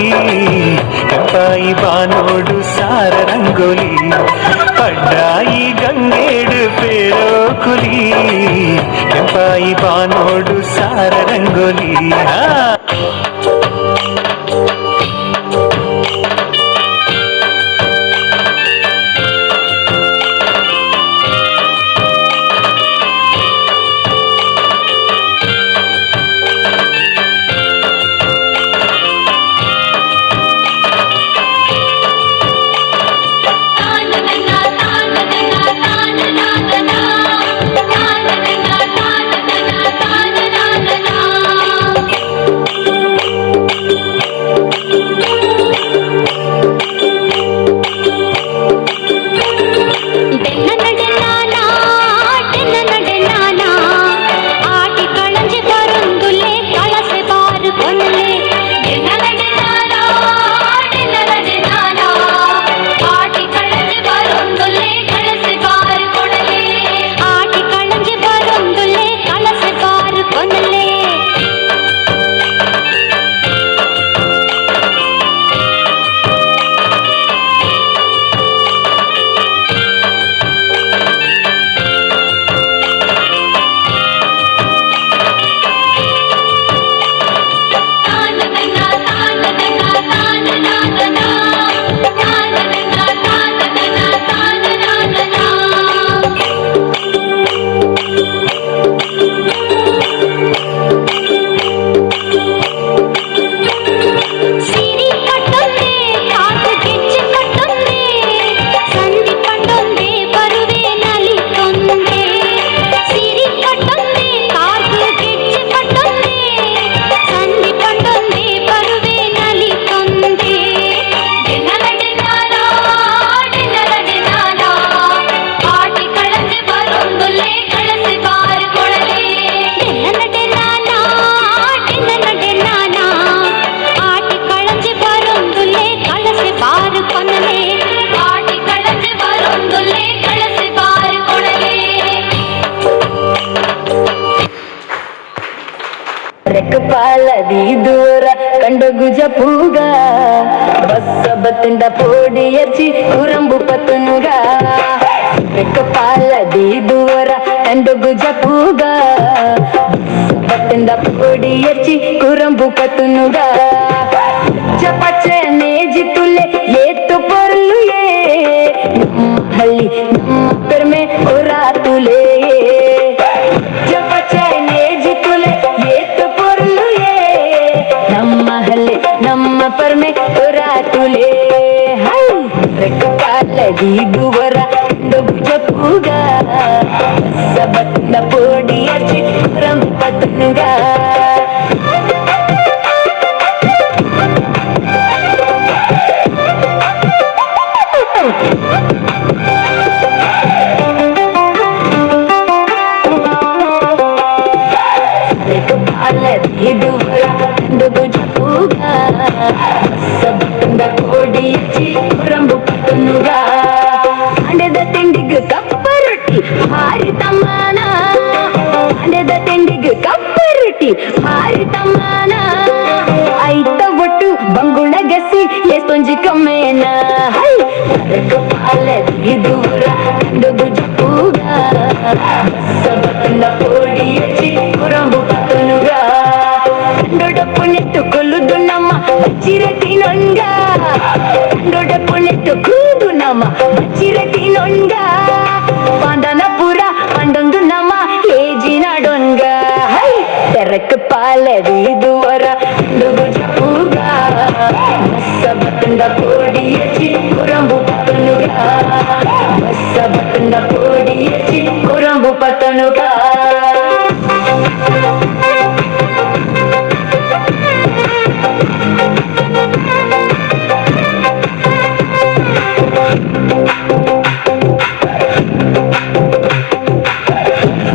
ಕೆಂಪಾಯಿ ಬಾನೋಡು ಸಾರ ರಂಗೋಲಿ ಪಡ್ಡಾಯಿ ಗಂಗೇಡು ಪೇರೋ ಕುಲಿ ಕೆಂಪಾಯಿ ಬಾನೋಡು ಸಾರ ರಂಗೋಲಿ ಪಾಲದಿ ದೂರ ಕಂಡ ಗುಜ ಪೂಗ ಬಸ್ಸ ಬತ್ತಿಂಡ ಪೋಡಿ ಎಚ್ಚಿ ಕುರಂಬು ಪತ್ತನುಗ ಪಾಲದಿ ದೂರ ಕಂಡ ಗುಜ ಪೂಗ ಬತ್ತಿಂಡ ಪೋಡಿ ಎಚ್ಚಿ ಕುರಂಬು ಪತ್ತನುಗ ಚಪಚೆ ನೇಜಿ ತುಲೆ ಏತು ಪೊರ್ಲು ನಮ್ಮ ಹಳ್ಳಿ ನಮ್ಮ ಪೆರ್ಮೆ ಹೊರ ತುಲೆ ಚಪಚೆ ನೇಜಿ ತುಲೆ ಏತು ಪೊರ್ಲು ನಮ್ಮ ಹಳ್ಳಿ ನಮ್ಮ ಪರ್ಮೆ ಹೊರ ತುಲೆ ಕಾಲದಿ ದೀದುವರ ಭುಜ ಪೂಗ ಸಬತ್ನ ಪೋಡಿ ಅರ್ಚಿ ರಂಪತನುಗ ಅಂಡದ ತಿಂಡಿಗೆ ಕಪ್ಪ ರೊಟ್ಟಿ ಭಾರಿ ತಮ್ಮನ ಅಂಡದ ತಿಂಡಿಗೆ ಕಪ್ಪ ರೊಟ್ಟಿ ಭಾರಿ ತಮ್ಮನ ಐತ ಒಟ್ಟು ಬಂಗುಳ ಗಸಿ ಎಷ್ಟೊಂಜಿ ಕಮ್ಮೇನ ದೂರ ಕಂಡು ಜಪ್ಪೂಗ ಸಬತ್ತನ ಕೋಡಿ ಹಚ್ಚಿ ಕುರಂಬು ಪತ್ತನುಗ ಕಂಡೊಡಪ್ಪು ನೆಟ್ಟು ಕೊಲ್ಲುದು ನಮ್ಮ ಬಚ್ಚಿರತಿ ನೊಂಗ ಕಂಡೊಡಪ್ಪು ನೆಟ್ಟು ಕೂದು ನಮ್ಮ ಬಚ್ಚಿರತಿ ನೊಂಗ ಪಾಂಡನಪುರ ಪಂಡೊಂದು ನಮ್ಮ ಏಜಿನಾಡೊಂಗ ತೆರಕ್ ಪಾಲದಿ ದುವರ ಕಂಡು ಜಪ್ಪೂಗ ಸಬತ್ತನ ಕೋಡಿ ಹಚ್ಚಿ ಕುರಂಬು ಪತ್ತನುಗ ಸಬತ್ತನ ಕೋಡಿ ಹಚ್ಚಿ ಕುರಂಬು ಪತ್ತನುಗ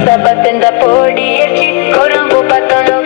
ಸಬತ್ತನ ಕೋಡಿ ಹಚ್ಚಿ ಕುರಂಬು ಪತ್ತನುಗ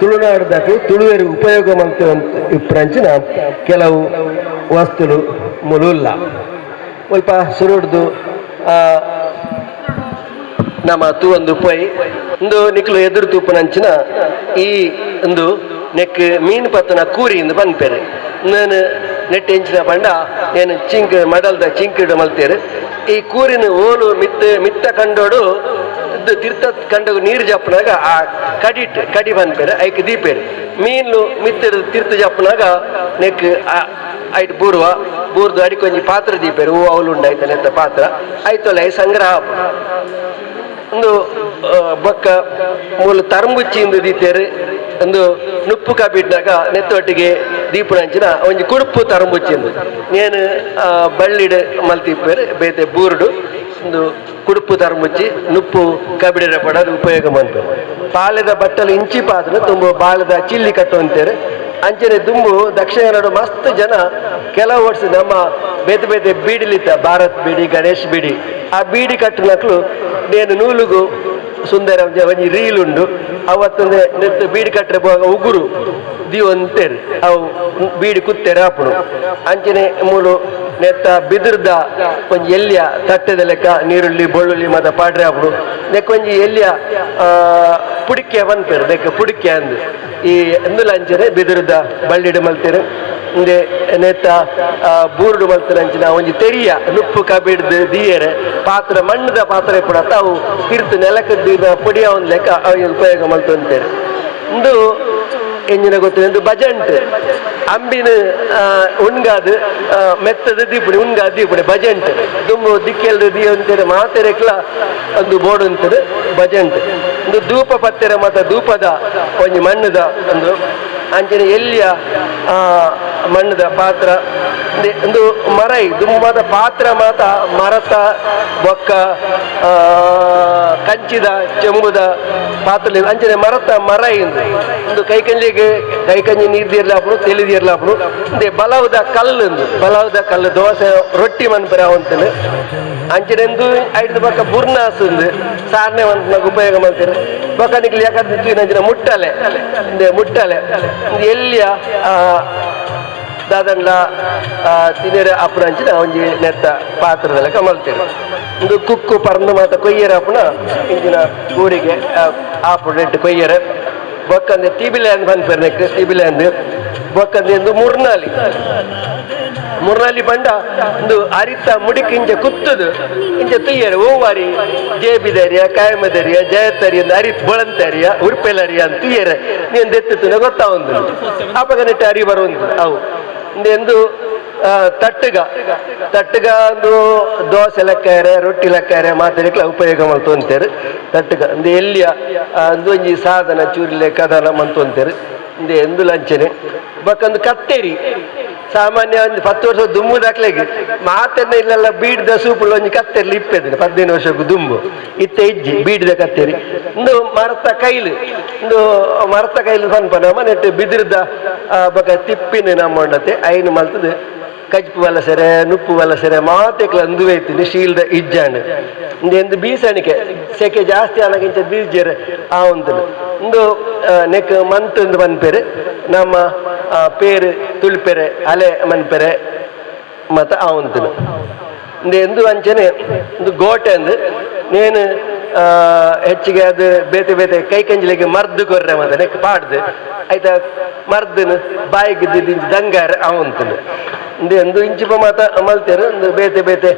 ತುಳುನಾಡದಾಗಿ ತುಳುವೆರಿಗೆ ಉಪಯೋಗ ಮಾಡ್ತೇವಂತ ಇಪ್ಪರಂಚಿನ ಕೆಲವು ವಸ್ತುಲು ಮುಲುಲ್ಲ ಸ್ವಲ್ಪ ಸುರುಡ್ದು ನಮ್ಮ ತೂವೊಂದು ಪೊಯ್ ಒಂದು ನಿಕ್ಲು ಎದುರು ತೂಪನಂಚಿನ ಈ ಒಂದು ನೆಕ್ ಮೀನು ಪತ್ತನ ಕೂರಿಯಿಂದ ಬಂದ್ಪೇರೆ ನಾನು ನೆಟ್ ಎಂಚಿನ ಪಂಡ నేను ಚಿಂಕ್ ಮಡಲ್ದ ಚಿಂಕಿಡು ಮಲ್ತೇರು ಈ ಕೂರಿನ ಓಲು ಮಿತ್ತ ಕಂಡೋಡು ತೀರ್ಥ ಕಂಡೋಗ ನೀರು ಜಪ್ಪನಾಗ ಆ ಕಡಿ ಬಂದ್ಪೇರೆ ಐಕ್ ದೀಪೇರು ಮೀನು ಮಿತ್ತರು ತೀರ್ಥ ಜಪ್ಪನಾಗ ನೆಕ್ ಐಟ್ ಬೂರ್ದು ಅಡಿಕೊಂಜಿ ಪಾತ್ರ ದೀಪೇರು ಹೂ ಅವಲು ಉಂಡಾಯ್ತಾನೆ ಅಂತ ಪಾತ್ರ ಆಯ್ತಲ್ಲ ಐ ಸಂಗ್ರಹ ಒಂದು ಬೊಕ್ಕ ಮೂಲ ತರಂಬುಚ್ಚಿಂದ ದೀತೇರು ಒಂದು ನುಪ್ಪು ಕಾಪಿಟ್ಟಾಗ ನೆತ್ತೊಟ್ಟಿಗೆ ದೀಪನಂಚಿನ ಒಂಜಿ ಕುಡುಪು ತರಂಬುಚ್ಚಿಂದು ನೇನು ಬಳ್ಳಿಡ್ ಮಲ್ತಿಪ್ಪೇರು ಬೇತೆ ಬೂರ್ಡು ಒಂದು ಕುಡುಪು ತರಂಬುಚ್ಚಿ ನುಪ್ಪು ಕಬಿಡಿರ ಪಡೋದು ಉಪಯೋಗ ಮಾಡ್ತಾರೆ ಬಾಲ್ಯದ ಬಟ್ಟಲು ಇಂಚಿ ಪಾತ್ರ ತುಂಬ ಬಾಲ್ಯದ ಚಿಲ್ಲಿ ಕಟ್ಟುವಂತೇರು ಅಂಚನೆ ದುಂಬು ದಕ್ಷಿಣ ಕನ್ನಡ ಮಸ್ತ್ ಜನ ಕೆಲವು ವರ್ಷ ನಮ್ಮ ಬೇತೆ ಬೇತೆ ಬೀಡಿಲಿತ್ತ ಭಾರತ್ ಬೀಡಿ ಗಣೇಶ್ ಬೀಡಿ ಆ ಬೀಡಿ ಕಟ್ಟಿನಕ್ಲು ನೇನು ನೂಲುಗು ಸುಂದರ ಒಂಜಿ ರೀಲ್ ಉಂಡು ಅವತ್ತೊಂದೇ ನೆತ್ತು ಬೀಡಿ ಕಟ್ಟರೆ ಹೋಗ ಉಗುರು ದೀವಂತೇರು ಅವು ಬೀಡಿ ಕುತ್ತೇರು ಹಾಪುಡು ಅಂಚನೆ ಮೂಲು ನೆತ್ತ ಬಿದಿರ್ದ ಒಂಜಿ ಎಲ್ಯ ತಟ್ಟೆದ ಲೆಕ್ಕ ನೀರುಳ್ಳಿ ಬೆಳ್ಳುಳ್ಳಿ ಮತ್ತು ಪಾಡ್ರೆ ಹಾಪುಡು ನೆಕ್ಕೊಂಜಿ ಎಲ್ಯ ಪುಡಿಕೆ ಬಂತೇರು ನೆಕ್ಕ ಪುಡಿಕೆ ಅಂದು ಈ ಎಂದುಲ ಅಂಚನೆ ಬಿದಿರ್ದ ಬಳ್ಳಿಡು ಮಲ್ತೇರು ಹಿಂದೆ ನೆತ್ತ ಬೂರ್ಡು ಮಲ್ತನಂಚಿನ ಒಂಜಿ ತೆರಿಯ ನುಪ್ಪು ಕಬಿಡ್ದು ದೀಯರೆ ಪಾತ್ರ ಮಣ್ಣದ ಪಾತ್ರೆ ಪುಡತ್ತ ಅವು ತಿರ್ತು ನೆಲಕ್ಕದ ಪುಡಿಯ ಒಂದು ಲೆಕ್ಕ ಅವು ಉಪಯೋಗ ಮಲ್ತಂತೇರು ಒಂದು ಎಂಜಿನ ಗೊತ್ತಿದ್ದು ಬಜಂಟ್ ಅಂಬಿನ ಉಣ್ಗಾದು ಮೆತ್ತದ ದೀಪುಡಿ ಉಣ್ಗಾದ ದೀಪುಡಿ ಬಜಂಟ್ ತುಂಬ ದಿಕ್ಕೆಲ್ದು ದೀ ಅಂತಾರೆ ಮಾತೆರೆಕ್ಲ ಒಂದು ಬೋರ್ಡ್ ಅಂತಾರೆ ಬಜಂಟ್ ಒಂದು ಧೂಪ ಪತ್ತೆರ ಮತ್ತು ಧೂಪದ ಒಂಜಿ ಮಣ್ಣದ ಒಂದು ಅಂಚನೆ ಎಲ್ಲಿಯ ಮಣ್ಣದ ಪಾತ್ರ ಒಂದು ಮರ ದುಂಬದ ಪಾತ್ರ ಮಾತ ಮರತ ಬೊಕ್ಕ ಕಂಚಿದ ಚೆಂಬುದ ಪಾತ್ರ ಅಂಚನೆ ಮರತ ಮರ ಇಂದು ಒಂದು ಕೈಕಂಜಿ ನೀರ್ದಿರ್ಲಾಪಡು ತಿಳಿದಿರ್ಲಾಪಡು ಇಂದೆ ಬಲವದ ಕಲ್ಲು ದೋಸೆ ರೊಟ್ಟಿ ಮನ್ಪರ ಅವಂತನು ಅಂಚನೆಂದು ಐದು ಪಕ್ಕ ಬುರ್ನಾಸು ಸಾರನೆ ಮನ್ಪನಾಗ ಉಪಯೋಗ ಮಾಡ್ತಾರೆ ಬೊಕ್ಕನಿಕ್ಲಿ ಯಾಕಂದ್ರೆ ನಂಚಿನ ಮುಟ್ಟಲೆ ಎಲ್ಲಿಯ ದಾದಂಡ್ಲ ತಿನ್ನರೆ ಅಪ್ಪನ ಅಂಚಿನ ಒಂಜಿ ನೆತ್ತ ಪಾತ್ರದಲ್ಲ ಕಮಲ್ತೇವೆ ಒಂದು ಕುಕ್ಕು ಪರ್ದು ಮಾತ ಕೊಯ್ಯರ ಅಪ್ಪನ ಇಂಚಿನ ಊರಿಗೆ ಆಪು ನೆಟ್ಟು ಕೊಯ್ಯರ ಬೊಕ್ಕಂದೆ ತಿಬಿಲೆ ಅಂದ್ ಬಂದ್ಪೇರ್ ನೆಕ್ ತಿಬಿಲೆ ಅಂದ್ ಬೊಕ್ಕಂದೆ ಒಂದು ಮುರ್ನಾಲಿ ಬಂಡ ಒಂದು ಅರಿತ ಮುಡಿಕ್ ಇಂಚ ಕುತ್ತದು ಇಂಚ ತುಯ್ಯರ ಓವಾರಿ ಜೇಬಿದರಿಯ ಕಾಯಮದರಿಯ ಜಯತರಿ ಅಂದ ಅರಿತ್ ಬೊಳಂತರಿಯ ಉರ್ಪೆಲರಿಯ ಅಂತ ತುಯ್ಯರ ನೀನು ದೆತ್ತುನ ಗೊತ್ತಾ ಒಂದು ಆಪಗ ನೆಟ್ಟು ಅರಿ ಬರುವಂದು ಅವು ಎಂದು ತಟ್ಟಗ ಒಂದು ದೋಸೆ ಲೆಕ್ಕಾರೆ ರೊಟ್ಟಿ ಲೆಕ್ಕಾರೆ ಮಾತಾಡಲಿಕ್ಕೆ ಉಪಯೋಗ ಮಾಡ್ತು ಅಂತಾರೆ ತಟ್ಟಗ ಒಂದು ಎಲ್ಲಿಯ ಒಂದು ಒಂಜಿ ಸಾಧನ ಚೂರಿಲೆ ಕದನ ಮಂತು ಅಂತಾರೆ ಇಂದೆ ಎಂದು ಲಂಚನೆ ಬಕ್ಕಂದು ಕತ್ತೇರಿ ಸಾಮಾನ್ಯ ಒಂದು 10 ವರ್ಷ ದುಮ್ಮು ದಾಖಲೆಗೆ ಮಾತನ್ನ ಇಲ್ಲೆಲ್ಲ ಬೀಡ್ದ ಸೂಪುಳು ಒಂಜಿ ಕತ್ತೇರಿ ಇಪ್ಪೇದಿನ 15 ವರ್ಷಕ್ಕೂ ದುಂಬು ಇತ್ತೆ ಇಜ್ಜಿ ಬೀಡ್ದ ಕತ್ತೇರಿ ಒಂದು ಮರತ ಕೈಲು ಪನ್ಪನ ಮನೆಟ್ಟು ಬಿದಿರ್ದ ಬಕ ತಿಪ್ಪಿನ ನಮ್ಮೊಂಡತೆ ಐನು ಮಲ್ತದೆ ಕಜ್ಪು ವಲಸೆರೆ ನುಪ್ಪು ವಲಸೆರೆ ಮಾತೆಕ್ಲ ಅಂದುವೈತೀನಿ ಶೀಲ್ದ ಇಜ್ಜಾಂಡ್ ಇಂದು ಬೀಸಣಿಕೆ ಸೆಕೆ ಜಾಸ್ತಿ ಆನಗಿಂಚ ಬೀಜರೆ ಆ ಒಂದು ನೆಕ್ ಮಂತ್ ಒಂದು ಮನ್ಪೆರೆ ನಮ್ಮ ಪೇರು ತುಳ್ಪೆರೆ ಅಲೆ ಮನ್ಪೆರೆ ಮತ್ತ ಆ ಉಂಟು ಎಂದು ಅಂಚನೆ ಒಂದು ಗೋಟೆ ಅಂದು ನೇನು ಹೆಚ್ಚಿಗೆ ಅದು ಬೇತೆ ಕೈಕಂಜಲಿಗೆ ಮರ್ದು ಕೊರ್ರೆ ಮತ್ತೆ ನೆಕ್ ಪಾಡ್ದು ಆಯ್ತಾ ಮರ್ದನು ಬಾಯಿಗೆ ದಿಂಚು ದಂಗಾರ ಅವಂತನು ಎಂದು ಇಂಚಿಪ ಮಾತ ಮಲ್ತೇರು ಒಂದು ಬೇತೆ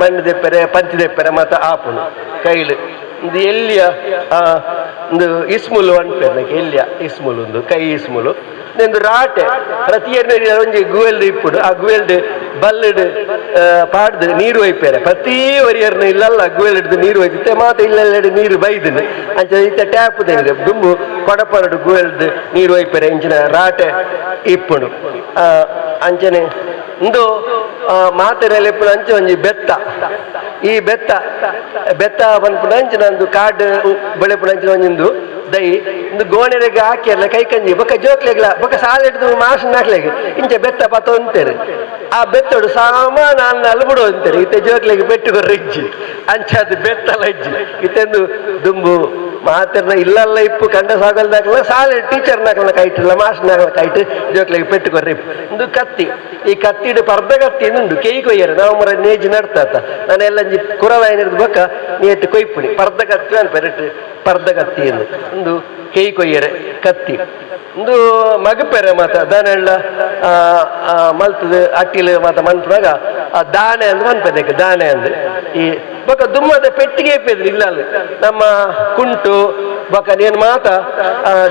ಮಣ್ಣು ದೆಪ್ಪರೆ ಪಂಚಿ ದೆಪ್ಪರೆ ಮಾತ ಆಪುನು ಕೈಲು ಒಂದು ಎಲ್ಲಿಯ ಒಂದು ಇಸ್ಮುಲು ಅನ್ಪೇರ್ ಎಲ್ಲಿಯ ಇಸ್ಮುಲು ಒಂದು ಕೈ ಇಸ್ಮುಲು ಒಂದು ರಾಟೆ ಪ್ರತಿಯೊಂದು ಒಂಜಿ ಗುವೆಲ್ಡ್ ಇಪ್ಪುಡು ಆ ಗುವೆಲ್ಡ್ ಬಲ್ಲಡ್ ಪಾಡ್ದು ನೀರು ಒಯ್ಪೇರೆ ಪ್ರತಿ ಒರಿಯರ್ನ ಇಲ್ಲಲ್ಲ ಗುವೆಲ್ಡ್ ನೀರು ಒಯ್ದಿತ್ತೆ ಮಾತ ಇಲ್ಲೆಲ್ಲೆಡೆ ನೀರು ಬೈದಿನ ಅಂಚ ಇತ್ತ ಟ್ಯಾಪ್ ತೆಗೆದು ದುಂಬು ಕೊಡಪರಡು ಗುವೆಲ್ಡ್ ನೀರು ಒಯ್ಪೇರೆ ಇಂಚಿನ ರಾಟೆ ಇಪ್ಪುಡು ಅಂಚನೆ ಒಂದು ಮಾತೆರೆಲ್ಲ ಇಪ್ಪುಡು ಅಂಚೆ ಒಂಜಿ ಬೆತ್ತ ಈ ಬೆತ್ತ ಬಂದ್ಪುಡು ಅಂಚಿನ ಒಂದು ಕಾಡು ಬೆಳೆಪುಡು ಅಂಚಿನ ಒಂಜಿಂದು ದೈ ಒಂದು ಗೋಣೆರೆಗೆ ಹಾಕಿರಲ್ಲ ಕೈಕಂಜಿ ಬೊಕ್ಕ ಜೋಕ್ಲೆಗ್ಲ ಬೊಕ್ಕ ಸಾಲ ಹಿಡಿದು ಮಾಷನ್ ಹಾಕ್ಲೆಗೆ ಇಂಚೆ ಬೆತ್ತ ಪತ ಅಂತಾರೆ ಆ ಬೆತ್ತೋಡು ಸಾಮಾನು ಅಲ್ಬಿಡು ಅಂತಾರೆ ಇತ್ತೆ ಜೋಕ್ಲೆಗೆ ಬೆಟ್ಟುಗೊರ್ರ ಇಜ್ಜಿ ಅಂಚದು ಬೆತ್ತಲ್ಲ ಇಜ್ಜಿ ಇತ್ತೆಂದು ದುಂಬು ಮಾತಿರ್ನ ಇಲ್ಲಲ್ಲ ಇಪ್ಪು ಕಂಡ ಸಾಗಲ್ದಾಗಲ್ಲ ಸಾಲ ಟೀಚರ್ನಾಗಲ್ಲ ಕೈಟಿಲ್ಲ ಮಾಸ್ಟರ್ನಾಗಲ್ಲ ಕೈಟ್ ಜೋಕ್ಲೆಗೆ ಪೆಟ್ಟುಕೊರ್ರಿ ಒಂದು ಕತ್ತಿ ಈ ಕತ್ತಿಡು ಪರ್ದ ಕತ್ತಿ ಉಂಡು ಕೇಯಿ ಕೊಯ್ಯರು ನಾವು ಮರ ನೇಜಿ ನಡ್ತಾತ ನಾನೆಲ್ಲ ಕುರವಾಯಿನಿರ್ದು ಬೊಕ್ಕ ನೀಟ್ಟು ಕೊಯ್ಪುನಿ ಪರ್ದ ಕತ್ತಿ ಅನ್ಪೆರಟ್ಟು ಪರ್ದ ಕತ್ತಿ ಎಂದು ಒಂದು ಕೇಯಿ ಕೊಯ್ಯರೆ ಕತ್ತಿ ಒಂದು ಮಗಪೆರೆ ಮಾತ ದನೆಲ್ಲ ಮಲ್ತದು ಅಟ್ಟಿಲು ಮಾತ ಮನ್ಪುನಾಗ ದಾಣೆ ಅಂದ್ರೆ ಮನ್ಪೆದಕ್ಕೆ ದಾಣೆ ಅಂದ್ರೆ ಈ ಬೊಕ್ಕ ದುಮ್ಮದ ಪೆಟ್ಟಿಗೆ ಇಪ್ಪೇದ್ರಿ ಇಲ್ಲ ನಮ್ಮ ಕುಂಟು ಬೊಕ್ಕ ನೇನು ಮಾತ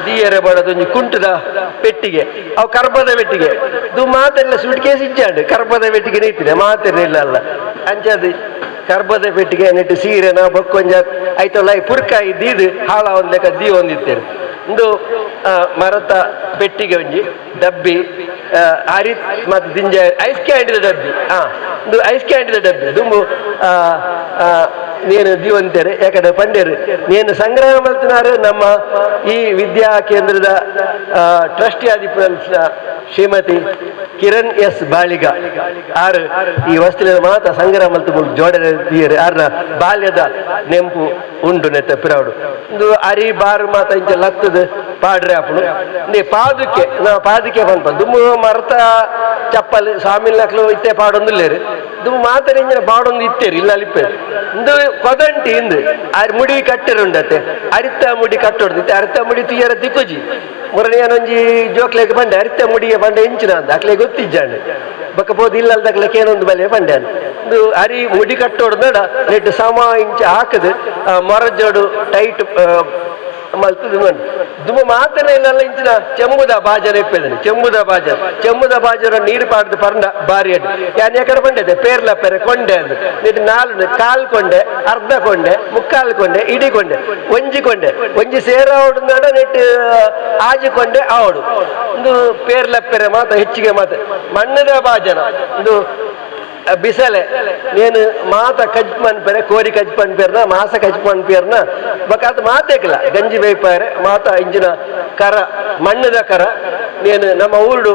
ದೀಯರೆ ಬಡದೊಂದು ಕುಂಟದ ಪೆಟ್ಟಿಗೆ ಅವು ಕರ್ಬದ ಪೆಟ್ಟಿಗೆ ಇದು ಮಾತೆಲ್ಲ ಸುಟ್ ಕೇಸ್ ಇಜ್ಜಾಂಡು ಕರ್ಬದ ಪೆಟ್ಟಿಗೆ ನೀತಿದೆ ಮಾತೆಲ್ಲ ಇಲ್ಲ ಅಂಚದು ಕರ್ಬದ ಪೆಟ್ಟಿಗೆ ನೆಟ್ಟು ಸೀರೆನ ಬೊಕ್ಕೊಂಜ ಆಯ್ತಲ್ಲ ಪುರ್ಕಾಯಿ ದೀದು ಹಾಳ ಒಂದು ಲೆಕ್ಕ ದೀ ಹೊಂದಿತ್ತೇನೆ ಒಂದು ಮರತ ಪೆಟ್ಟಿಗೆ ಒಂಜಿ ಡಬ್ಬಿ ಹರಿ ಮತ್ತು ದಿಂಜ ಐಸ್ ಕ್ಯಾಂಡಿದ ಡಬ್ಬಿ ಒಂದು ಐಸ್ ಕ್ಯಾಂಡಿದ ಡಬ್ಬಿ ದುಂಬು ನೇನು ದೀವಂತೇರೆ ಯಾಕಂದ್ರೆ ಪಂಡ್ಯರು ನೇನು ಸಂಗ್ರಹ ಮಾಡ್ತಿನಾರು ನಮ್ಮ ಈ ವಿದ್ಯಾ ಕೇಂದ್ರದ ಟ್ರಸ್ಟಿ ಆದಿಪ ಶ್ರೀಮತಿ ಕಿರಣ್ ಎಸ್ ಬಾಳಿಗ ಆರು ಈ ವಸ್ತುವಿನ ಮಾತ ಸಂಗ್ರಹ ಮಲ್ತು ಜೋಡರ ಆರ್ನ ಬಾಲ್ಯದ ನೆಂಪು ಉಂಡು ನೆತ್ತ ಪಿರಾಡು ಒಂದು ಅರಿ ಬಾರು ಮಾತ ಇಂಚ ಲತ್ತದ ಪಾಡ್ರೆ ಅಪ್ಪನು ಪಾದಕ್ಕೆ ನಾವು ಪಾದಕ್ಕೆ ಬಂತ ದುಮ್ಮು ಮರ್ತ ಚಪ್ಪಲ್ ಸ್ವಾಮಿಲ್ ನಕ್ಲು ಇತ್ತೆ ಪಾಡೊಂದಿಲ್ಲೇರು ದುಮ್ಮು ಮಾತಾಡಿ ಇಂಜಿನ ಪಾಡೊಂದು ಇತ್ತೇರು ಇಲ್ಲ ಅಲ್ಲಿಪ್ಪೇರು ಇಂದು ಕೊದಂಟಿ ಇಂದು ಮುಡಿ ಕಟ್ಟಿರುಂಡತ್ತೆ ಅರಿತ ಮುಡಿ ಕಟ್ಟೊಡ್ದಿತ್ತೆ ಅರಿತ ಮುಡಿ ತುಯ್ಯರ ದಿಕ್ಕುಜಿ ಮುರಣಿಯನೊಂಜಿ ಜೋಕ್ಲೆಗೆ ಬಂಡೆ ಅರಿತ ಮುಡಿಗೆ ಬಂಡೆ ಇಂಚಿನ ಅಂತ ಅಕ್ಲೆ ಗೊತ್ತಿಜ್ಜಾಂಡು ಬಕ್కపోతే ಇಲ್ಲಲ್ದಕ್ಲಕ್ಕೆ ಏನೊಂದು ಬಲೆ ಬಂಡೆ ಇದು ಅರಿ ಮುಡಿ ಕಟ್ಟೋಡ್ದ ನೆಟ್ಟು ಸಮ ಇಂಚ ಹಾಕದು ಮೊರಜೋಡು ಟೈಟ್ ಮಲ್ತದು ದುಮ್ಮ ಮಾತನೇ ಇಲ್ಲ ಇಂಚಿನ ಚೆಂಬುದ ಬಾಜರ ಇಪ್ಪೇದನೆ ಚೆಂಬುದ ಬಾಜರ ನೀರು ಪಾಡ್ದು ಪರ್ಣ ಬಾರಿ ಅಡ್ಡು ಯಾನ್ ಯಾಕಡೆ ಬಂದಿದೆ ಪೇರ್ಲ ಪೇರೆ ಕೊಂಡೆ ಅಂದು ನೀನು 4 ಕಾಲ್ ಕೊಂಡೆ ಅರ್ಧ ಕೊಂಡೆ ಮುಕ್ಕಾಲು ಕೊಂಡೆ ಇಡೀ ಕೊಂಡೆ ಒಂಜಿ ಸೇರ ಅವಡು ನಡ ನೆಟ್ಟು ಆಜಿಕೊಂಡೆ ಅವಡು ಒಂದು ಪೇರ್ಲ ಪೇರೆ ಮಾತ ಹೆಚ್ಚಿಗೆ ಮಾತ ಮಣ್ಣದ ಬಾಜನ ಒಂದು ಬಿಸಲೆ నేను మాత కజ్ పనిపేరే కోరి కజ్ పనిపేరున మాస కజ్ పనిపేరున బకాత మాతేకల గంజి వేపారే మాత ఇంజిన కర మಣ್ಣದ ಕರ నేను ನಮ್ಮ ಊರು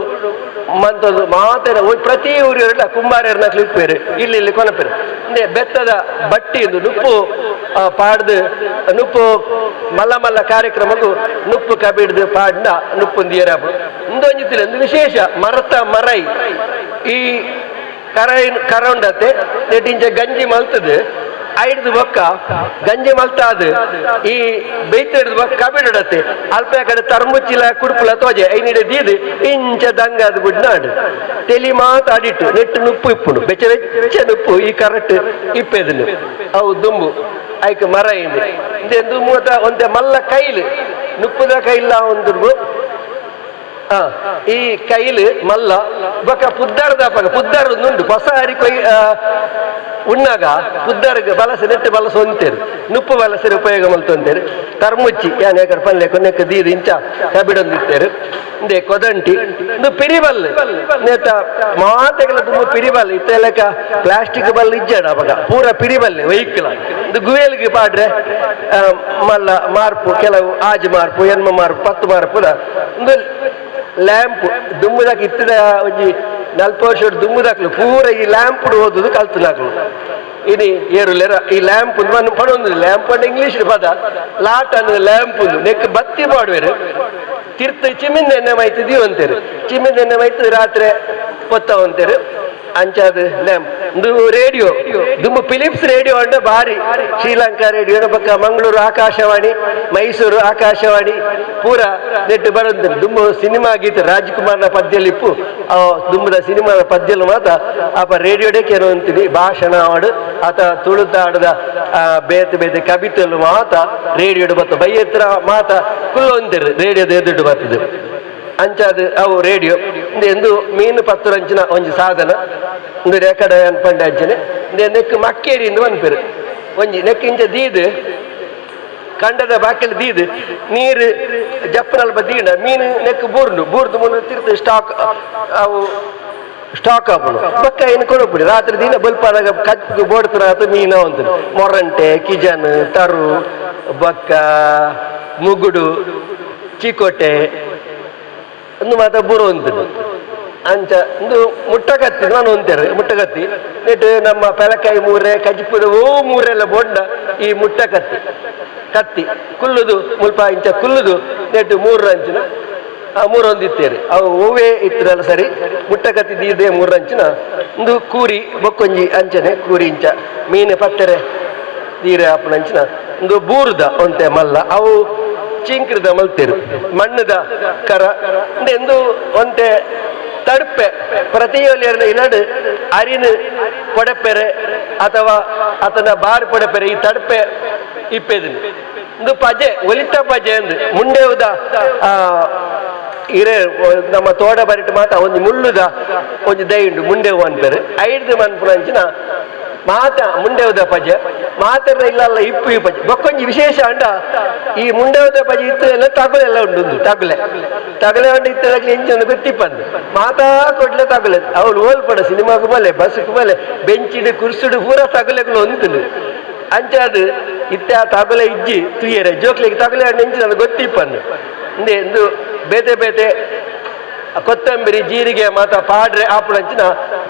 ಮಂತೊಂದು ಮಾತೇನ ಪ್ರತಿ ಊರಿನ ಕುಂಬಾರನ ಕ್ಲಿಪ್ಪೇರು ಇಲ್ಲಿ ಕೊನಪೇರು ಇಂದೆ ಬೆತ್ತದ ಬಟ್ಟಿಂದು ನುಪ್ಪು ಪಾಡ್ದು ನುಪ್ಪು ಮಲ್ಲ ಮಲ್ಲ ಕಾರ್ಯಕ್ರಮಕ್ಕೂ ನುಪ್ಪು ಕಬಿಡ್ದು ಪಾಡ್ನ ನುಪ್ಪು ನೀರಾಪು ಇಂದೊಂಜಿತಿಲ್ಲ ಒಂದು ವಿಶೇಷ ಮರತ ಮರೈ ಈ ಕರ ಉಂಡತ್ತೆ ನೆಟ್ಟಿಂಚ ಗಂಜಿ ಮಲ್ತದು ಐಡ್ದು ಬೊಕ್ಕ ಗಂಜಿ ಮಲ್ತಾದು ಈ ಬೈತಡ್ದು ಬೊಕ್ಕ ಕಬಿಡತ್ತೆ ಅಲ್ಪ ಕಡೆ ತರ್ಮುಚ್ಚಿಲ ಕುಡುಪುಲ ತೋಜೆ ಐನಿಡೆ ದೀದು ಇಂಚ ದಂಗಾದ ಗುಡ್ನಾಡು ತೆಲಿ ಮಾತಾಡಿಟ್ಟು ನೆಟ್ಟು ನುಪ್ಪು ಇಪ್ಪುಡು ಬೆಚ್ಚ ಬೆಚ್ಚ ನುಪ್ಪು ಈ ಕರೆಕ್ಟ್ ಇಪ್ಪೆದನು ಅವು ದುಂಬು ಐಕ ಮರ ಇದೆ ಇಂದು ಮೂವತ್ತ ಒಂದೆ ಮಲ್ಲ ಕೈಲು ನುಪ್ಪುದ ಕೈಲ ಒಂದು ಈ ಕೈಲು ಮಲ್ಲ ಬೊಕ್ಕ ಪುದ್ದಾರದ ಪುದ್ದಾರದುಂಡು ಹೊಸ ಹರಿ ಕೊಯ್ ಉಣ್ಣಾಗ ಪುದ್ದಾರಿಗೆ ಬಲಸೆ ನೆಟ್ಟು ಬಲಸ ಹೊಂತೇರು ನುಪ್ಪು ಬಲಸರಿ ಉಪಯೋಗ ಮಲ್ತೊಂತೇರು ತರ್ಮುಚ್ಚಿ ಯಾನೇಕರ್ ಪಲ್ಲೆ ಕೊನೆಕ್ಕ ದೀದು ಇಂಚ ಕಬಿಡೊಂದಿತ್ತೇರು ಇಂದೆ ಕೊದಂಟಿ ಇಂದು ಪಿರಿಬಲ್ ನೇತ ಮಾತೆಗಳ ತುಂಬ ಪಿರಿಬಲ್ ಇತ್ತೆಲೆಕ್ಕ ಪ್ಲಾಸ್ಟಿಕ್ ಬಲ್ ಇಜ್ಜಾಡ ಅವಾಗ ಪೂರ ಪಿರಿಬಲ್ಲೆ ವೆಹಿಕಲ್ ಇದು ಗುವೇಲ್ಗೆ ಪಾಡ್ರೆ ಮಲ್ಲ ಮಾರ್ಪು ಕೆಲವು ಆಜು ಮಾರ್ಪು ಎನ್ಮ ಮಾರ್ಪು 10 ಮಾರ್ಪುದ ಒಂದು ಲ್ಯಾಂಪ್ ದುಮ್ಮುದಾಕ ಇತ್ತದ ಒಂಜಿ 40 ವರ್ಷ ದುಮ್ಮುದಾಕ್ಲು ಪೂರ ಈ ಲ್ಯಾಂಪ್ ಓದುದು ಕಲ್ತನಾಕ್ಲು ಇನಿ ಏರುಲೆರ ಈ ಲ್ಯಾಂಪ್ ಪಡೊಂದು ಲ್ಯಾಂಪ್ ಅಂದ್ರೆ ಇಂಗ್ಲೀಷ್ ಪದ ಲಾಟ್ ಅನ್ನೋ ಲ್ಯಾಂಪ್ ನೆಕ್ ಬತ್ತಿ ಮಾಡುವೇರು ತಿರ್ತ ಚಿಮ್ಮಿನ ಎಣ್ಣೆ ಮೈತಿದೀವಿ ಅಂತೇರು ಚಿಮ್ಮಿನ ಎಣ್ಣೆ ಮೈತದ ರಾತ್ರಿ ಪೊತ್ತ ಅಂತೇರು ಅಂಚಾದ ಲ್ಯಾಂಪ್ ಇದು ರೇಡಿಯೋ ದುಮ್ಮ ಫಿಲಿಪ್ಸ್ ರೇಡಿಯೋ ಅಂದ್ರೆ ಭಾರಿ ಶ್ರೀಲಂಕಾ ರೇಡಿಯೋ ಪಕ್ಕ ಮಂಗಳೂರು ಆಕಾಶವಾಣಿ ಮೈಸೂರು ಆಕಾಶವಾಣಿ ಪೂರ ನೆಟ್ಟು ಬರೋದು ದುಮ್ಮ ಸಿನಿಮಾ ಗೀತೆ ರಾಜ್ಕುಮಾರ್ನ ಪದ್ಯಲಿಪ್ಪು ದುಮ್ಮದ ಸಿನಿಮಾದ ಪದ್ಯಲು ಮಾತ ಅಪ್ಪ ರೇಡಿಯೋಡೆ ಕೇನೋ ಅಂತೀವಿ ಭಾಷಣ ಹಾಡು ಆತ ತುಳುತಾಡದ ಬೇತೆ ಕವಿತೆಲು ಮಾತ ರೇಡಿಯೋಡು ಬತ್ತ ಬೈಯತ್ರ ಮಾತ ಕುಲ್ಲು ಅಂತೀರಿ ರೇಡಿಯೋದ ಎದುರು ಬರ್ತದೆ ಅಂಚಾದ ಅವು ರೇಡಿಯೋ ಎಂದು ಮೀನು ಪತ್ತುರಂಚಿನ ಒಂಜಿ ಸಾಧನ ಒಂದು ರೇಕಡ ಅನ್ಪಂಡೆ ಅಂಚನೆ ನೆಕ್ ಮಕ್ಕೇರಿ ಎಂದು ಅನ್ಪೇರು ಒಂಜಿ ನೆಕ್ ಇಂಚ ದೀದು ಕಂಡದ ಬಾಕಿಲು ದೀದು ನೀರು ಜಪ್ಪನಲ್ಪ ದೀಂಡ ಮೀನು ನೆಕ್ ಬೂರ್ದು ಮುನ್ನ ತಿರ್ತು ಸ್ಟಾಕ್ ಅವು ಸ್ಟಾಕ್ ಹಾಕೋಣ ಬಕ್ಕ ಏನು ಕೊಡಬಿಡಿ ರಾತ್ರಿ ದಿನ ಬಲ್ಪಾದಾಗ ಕಚ್ಚು ಬೋಡ್ತಾರ ಅಥವಾ ಮೀನು ಅಂತ ಮೊರಂಟೆ ಕಿಜನ್ ತರು ಬಕ್ಕ ಮುಗುಡು ಚಿಕೋಟೆ ಒಂದು ಮಾತ ಬುರು ಅಂತೀನಿ ಅಂಚ ಒಂದು ಮುಟ್ಟಗತ್ತಿ ನಾನು ಅಂತಾರೆ ಮುಟ್ಟಗತ್ತಿ ನೆಟ್ಟು ನಮ್ಮ ಪೆಲಕಾಯಿ ಮೂರೆ ಕಜ್ಪುದ ಮೂರೆಲ್ಲ ಬೊಂಡ ಈ ಕತ್ತಿ ಕುಲ್ಲುದು ಮುಲ್ಪ ಇಂಚ ಕುಲ್ಲುದು ನೆಟ್ಟು 3 ಅಂಚಿನ 3 ಒಂದಿತ್ತೇರಿ ಅವು ಹೂವೇ ಇತ್ತರಲ್ಲ ಸರಿ ಮುಟ್ಟಕತ್ತಿ ದೀದೆ 3 ಅಂಚಿನ ಒಂದು ಕೂರಿ ಬೊಕ್ಕೊಂಜಿ ಅಂಚನೆ ಕೂರಿ ಇಂಚ ಮೀನು ಪತ್ತರೆ ದೀರೆ ಅಪ್ಪನ ಅಂಚಿನ ಒಂದು ಬೂರ್ದ ಒಂತೆ ಮಲ್ಲ ಅವು ಚಿಂಕ್ರದ ಮಲ್ತೇರು ಮಣ್ಣದ ಕರ ಎಂದು ಒಂತೆ ತಡುಪೆ ಪ್ರತಿಯೊಂದು ಇಲ್ಲಡು ಅರಿನು ಪೊಡಪೆರೆ ಅಥವಾ ಆತನ ಬಾರು ಪೊಡಪೆರೆ ಈ ತಡುಪೆ ಇಪ್ಪೇದಿನಿ ಒಂದು ಪಜೆ ಒಲಿತ ಪಜೆ ಅಂದು ಮುಂಡೆ ಉದ ಇರೇ ನಮ್ಮ ತೋಡ ಬರಿಟ್ಟು ಮಾತ ಒಂದು ಮುಳ್ಳುದ ಒಂದು ದೈಂಡು ಮುಂಡೆ ಅನ್ಪೇರು 5 ಮನ್ಪುನಂಚಿನ ಮಾತ ಮುಂಡೆವುದ ಪಜೆ ಮಾತರ ಇಲ್ಲ ಇಪ್ಪು ಈ ಪಜೆ ಬೊಕ್ಕೊಂಜಿ ವಿಶೇಷ ಅಂಡ ಈ ಮುಂಡೆವುದ ಪಜೆ ಇತ್ತು ಎಲ್ಲ ತಗುಲೆಲ್ಲ ಉಂಡು ತಗಲೆ ಉಂಡು ಇತ್ತದಾಗ್ಲಿ ಇಂಚೊಂದು ಗೊತ್ತಿಪ್ಪಂದು ಮಾತಾ ಕೊಡ್ಲೆ ತಗಲೆ ಅವಳು ಓಲ್ಪಡ ಸಿನಿಮಾಗೂ ಬಲೆ ಬಸ್ಗೂ ಬಲೆ ಬೆಂಚಿಡು ಕುರ್ಸುಡು ಪೂರ ತಗಲೆಗಳು ಹೊಂತಲು ಅಂಚಾದು ಇತ್ತ ತಗಲೆ ಇಜ್ಜಿ ತುಯ್ಯರೆ ಜೋಕ್ಲಿಗೆ ತಗಲೆ ಹಣ್ಣು ಇಂಚು ನನಗೆ ಗೊತ್ತಿಪ್ಪಂದು ಇಂದೆ ಎಂದು ಬೇತೆ ಕೊತ್ತಂಬರಿ ಜೀರಿಗೆ ಮಾತ ಪಾಡ್ರೆ ಆಪುಳಂಚಿನ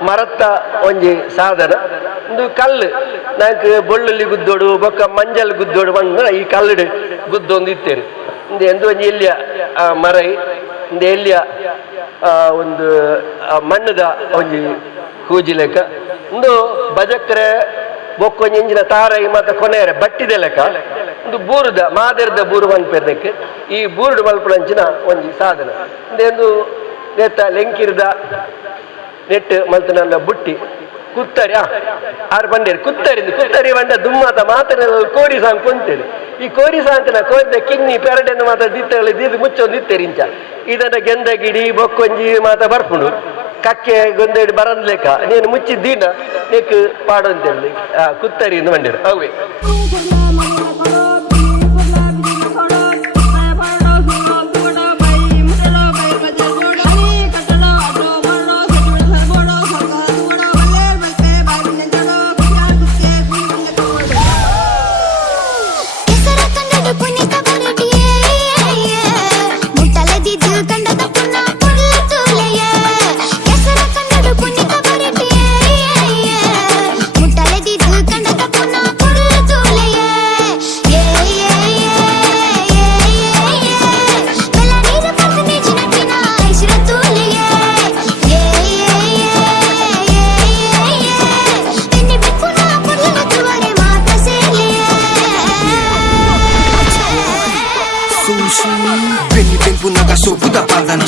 ಮರತ್ತ ಒಂಜಿ ಸಾಧನ ಒಂದು ಕಲ್ಲು ನಾಲ್ಕು ಬೊಳ್ಳುಳ್ಳಿ ಗುದ್ದೋಡು ಬೊಕ್ಕ ಮಂಜಲ್ ಗುದ್ದೋಡು ಬಂದ್ರೆ ಈ ಕಲ್ಲಡು ಗುದ್ದೊಂದು ಇತ್ತೇರಿ ಇಂದೆ ಎಂದು ಒಂಜಿ ಎಲ್ಲಿಯ ಮರೈ ಇಂದೆ ಎಲ್ಲಿಯ ಒಂದು ಮಣ್ಣದ ಒಂಜಿ ಕೂಜಿ ಲೆಕ್ಕ ಒಂದು ಬಜಕ್ರೆ ಬೊಕ್ಕೊಂಜಿ ಇಂಜಿನ ತಾರೈ ಮತ್ತು ಕೊನೆಯರೆ ಬಟ್ಟಿದೆ ಲೆಕ್ಕ ಒಂದು ಬೂರುದ ಮಾದರದ ಬೂರು ಮನ್ಪೇರ್ದಕ್ಕೆ ಈ ಬೂರುಡು ಮಲ್ಪುಳಂಚಿನ ಒಂಜಿ ಸಾಧನ ಇಂದೆ ಒಂದು ನೆತ್ತ ಲೆಂಕಿರ್ದ ನೆಟ್ಟು ಮಲ್ತು ನನ್ನ ಬುಟ್ಟಿ ಕುತ್ತರಿ ಆರು ಬಂಡೇರು ಕುತ್ತರಿ ಬಂಡ ದುಮ್ಮಾತ ಮಾತನೆಲ್ಲ ಕೋರಿ ಸಾಂಗ್ ಕೊಂತೇಳಿ ಈ ಕೋರಿ ಸಾಂತನ ಕೋರಿದ ಕಿನ್ನಿ ಪೆರಡೆನ್ನು ಮಾತ ದಿತ್ತಗಳು ಮುಚ್ಚೊಂದು ದಿತ್ತೇರಿಂಚ ಇದನ್ನ ಗೆಂದ ಗಿಡಿ ಬೊಕ್ಕೊಂಜಿ ಮಾತ ಬರ್ಪುಂಡು ಕಕ್ಕೆ ಗೊಂದೇಡಿ ಬರಂದ್ಲೇಕ ನೀನು ಮುಚ್ಚಿದ್ದೀನ ನೀಕ್ ಪಾಡು ಅಂತೇಳಿ ಕುತ್ತರಿಯಿಂದ ಬಂಡೇರು ಅವೇ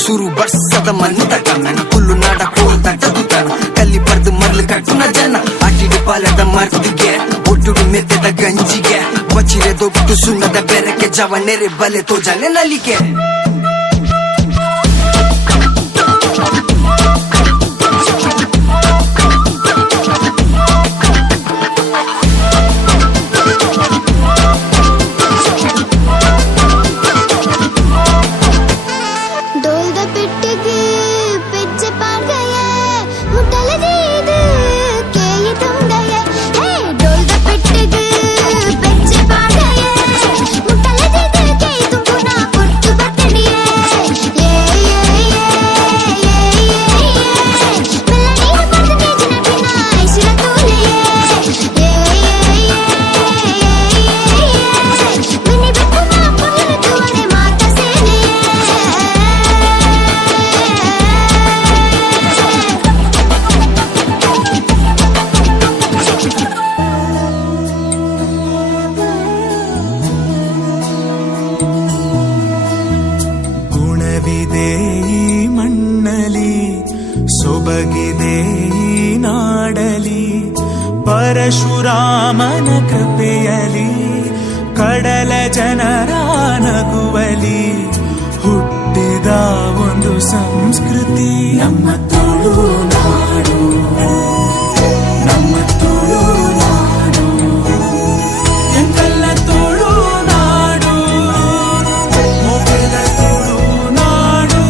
ಶುರು ಬರ್ಸದ ಮಣ್ಣು ತಟ್ಟನ ಹುಲ್ಲು ನಾಡ ಕೋಲ್ ತಟ್ಟದುತ್ತಾನ ಕಲ್ಲಿ ಪರ್ದು ಮರ್ಲು ಕಟ್ಟುನ ಜನ ಅಟ್ಟಿಡು ಪಾಲದ ಮರ್ದಿಗೆ ಒಟ್ಟುಡು ಮೆತ್ತದ ಗಂಜಿಗೆ ಬಚಿರೆ ದೊಡ್ಡು ಸುಣ್ಣದ ಬೆರಕೆ ಜವನೆರೆ ಬಲೆ ತೋಜನೆ ನಲಿಕೆ ಪರಶುರಾಮನ ಕೃಪೆಯಲಿ ಕಡಲ ಜನರ ನಗುವಲಿ ಹುಟ್ಟಿದ ಒಂದು ಸಂಸ್ಕೃತಿ ನಮ್ಮ ತುಳುನಾಡು ನಮ್ಮ ತುಳುನಾಡು ಎಂತೆಲ್ಲ ತುಳುನಾಡು ಮೊಬೆಲ ತುಳುನಾಡು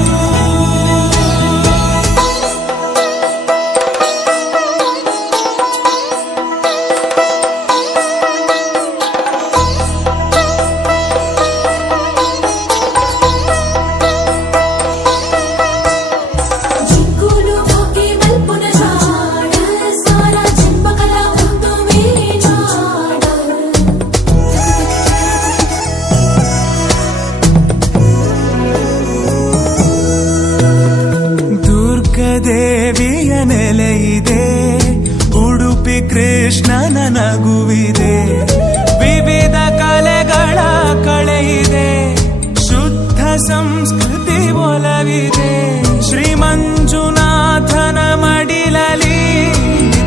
ದೇವಿಯ ನೆಲೆಯಿದೆ ಉಡುಪಿ ಕೃಷ್ಣನ ನಗುವಿದೆ ವಿವಿಧ ಕಲೆಗಳ ಕಳೆಯಿದೆ ಶುದ್ಧ ಸಂಸ್ಕೃತಿ ಒಲವಿದೆ ಶ್ರೀ ಮಂಜುನಾಥನ ಮಡಿಲಲಿ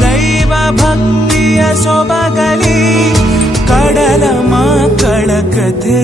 ದೈವ ಭಕ್ತಿಯ ಸೊಬಗಲಿ ಕಡಲ ಮಕ್ಕಳ ಕಥೆ